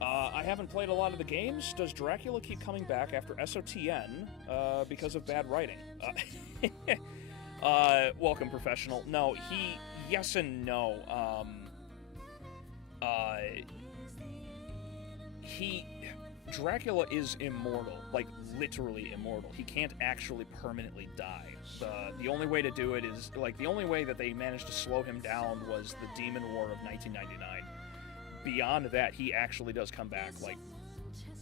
I haven't played a lot of the games. Does Dracula keep coming back after SOTN because of bad writing? Welcome, professional. No, yes and no. Dracula is immortal, like literally immortal. He can't actually permanently die. The only way to do it is, like, the only way that they managed to slow him down was the Demon War of 1999. Beyond that, he actually does come back, like,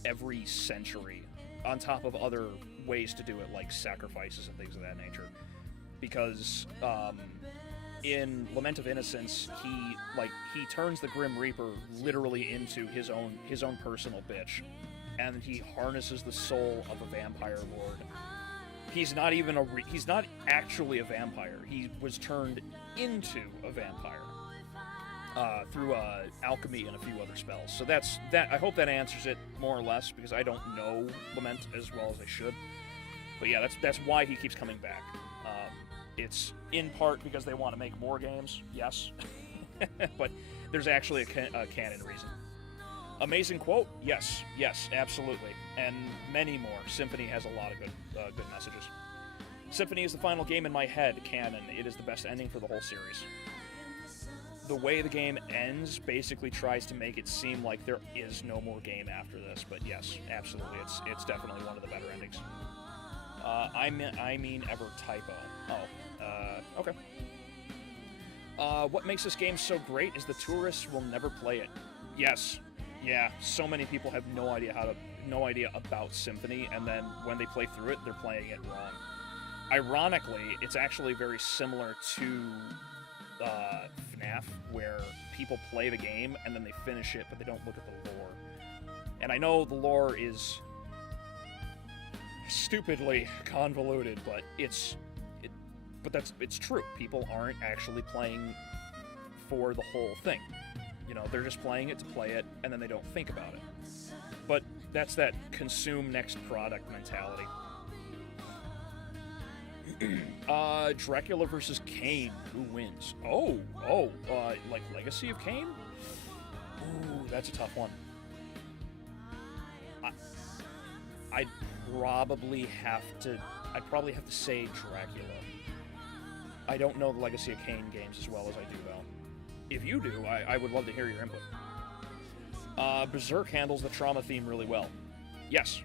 every century, on top of other ways to do it, like sacrifices and things of that nature. Because, in Lament of Innocence, he turns the Grim Reaper literally into his own personal bitch, and he harnesses the soul of a vampire lord. He's not actually a vampire. He was turned into a vampire through alchemy and a few other spells. So that. I hope that answers it more or less, because I don't know Lament as well as I should. But yeah, that's why he keeps coming back. It's in part because they want to make more games, yes, but there's actually a canon reason. Amazing quote, yes, absolutely, and many more. Symphony has a lot of good messages. Symphony is the final game in my head, canon. It is the best ending for the whole series. The way the game ends basically tries to make it seem like there is no more game after this, but yes, absolutely, it's definitely one of the better endings. I mean ever typo. Oh, okay. What makes this game so great is the tourists will never play it. Yes, yeah. So many people have no idea about Symphony, and then when they play through it, they're playing it wrong. Ironically, it's actually very similar to FNAF, where people play the game and then they finish it, but they don't look at the lore. And I know the lore is stupidly convoluted, but it's true. People aren't actually playing for the whole thing. You know, they're just playing it to play it, and then they don't think about it. But that's that consume next product mentality. Dracula versus Kane, who wins? Like Legacy of Kane? Ooh, that's a tough one. I'd probably have to say Dracula. I don't know the Legacy of Kane games as well as I do, though. If you do, I would love to hear your input. Berserk handles the trauma theme really well. Yes,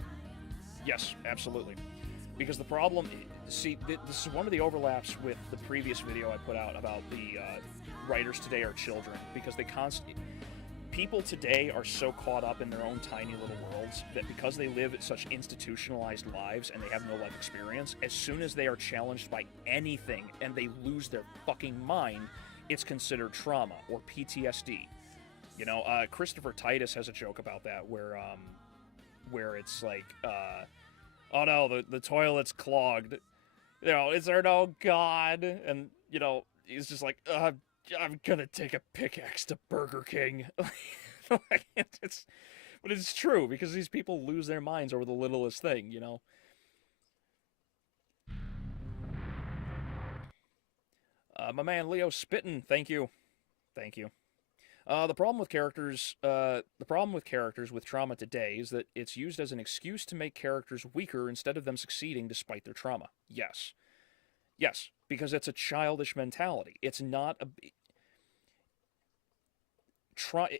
absolutely. Because the problem, see, this is one of the overlaps with the previous video I put out about the writers today are children, because people today are so caught up in their own tiny little worlds that because they live such institutionalized lives and they have no life experience, as soon as they are challenged by anything and they lose their fucking mind, it's considered trauma or PTSD. You know, Christopher Titus has a joke about that where it's like, oh no, the toilet's clogged. You know, is there no God? And, you know, he's just like, I'm gonna take a pickaxe to Burger King. But it's true, because these people lose their minds over the littlest thing, you know? My man Leo Spittin', thank you. The problem with characters with trauma today is that it's used as an excuse to make characters weaker instead of them succeeding despite their trauma. Yes, because it's a childish mentality. It's not a...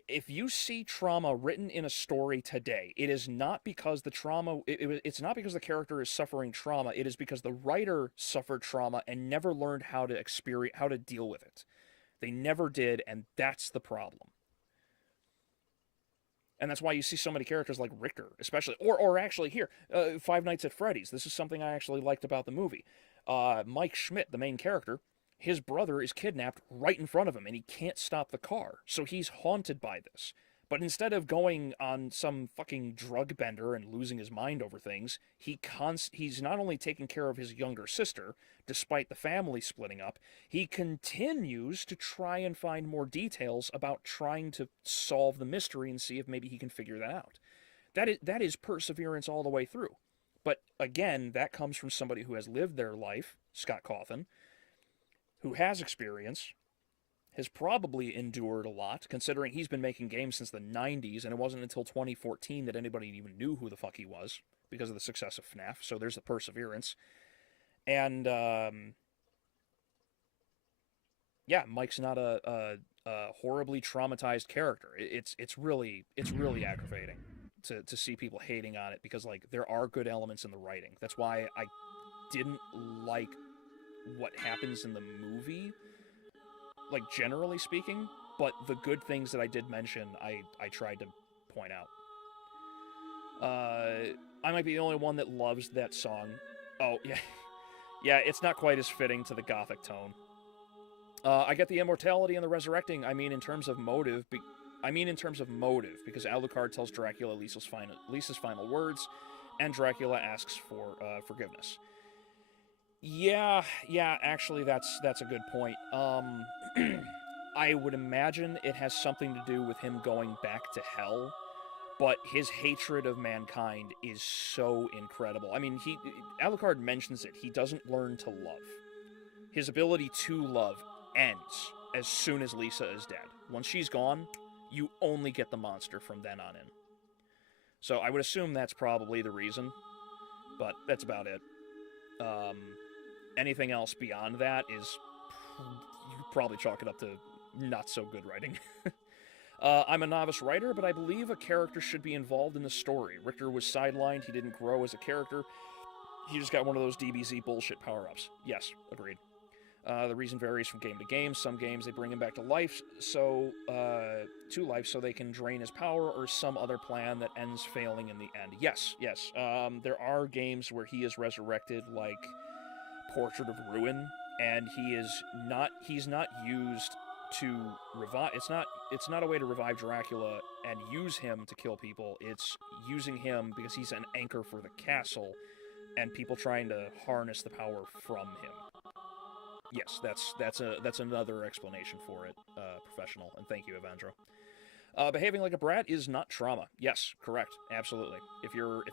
If you see trauma written in a story today, it is not because the trauma... It's not because the character is suffering trauma. It is because the writer suffered trauma and never learned how to deal with it. They never did, and that's the problem. And that's why you see so many characters like Richter, especially, or actually here, Five Nights at Freddy's. This is something I actually liked about the movie. Mike Schmidt, the main character, his brother is kidnapped right in front of him, and he can't stop the car. So he's haunted by this. But instead of going on some fucking drug bender and losing his mind over things, he's not only taking care of his younger sister, despite the family splitting up, he continues to try and find more details about trying to solve the mystery and see if maybe he can figure that out. That is perseverance all the way through. But again, that comes from somebody who has lived their life, Scott Cawthon, who has experience, has probably endured a lot, considering he's been making games since the 90s, and it wasn't until 2014 that anybody even knew who the fuck he was, because of the success of FNAF, so there's the perseverance. And, yeah, Mike's not a horribly traumatized character. It's really aggravating to see people hating on it, because, like, there are good elements in the writing. That's why I didn't like what happens in the movie, like, generally speaking, but the good things that I did mention, I tried to point out. I might be the only one that loves that song. Oh, yeah. Yeah, it's not quite as fitting to the gothic tone. I get the immortality and the resurrecting. I mean, in terms of motive, because Alucard tells Dracula Lisa's final words, and Dracula asks for forgiveness. Yeah, actually, that's a good point. I would imagine it has something to do with him going back to hell, but his hatred of mankind is so incredible. I mean, Alucard mentions it. He doesn't learn to love. His ability to love ends as soon as Lisa is dead. Once she's gone, you only get the monster from then on in. So I would assume that's probably the reason, but that's about it. Anything else beyond that is, you probably chalk it up to not so good writing. I'm a novice writer, but I believe a character should be involved in the story. Richter was sidelined, he didn't grow as a character. He just got one of those DBZ bullshit power-ups. Yes, agreed. The reason varies from game to game. Some games they bring him back to life, so they can drain his power, or some other plan that ends failing in the end. Yes. There are games where he is resurrected, like Portrait of Ruin, and he's not used to revive. It's not a way to revive Dracula and use him to kill people. It's using him because he's an anchor for the castle, and people trying to harness the power from him. Yes, that's another explanation for it, professional, and thank you, Evandro. Behaving like a brat is not trauma. Yes, correct, absolutely. If you're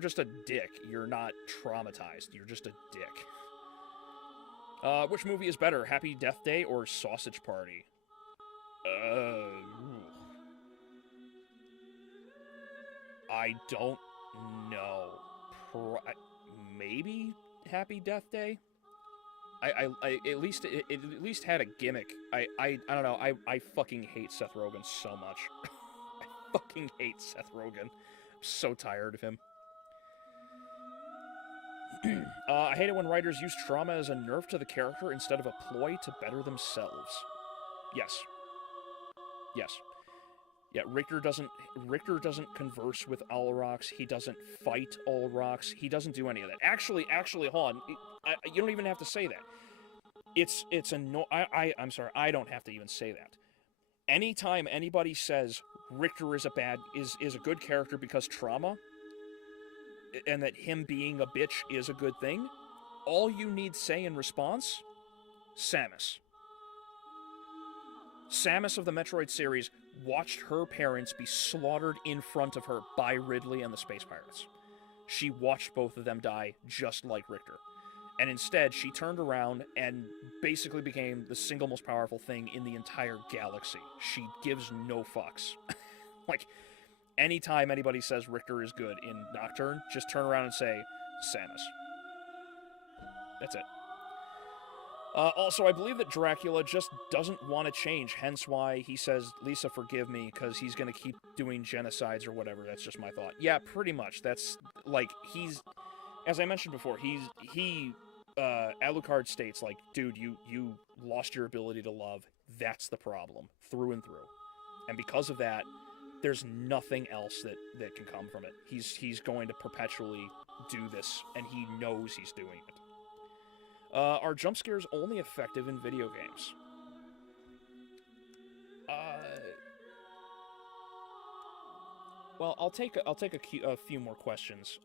just a dick, you're not traumatized. You're just a dick. Which movie is better, Happy Death Day or Sausage Party? I don't know. Maybe Happy Death Day. I at least it at least had a gimmick. I don't know. I fucking hate Seth Rogen so much. I fucking hate Seth Rogen. I'm so tired of him. I hate it when writers use trauma as a nerf to the character instead of a ploy to better themselves. Yes. Yeah, Richter doesn't converse with Olrox. He doesn't fight Olrox. He doesn't do any of that. Actually, hold on. You don't even have to say that. I'm sorry. I don't have to even say that. Anytime anybody says Richter is a good character because trauma, and that him being a bitch is a good thing, all you need say in response, Samus. Samus of the Metroid series watched her parents be slaughtered in front of her by Ridley and the Space Pirates. She watched both of them die just like Richter. And instead, she turned around and basically became the single most powerful thing in the entire galaxy. She gives no fucks. Like, anytime anybody says Richter is good in Nocturne, just turn around and say, Samus. That's it. Also, I believe that Dracula just doesn't want to change, hence why he says, Lisa, forgive me, because he's going to keep doing genocides or whatever. That's just my thought. Yeah, pretty much. That's, like, as I mentioned before, Alucard states, like, dude, you lost your ability to love. That's the problem, through and through. And because of that, there's nothing else that can come from it. He's going to perpetually do this, and he knows he's doing it. Are jump scares only effective in video games? Well, I'll take a few more questions.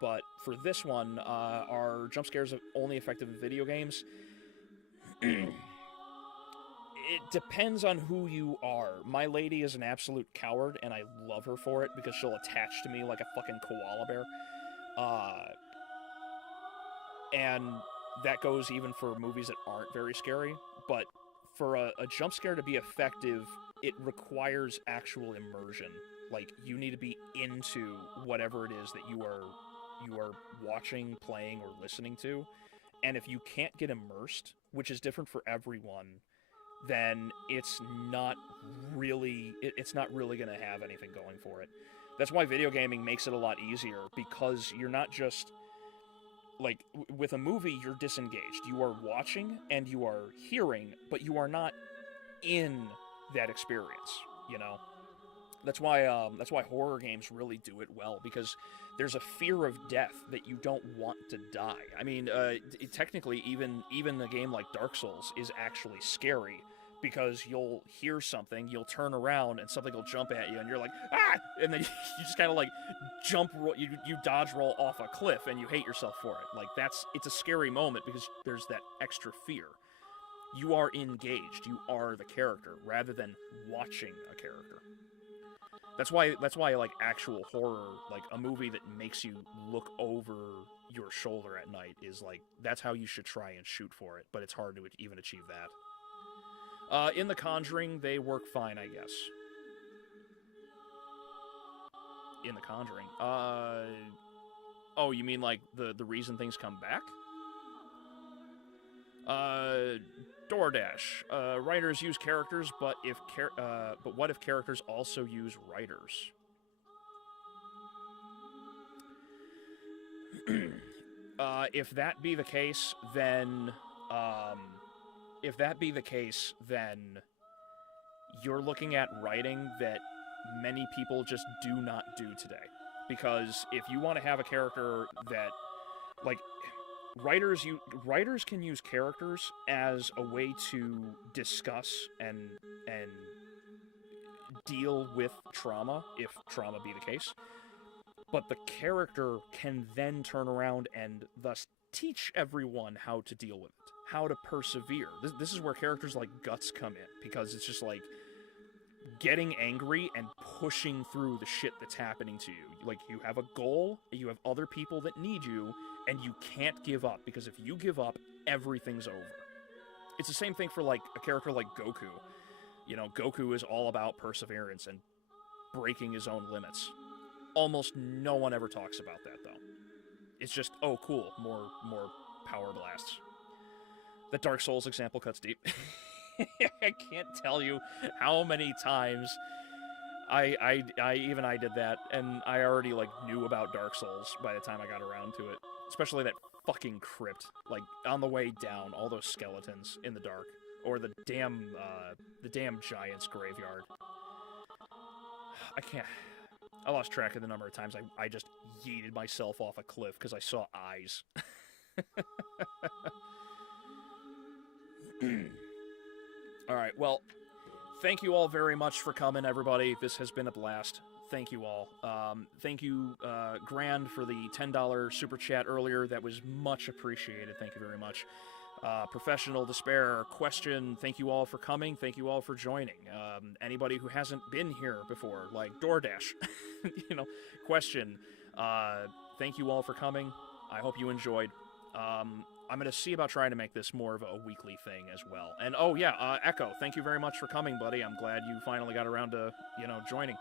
But for this one, are jump scares only effective in video games? It depends on who you are. My lady is an absolute coward, and I love her for it because she'll attach to me like a fucking koala bear. And that goes even for movies that aren't very scary. But for a jump scare to be effective, it requires actual immersion. Like, you need to be into whatever it is that you are watching, playing, or listening to. And if you can't get immersed, which is different for everyone, then it's not really going to have anything going for it. That's why video gaming makes it a lot easier, because you're not just, like, with a movie, you're disengaged. You are watching and you are hearing, but you are not in that experience, you know? That's why horror games really do it well, because there's a fear of death that you don't want to die. I mean, technically, even a game like Dark Souls is actually scary, because you'll hear something, you'll turn around, and something will jump at you, and you're like, ah! And then you just kind of like you dodge roll off a cliff, and you hate yourself for it. Like, it's a scary moment, because there's that extra fear. You are engaged, you are the character, rather than watching a character. That's why like actual horror, like a movie that makes you look over your shoulder at night, is like, that's how you should try and shoot for it, but it's hard to even achieve that. In The Conjuring, they work fine, I guess. In The Conjuring. Oh, you mean like the reason things come back? DoorDash. Writers use characters, but what if characters also use writers? If that be the case, then you're looking at writing that many people just do not do today. Because if you want to have a character that, like, writers can use characters as a way to discuss and deal with trauma, if trauma be the case. But the character can then turn around and thus teach everyone how to deal with it, how to persevere. This is where characters like Guts come in, because it's just like getting angry and pushing through the shit that's happening to you. Like, you have a goal, you have other people that need you, and you can't give up, because if you give up, everything's over. It's the same thing for, like, a character like Goku. You know, Goku is all about perseverance and breaking his own limits. Almost no one ever talks about that, though. It's just, oh, cool, more power blasts. That Dark Souls example cuts deep. I can't tell you how many times I did that, and I already, like, knew about Dark Souls by the time I got around to it. Especially that fucking crypt, like, on the way down, all those skeletons in the dark, or the damn giant's graveyard. I lost track of the number of times I just yeeted myself off a cliff because I saw eyes. Alright, well, thank you all very much for coming, everybody. This has been a blast. Thank you all. Thank you, Grand, for the $10 super chat earlier. That was much appreciated. Thank you very much. Professional Despair, Question, thank you all for coming. Thank you all for joining. Anybody who hasn't been here before, like DoorDash, you know, Question, thank you all for coming. I hope you enjoyed. I'm going to see about trying to make this more of a weekly thing as well. And, oh, yeah, Echo, thank you very much for coming, buddy. I'm glad you finally got around to, you know, joining.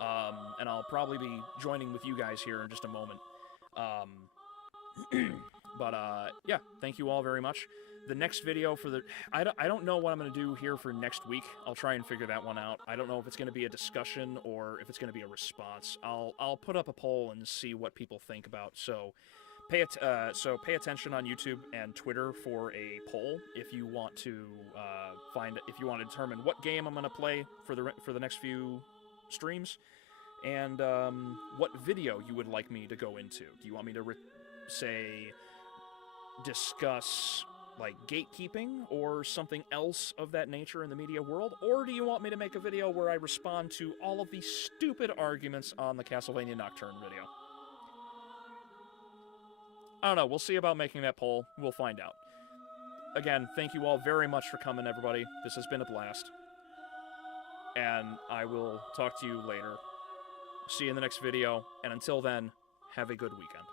And I'll probably be joining with you guys here in just a moment. Yeah, thank you all very much. The next video for the... I don't know what I'm going to do here for next week. I'll try and figure that one out. I don't know if it's going to be a discussion or if it's going to be a response. I'll put up a poll and see what people think about. So pay attention on YouTube and Twitter for a poll if you want to if you want to determine what game I'm going to play for the next few streams, and what video you would like me to go into. Do you want me to discuss, like, gatekeeping or something else of that nature in the media world? Or do you want me to make a video where I respond to all of these stupid arguments on the Castlevania Nocturne video? I don't know. We'll see about making that poll. We'll find out. Again, thank you all very much for coming, everybody. This has been a blast. And I will talk to you later. See you in the next video. And until then, have a good weekend.